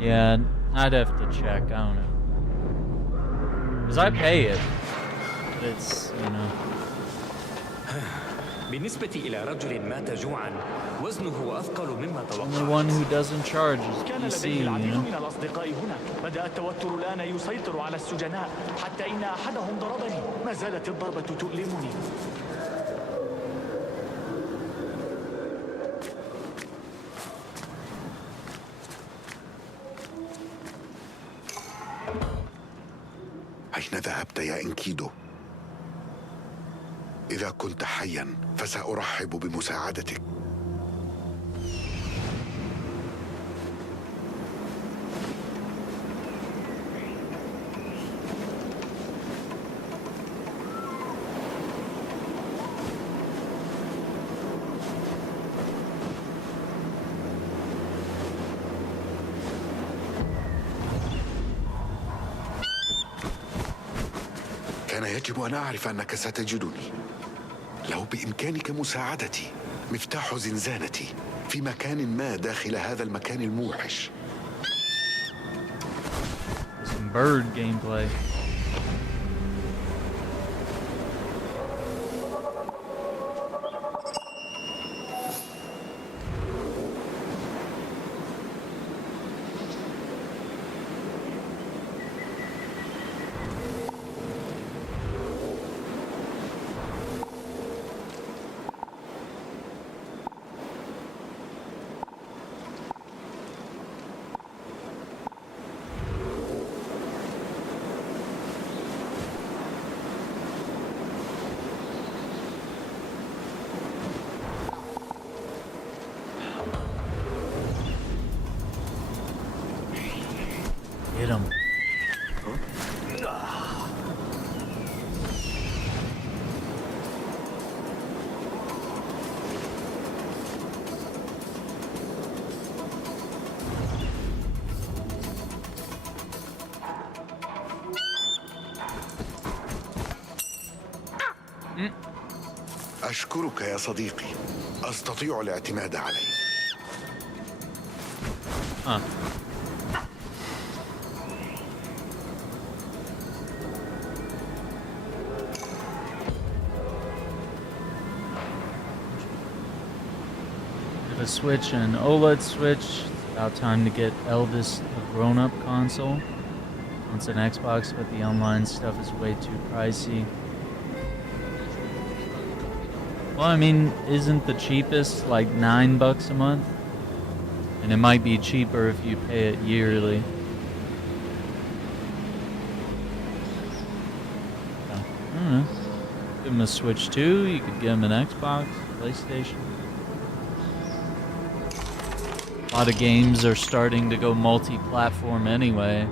Yeah, I'd have to check. I don't know. Because I pay it. But it's, you know. بالنسبة إلى رجل مات جوعا وزنه أثقل مما توقعت. The one who doesn't charge is كان PC, لديه you العديد know. من الأصدقاء هنا. بدأ التوتر الآن يسيطر على السجناء حتى إن أحدهم ضربني. ما زالت الضربة تؤلمني. أين ذهبت يا إنكيدو؟ إذا كنت حيا فسأرحب بمساعدتك. كان يجب أن أعرف أنك ستجدني. لو بإمكانك مساعدتي. مفتاح زنزانتي في مكان ما داخل هذا المكان الموحش. Some bird gameplay. Hit him. أشكرك يا صديقي. أستطيع الاعتماد عليك. A Switch and OLED Switch. It's about time to get Elvis a grown-up console. It's an Xbox, but the online stuff is way too pricey. Well, I mean, isn't the cheapest like $9 a month? And it might be cheaper if you pay it yearly. So, I don't know. Give him a Switch 2, you could give him an Xbox, PlayStation. A lot of games are starting to go multi-platform anyway.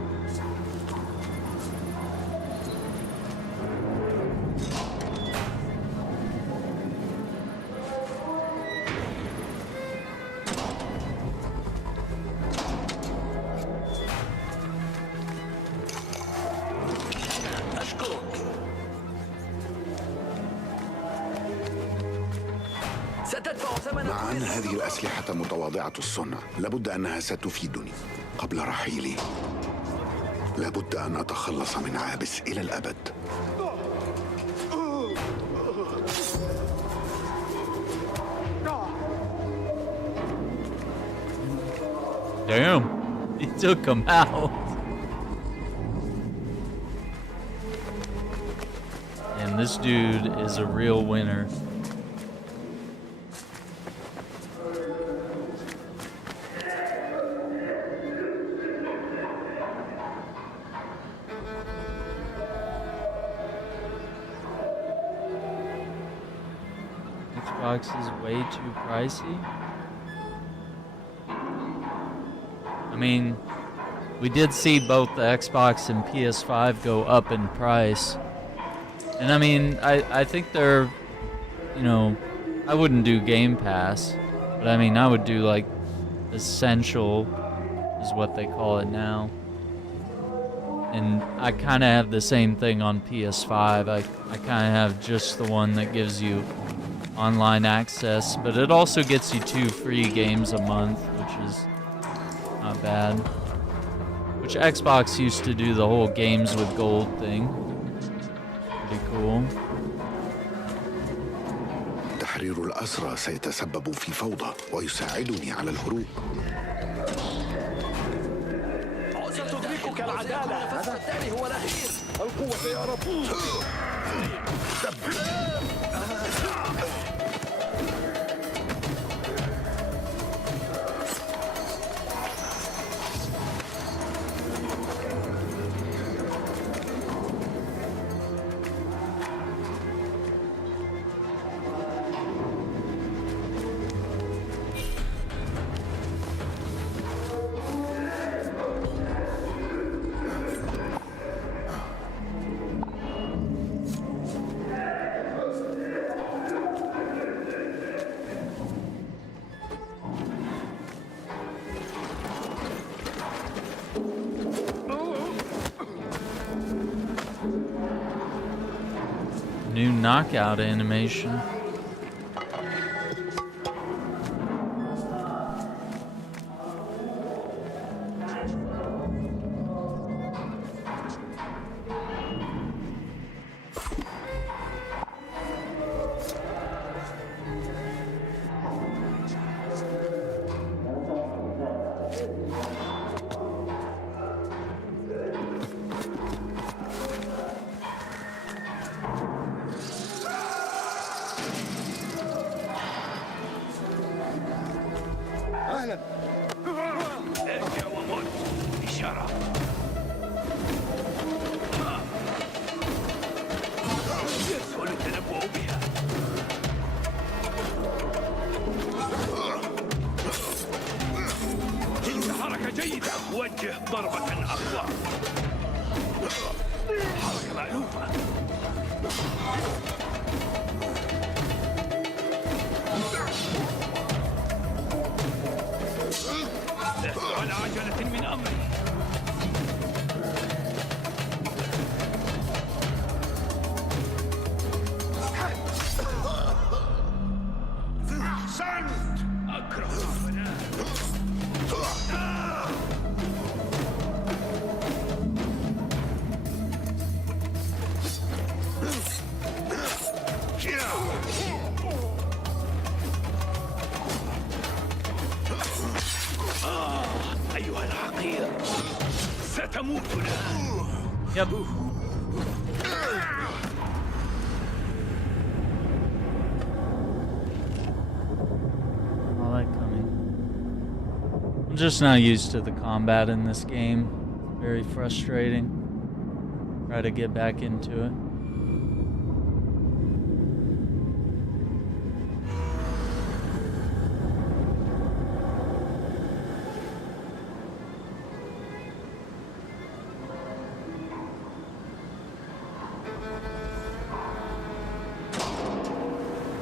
مع أن هذه الأسلحة متواضعة الصنع، لابد أنها ستفيدني. قبل رحيلي لابد أن أتخلص من عابس إلى الأبد. Damn, he took him out. And this dude is a real winner. Xbox is way too pricey. I mean, we did see both the Xbox and PS5 go up in price. And I mean, I think they're, you know, I wouldn't do Game Pass, but I mean, I would do like Essential is what they call it now. And I kind of have the same thing on PS5. I kind of have just the one that gives you online access, but it also gets you 2 free games a month, which is not bad. Which Xbox used to do the whole games with gold thing. Pretty cool. تحرير الأسرى سيتسبب في فوضى ويساعدني على الهروب. ستدركك العدالة. هذا التالي هو الأخير. القوة يا رب. New knockout animation. Yep. All that coming. I'm just not used to the combat in this game. Very frustrating. Try to get back into it.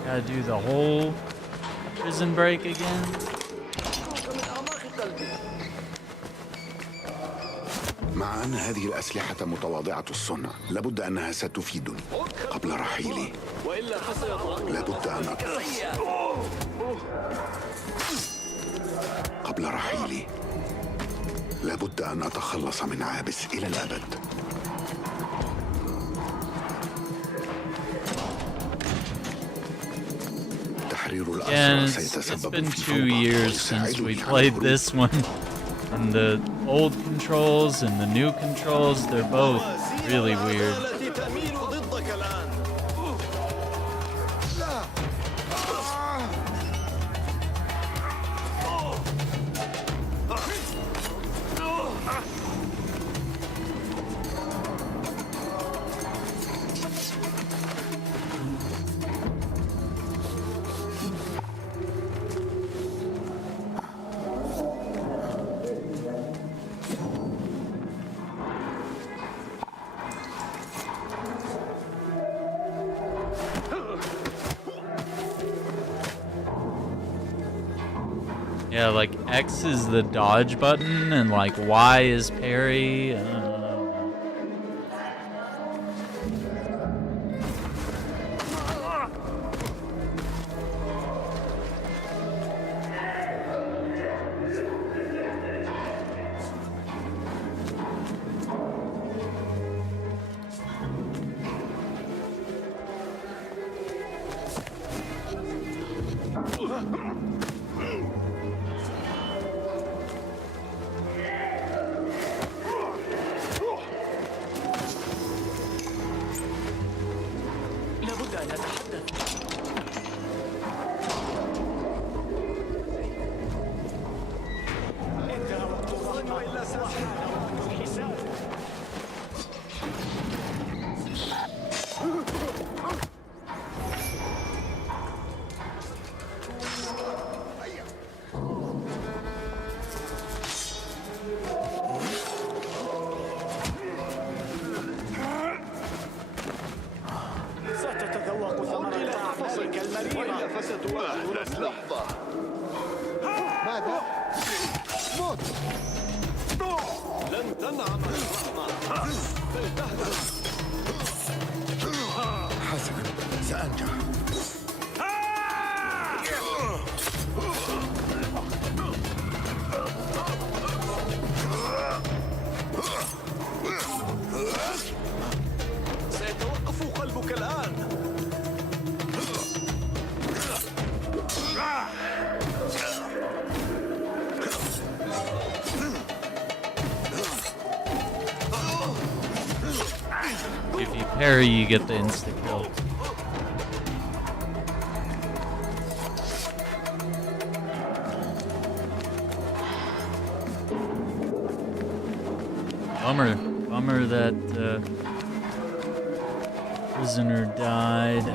Gotta do the whole prison break again. مع أن هذه الأسلحة متواضعة الصنع لابد أنها ستفيدني قبل رحيلي. لابد أن قبل رحيلي لابد أن أتخلص من عابس إلى الأبد. And it's been 2 years since we played this one. And the old controls and the new controls, they're both really weird. Yeah, like X is the dodge button and like Y is parry. لابد أن أتحدث. انتهى وقت الرهن وإلا سأحان وقت الحساب. ستتذوق ثمرة قفصك المريرة فستواجه لحظة. ماذا؟ موت. لن تنعم الرحمة بل تهدم. حسنا، سأنجح. سيتوقف قلبك الآن. If you parry, you get the insta kill. Bummer that prisoner died.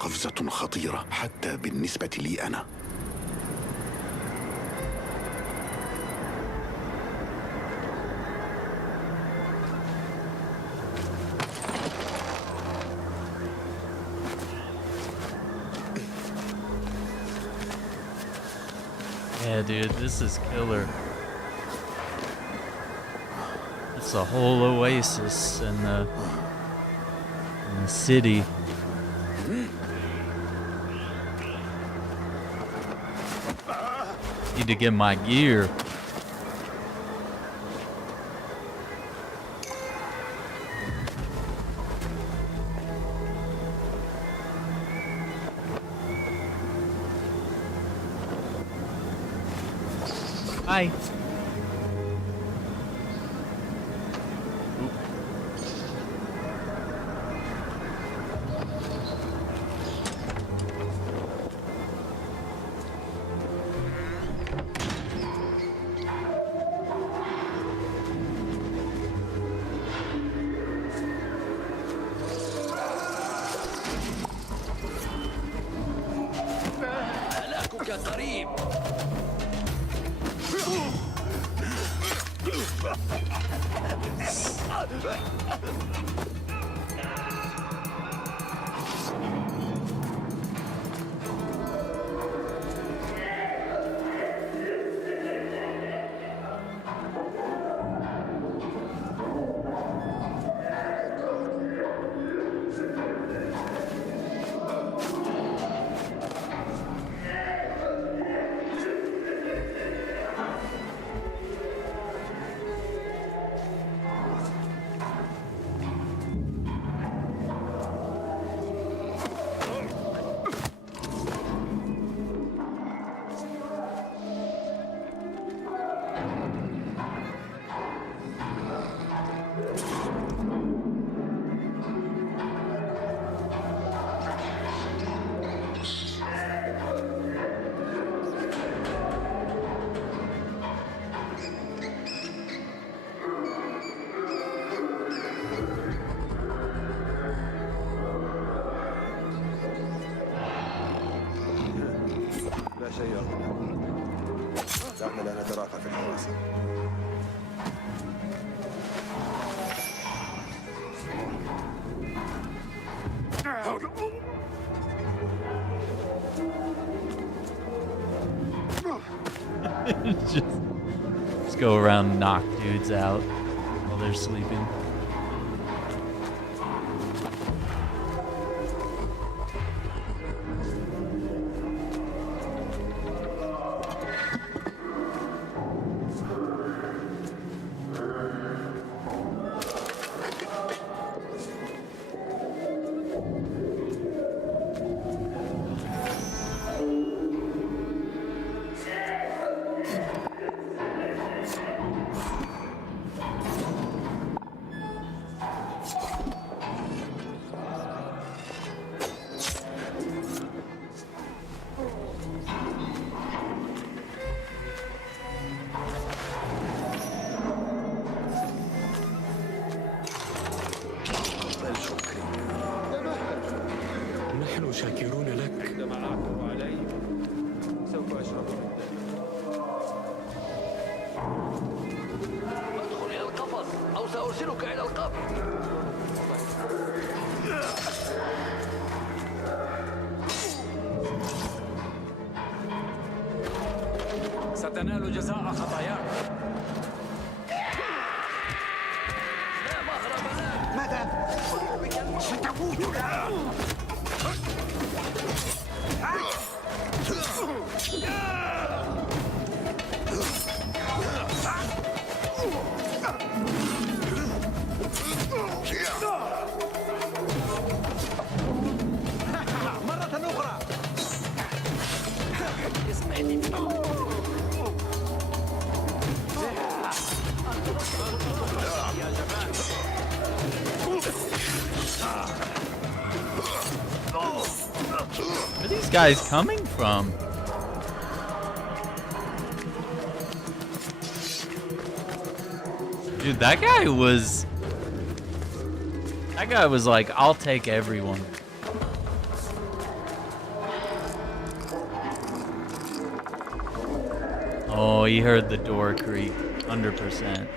قفزة خطيرة حتى بالنسبة لي أنا. Yeah, dude, this is killer. It's a whole oasis in the city. Need to get my gear. Hi. هلاكك قريب. لا نتراخى في الحراسة. just go around and knock dudes out while they're sleeping. نحن شاكرون لك. عندما أعثر علي سوف أشرب من ادخل إلى القفص أو سأرسلك إلى القبر. ستنال جزاء خطاياك. لا مهرب لك. ماذا؟ ستموت الآن. مرة أخرى. Where are these guys coming from? Dude, that guy was like, I'll take everyone. Oh, he heard the door creak, 100%.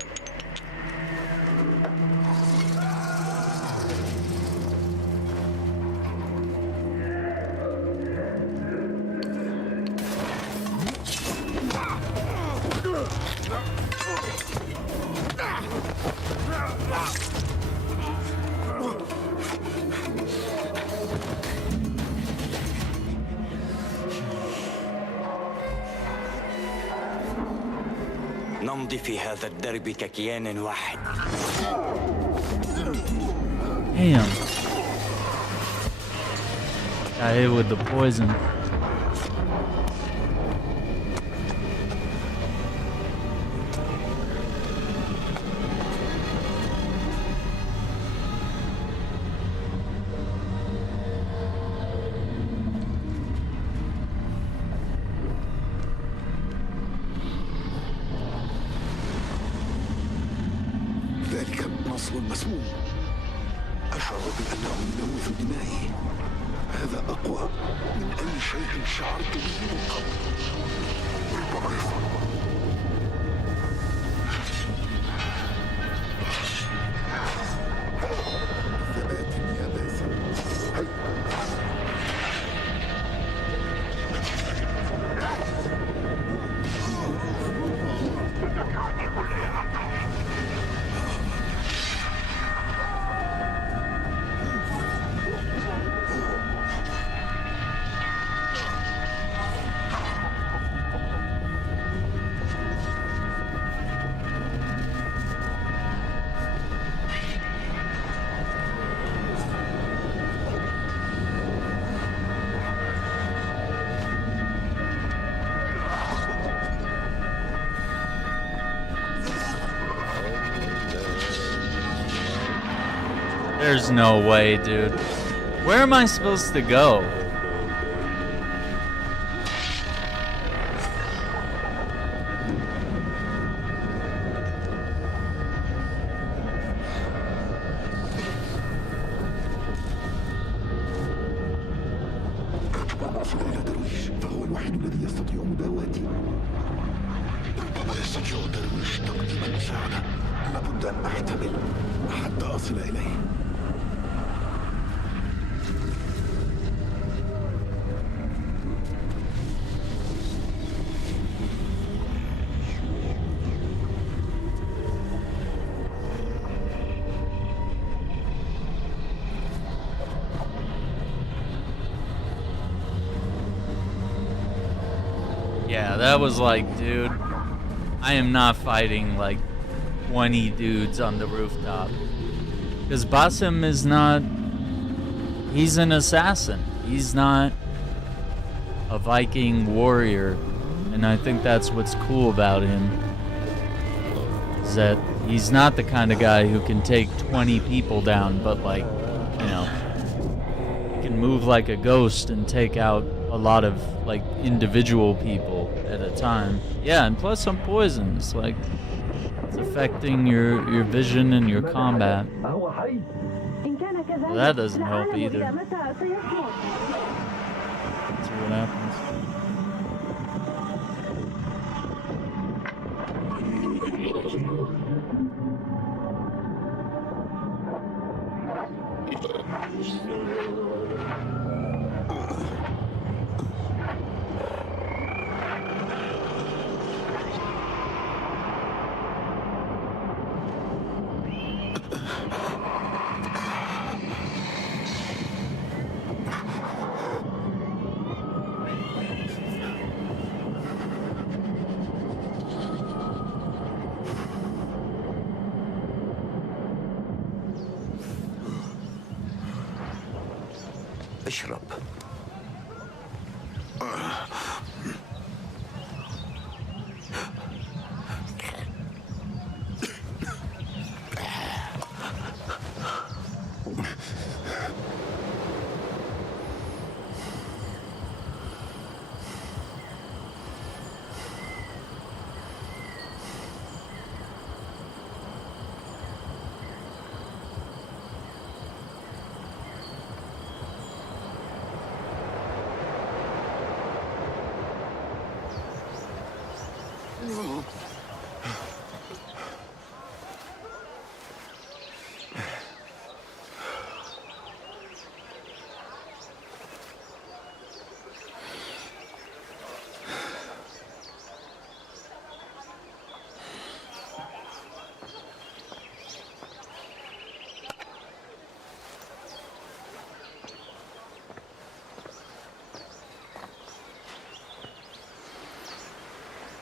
نمضي في هذا الدرب ككيان واحد. Damn. Got hit with the poison. ذلك نصل مسموم. أشعر بأنه يلوث دمائي. هذا أقوى من أي شيء شعرت به من قبل. ربما يصل. ثبات يا باسم. هيا. There's no way, dude. Where am I supposed to go? فهو الوحيد الذي يستطيع مداواتي. ربما يستطيع درويش تقديم المساعدة. لابد أن أحتمل حتى أصل إليه. Yeah, that was like, dude, I am not fighting like 20 dudes on the rooftop. Because Basim is not, he's an assassin. He's not a Viking warrior. And I think that's what's cool about him. Is that he's not the kind of guy who can take 20 people down, but like, you know, he can move like a ghost and take out a lot of like individual people at a time. Yeah, and plus some poisons, like it's affecting your vision and your combat. Well, that doesn't help either. Let's see what happens. اشرب.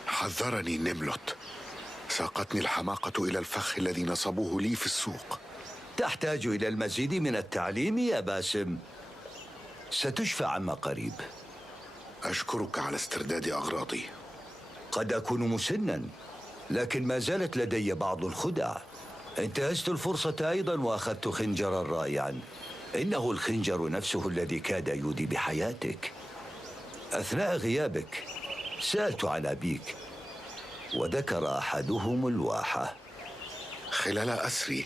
حذرني نملوت. ساقتني الحماقة إلى الفخ الذي نصبوه لي في السوق. تحتاج إلى المزيد من التعليم يا باسم. ستشفى عما قريب. أشكرك على استرداد أغراضي. قد أكون مسنا، لكن ما زالت لدي بعض الخدع. انتهزت الفرصة أيضا وأخذت خنجرا رائعا. إنه الخنجر نفسه الذي كاد يودي بحياتك. أثناء غيابك سألت عن أبيك وذكر أحدهم الواحة. خلال أسري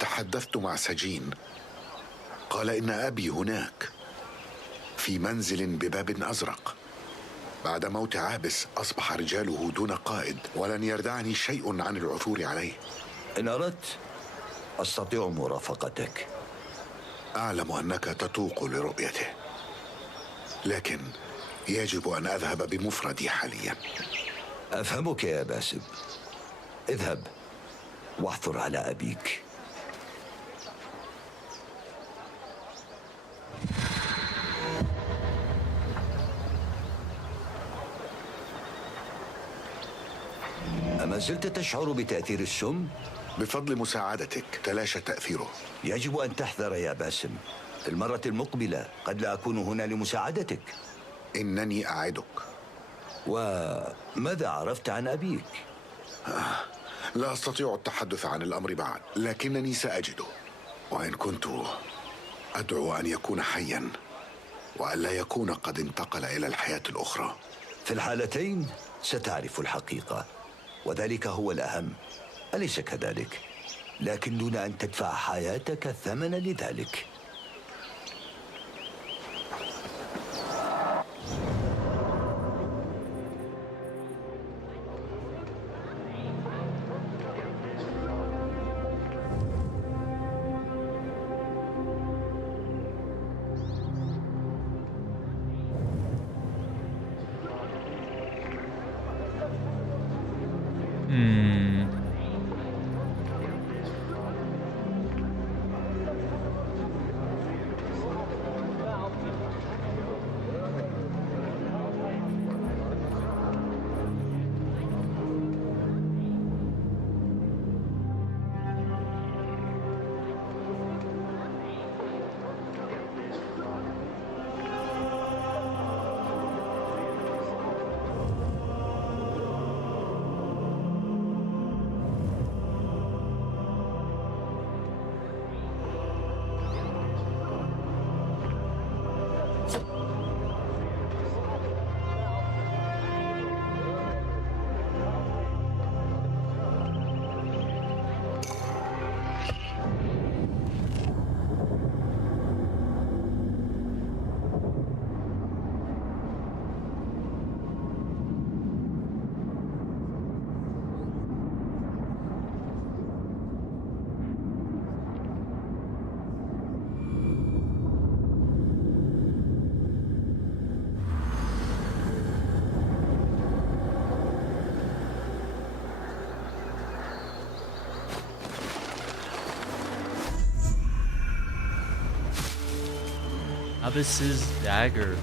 تحدثت مع سجين، قال إن أبي هناك في منزل بباب أزرق. بعد موت عابس أصبح رجاله دون قائد، ولن يردعني شيء عن العثور عليه. إن أردت أستطيع مرافقتك. أعلم أنك تتوق لرؤيته، لكن يجب أن أذهب بمفردي حاليا. أفهمك يا باسم. اذهب واحثر على أبيك. أما زلت تشعر بتأثير السم؟ بفضل مساعدتك تلاشى تأثيره. يجب أن تحذر يا باسم. في المرة المقبلة قد لا أكون هنا لمساعدتك. إنني أعدك. وماذا عرفت عن أبيك؟ لا أستطيع التحدث عن الأمر بعد، لكنني سأجده. وإن كنت أدعو أن يكون حيا وألا يكون قد انتقل إلى الحياة الأخرى. في الحالتين ستعرف الحقيقة، وذلك هو الأهم، أليس كذلك؟ لكن دون أن تدفع حياتك الثمن لذلك. Abyss's dagger.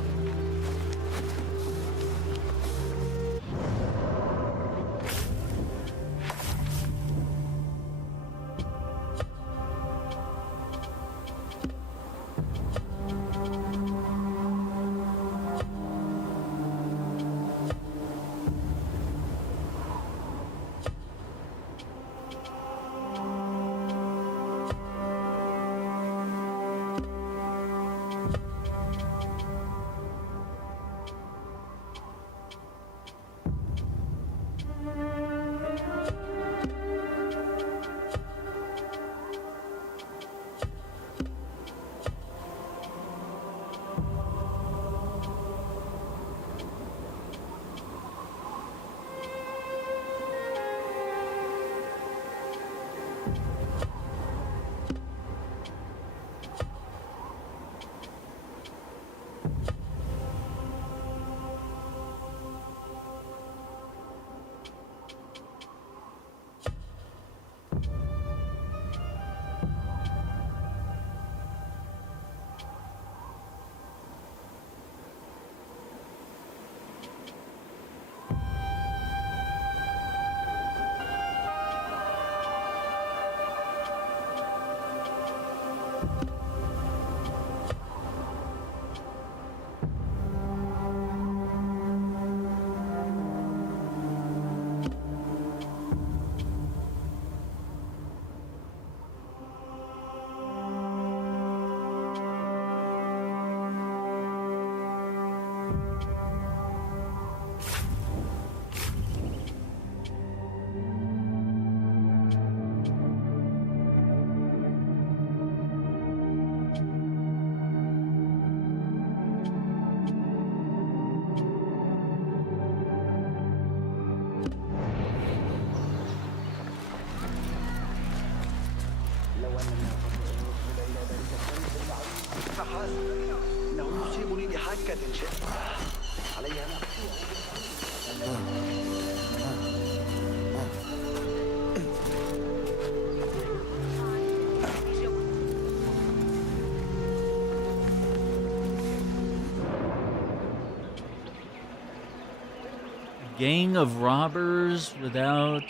Gang of robbers without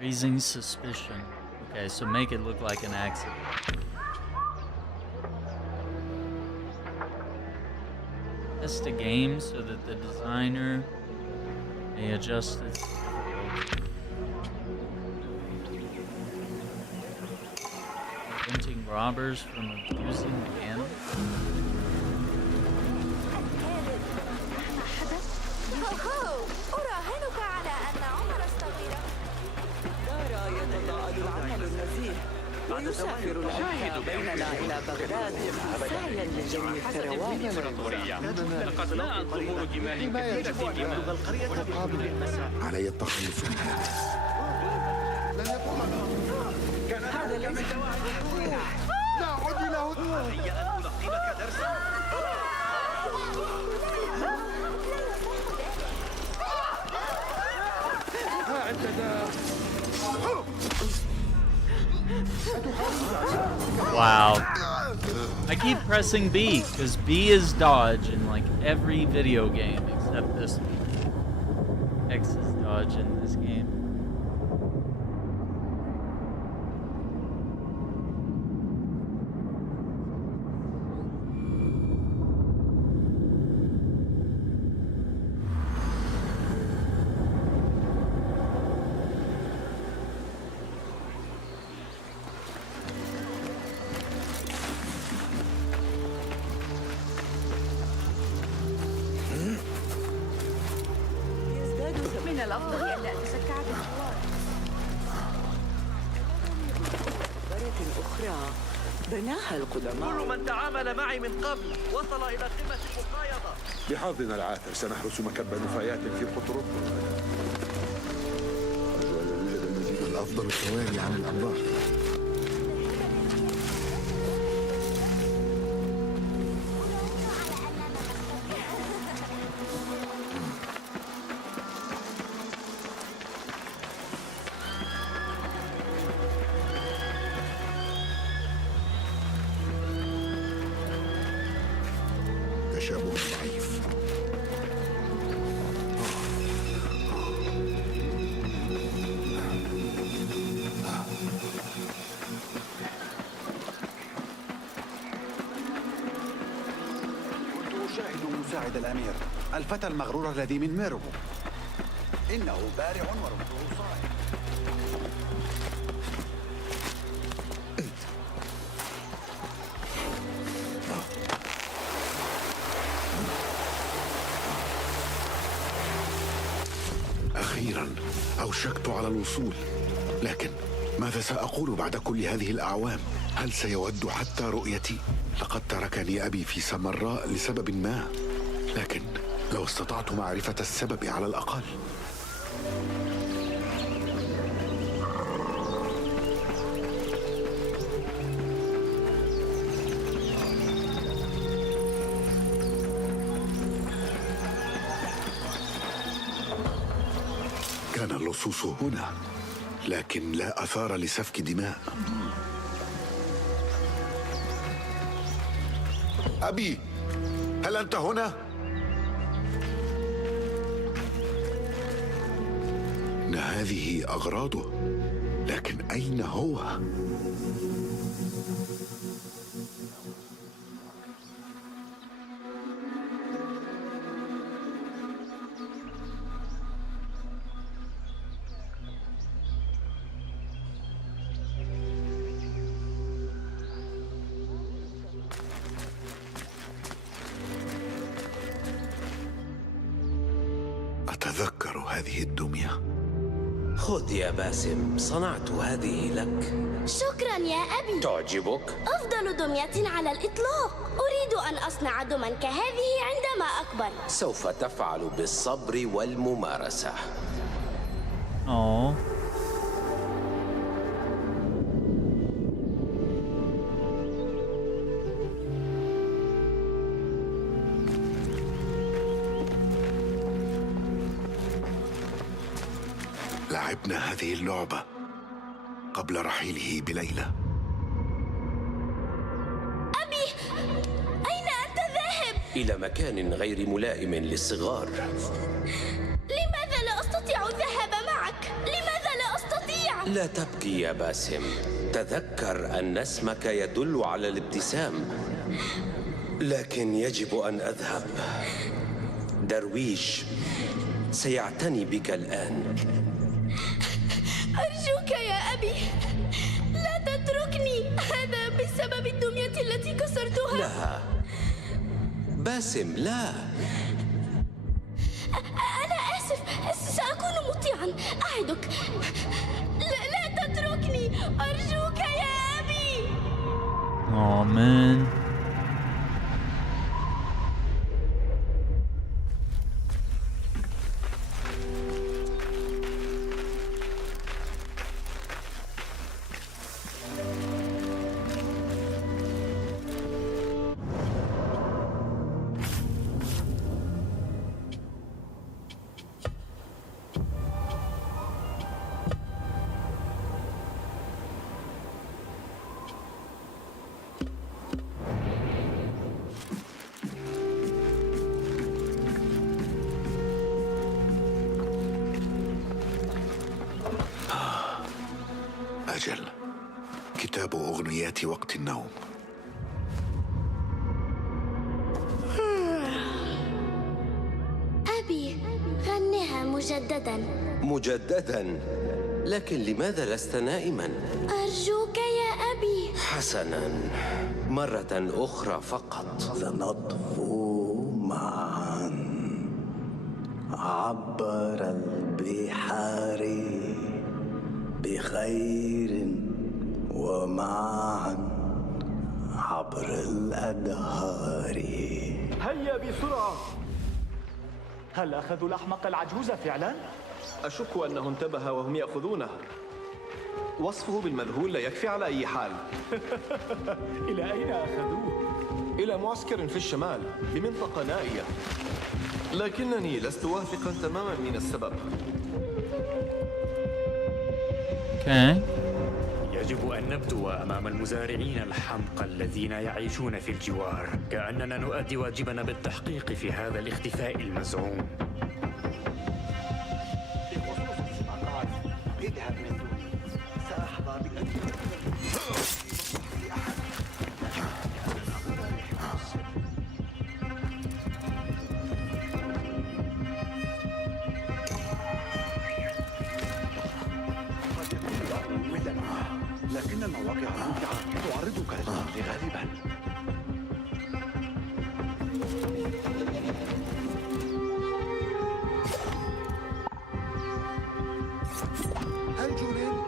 raising suspicion. Okay, so make it look like an accident. Test a game so that the designer may adjust its difficulty. Preventing robbers from abusing the animals. أراهنك على أن عمر الصغير دار يتضاءل العمل النزيه ويسافر الأنفاق بيننا إلى بغداد سعيا لجني الثروات. لقد لا الظهور جمال كثيرة يبلغ القرية مقابل المساء. علي التخلص من هذا. هذا ليس لا عد له. هيا أن ألقنك درسا. Wow. I keep pressing B because B is dodge in like every video game except this one. X is dodge in this game. من الأفضل أن لا أتشكع بالحوار. مقبرة أخرى بناها القدماء. كل من تعامل معي من قبل وصل إلى قمة المقايضة. بحظنا العاثر سنحرس مكب نفايات في قطرب. أرجو أن يوجد المزيد الأفضل التوالي عن الأنبار. تشابه ضعيف. كنت أشاهد مساعد الأمير، الفتى المغرور الذي من ميرو. إنه بارع وربطه صائب. أخيراً أوشكت على الوصول، لكن ماذا سأقول بعد كل هذه الأعوام؟ هل سيود حتى رؤيتي؟ لقد تركني أبي في سمراء لسبب ما، لكن لو استطعت معرفة السبب على الأقل. كان اللصوص هنا، لكن لا أثار لسفك دماء. أبي، هل أنت هنا؟ إن هذه أغراضه، لكن أين هو؟ أتذكر هذه الدمية. خذ يا باسم، صنعت هذه لك. شكرا يا أبي. تعجبك؟ أفضل دمية على الإطلاق. أريد أن أصنع دمى كهذه عندما أكبر. سوف تفعل بالصبر والممارسة. لعبنا هذه اللعبة قبل رحيله بليلة. أبي، أين أنت ذاهب؟ إلى مكان غير ملائم للصغار. لماذا لا أستطيع الذهاب معك؟ لماذا لا أستطيع؟ لا تبكي يا باسم، تذكر أن اسمك يدل على الابتسام. لكن يجب أن أذهب. درويش سيعتني بك الآن. أرجوك يا أبي، لا تتركني. هذا بسبب الدمية التي كسرتها. لا باسم، لا. أنا آسف، سأكون مطيعا، أعدك. لا تتركني، أرجوك يا أبي. Oh man. أجل، كتاب أغنيات وقت النوم. أبي، غنها مجددا. مجددا؟ لكن لماذا لست نائما؟ أرجوك يا أبي. حسنا، مرة أخرى فقط. سنطفو معا عبر البحار بخير، ومعا عبر الأنهار. هيا بسرعة. هل أخذوا الأحمق العجوز فعلا؟ أشك أنه انتبه وهم يأخذونه. وصفه بالمذهول لا يكفي على أي حال. إلى أين أخذوه؟ إلى معسكر في الشمال بمنطقة نائية، لكنني لست واثقا تماما من السبب. Okay. يجب أن نبدو أمام المزارعين الحمقى الذين يعيشون في الجوار كأننا نؤدي واجبنا بالتحقيق في هذا الاختفاء المزعوم. اذهب من دوني، سأحظى بالأجر. لكن المواقع الممتعة تعرضك للقتل غالبا. هل جننت؟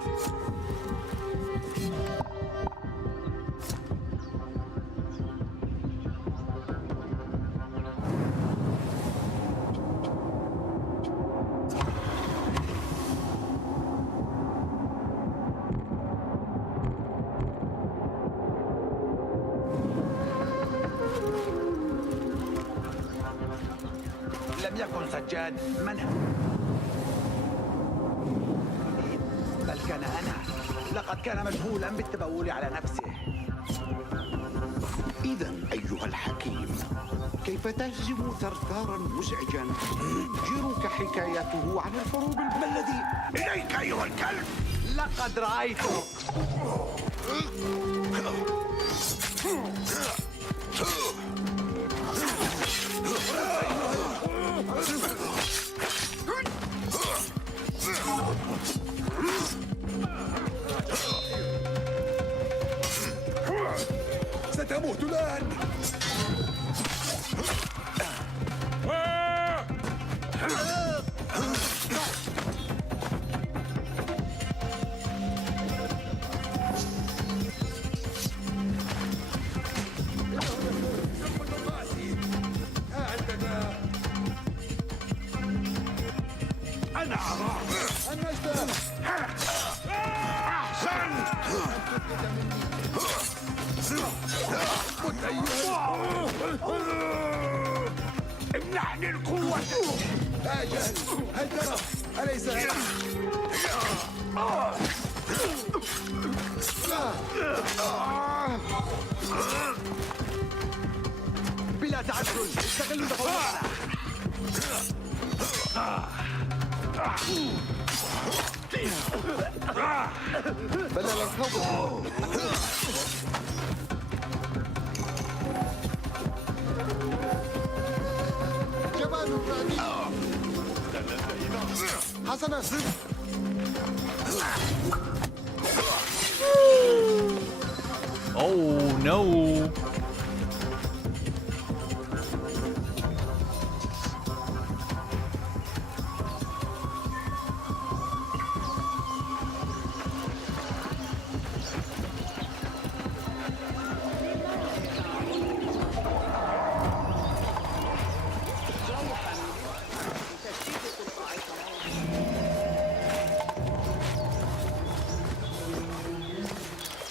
لم يكن سجاد من بل كان أنا. لقد كان مجهولا بالتبول على نفسه. إذا أيها الحكيم، كيف تهزم ثرثارا مزعجا يجرك حكايته عن الحروب؟ ما الذي إليك أيها الكلب؟ لقد رأيته. ستموت الآن. أنا أراك. النجدة. امنحني القوة. أجل، هل ترى؟ أليس هذا؟ بلا تعجل، استغلوا تفوقنا. بلل الخوف. جبان الرعدي. حسنا. Oh no.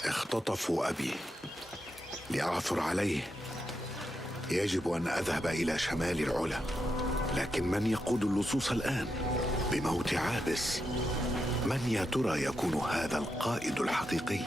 اختطفوا أبي لأعثر عليه. يجب أن أذهب إلى شمال العلا، لكن من يقود اللصوص الآن؟ بموت عابس، من يا ترى يكون هذا القائد الحقيقي؟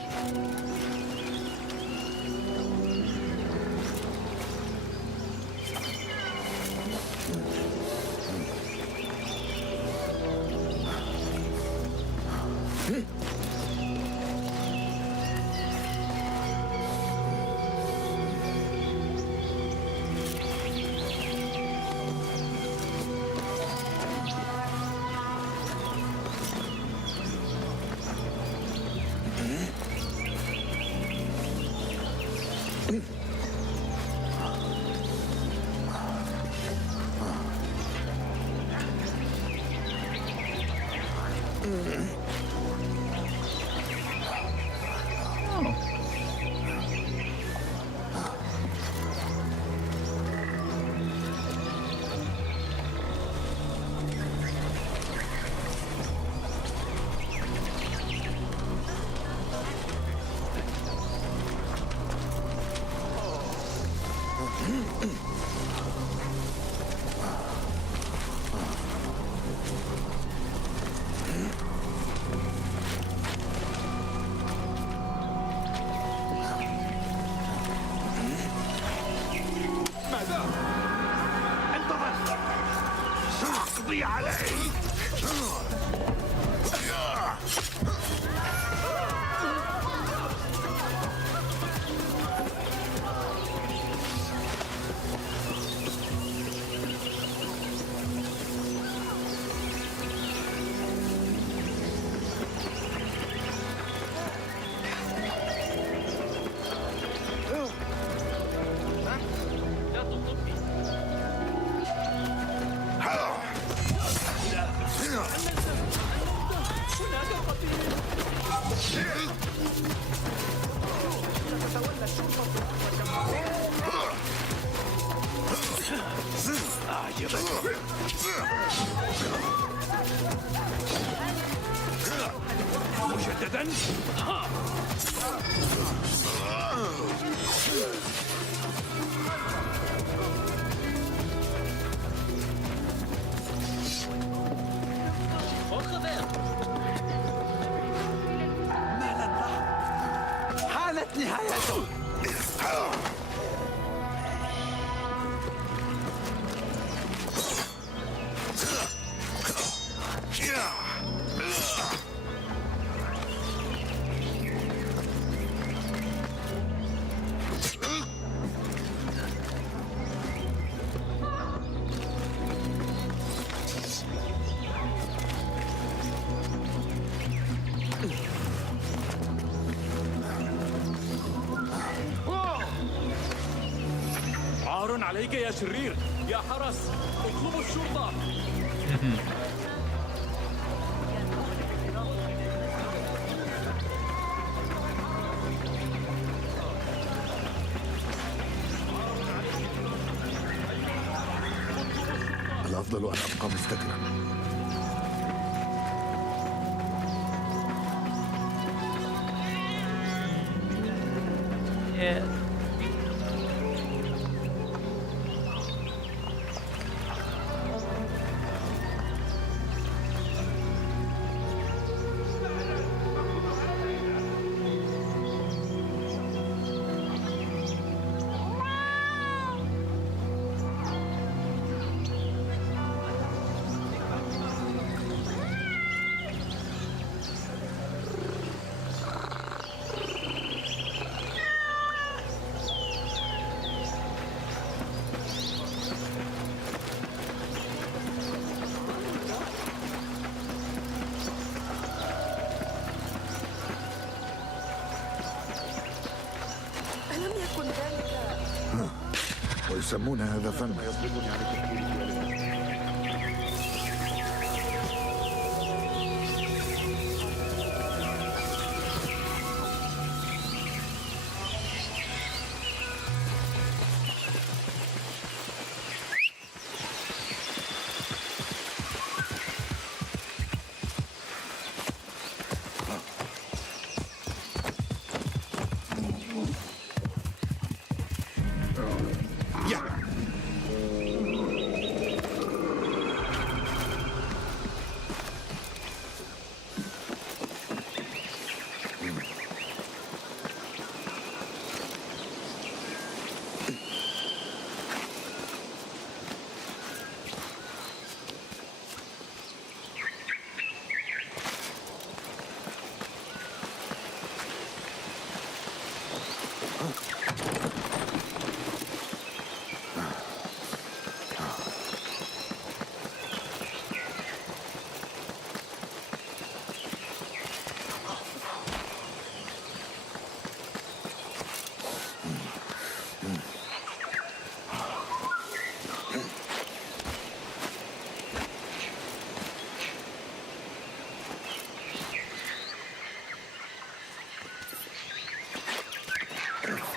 تقضي عليه. مجددا. حانت نهايته. عار عليك يا شرير. يا حرس اطلبوا الشرطة. الأفضل أن أبقى مستترا. ويسمون هذا فن.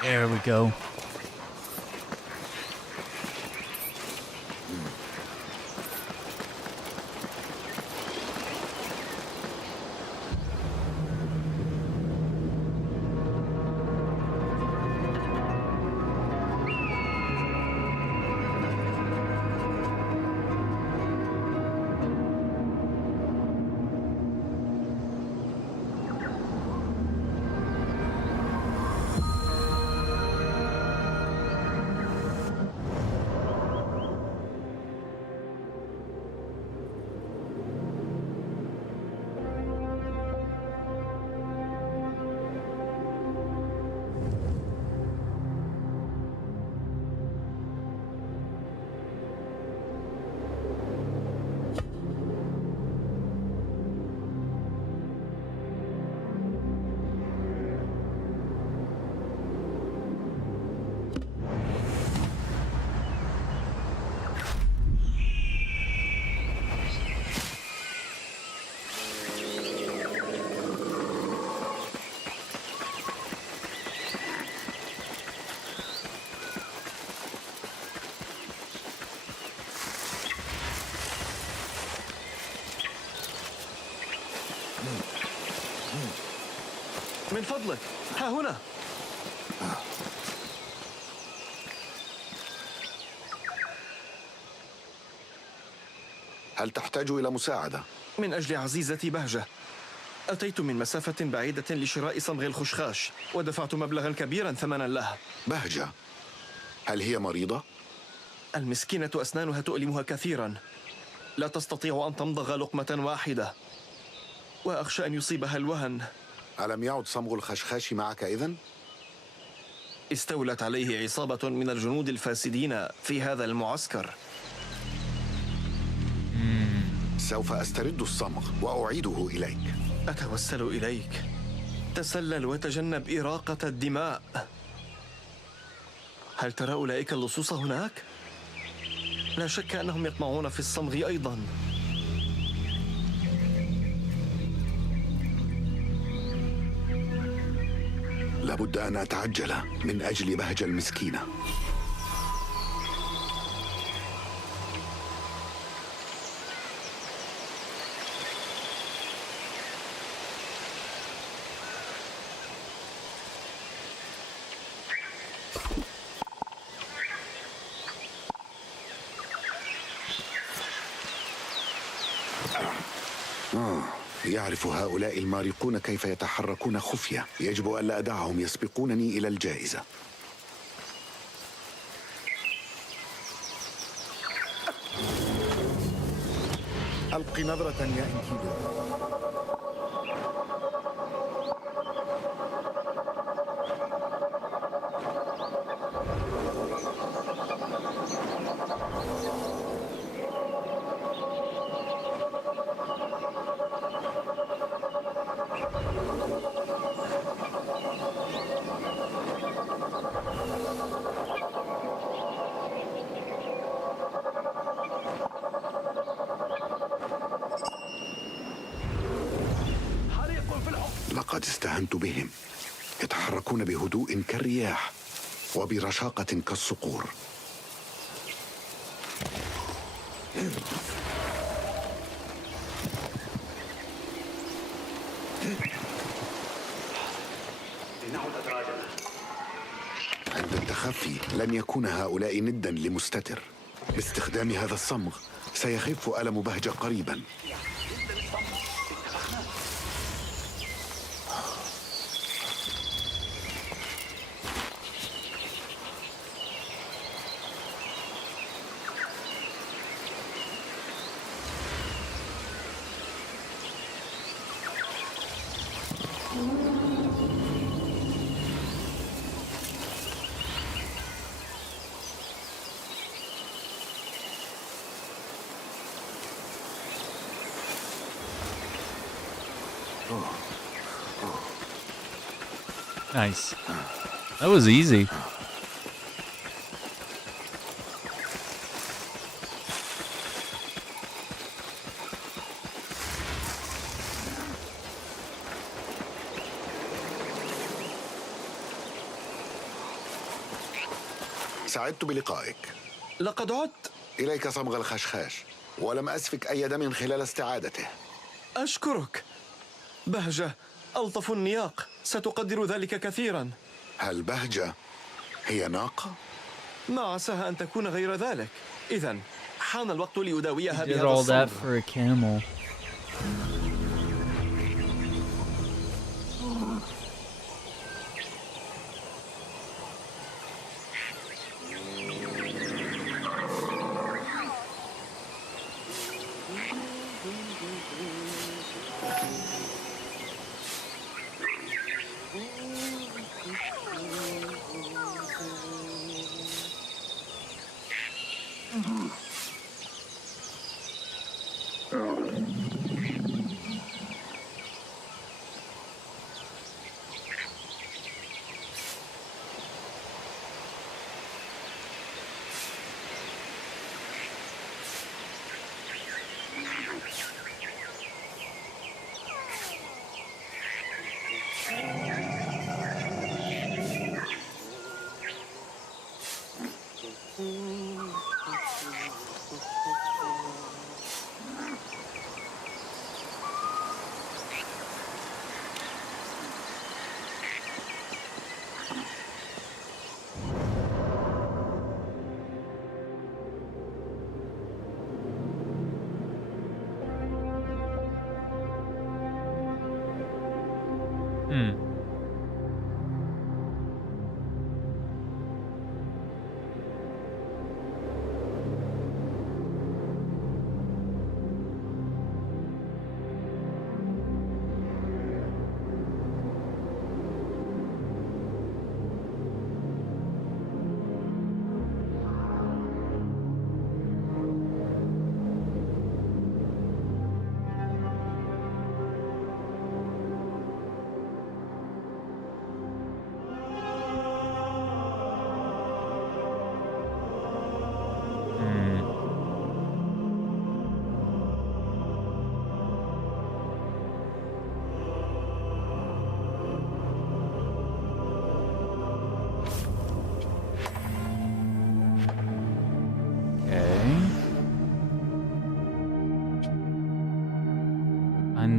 There we go. من فضلك ها هنا. هل تحتاج إلى مساعدة؟ من أجل عزيزتي بهجة. أتيت من مسافة بعيدة لشراء صمغ الخشخاش ودفعت مبلغا كبيرا ثمنا له. بهجة، هل هي مريضة؟ المسكينة أسنانها تؤلمها كثيرا، لا تستطيع أن تمضغ لقمة واحدة، وأخشى أن يصيبها الوهن. ألم يعد صمغ الخشخاش معك إذن؟ استولت عليه عصابة من الجنود الفاسدين في هذا المعسكر. سوف أسترد الصمغ وأعيده إليك. أتوسل إليك، تسلل وتجنب إراقة الدماء. هل ترى أولئك اللصوص هناك؟ لا شك أنهم يطمعون في الصمغ أيضا. لابد أن أتعجل من أجل بهجة المسكينة. يعرف هؤلاء المارقون كيف يتحركون خفية. يجب ألا أدعهم يسبقونني إلى الجائزة. ألق نظرة يا إنكيدو. لقد استهنت بهم. يتحركون بهدوء كالرياح وبرشاقة كالصقور. عند التخفي لن يكون هؤلاء ندا لمستتر. باستخدام هذا الصمغ سيخف ألم بهجة قريبا. Nice. That was easy. سعدت بلقائك. لقد عدت. إليك صمغ الخشخاش، ولم أسفك أي دم خلال استعادته. أشكرك. بهجة ألطف النياق، ستقدر ذلك كثيرا. هل بهجة هي ناقة؟ ما عساها أن تكون غير ذلك. إذن حان الوقت لأداويها بهذا الصمغ.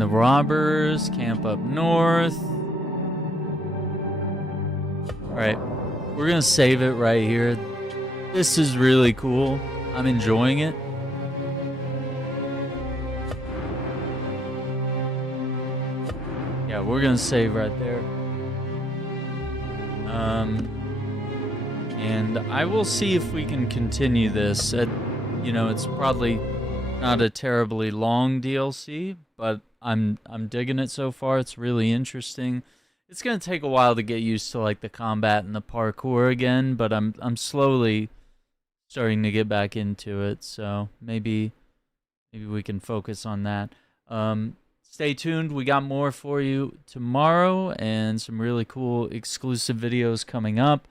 the robbers. Camp up north. Alright. We're gonna save it right here. This is really cool. I'm enjoying it. Yeah, we're gonna save right there. And I will see if we can continue this. You know, it's probably not a terribly long DLC, but I'm digging it so far. It's really interesting. It's gonna take a while to get used to like the combat and the parkour again, but I'm slowly starting to get back into it. So maybe we can focus on that. Stay tuned. We got more for you tomorrow and some really cool exclusive videos coming up.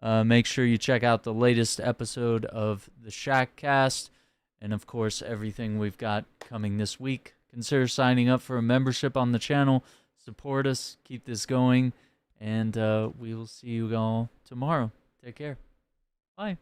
Make sure you check out the latest episode of the Shackcast, and of course everything we've got coming this week. Consider signing up for a membership on the channel. Support us, keep this going, and we will see you all tomorrow. Take care. Bye.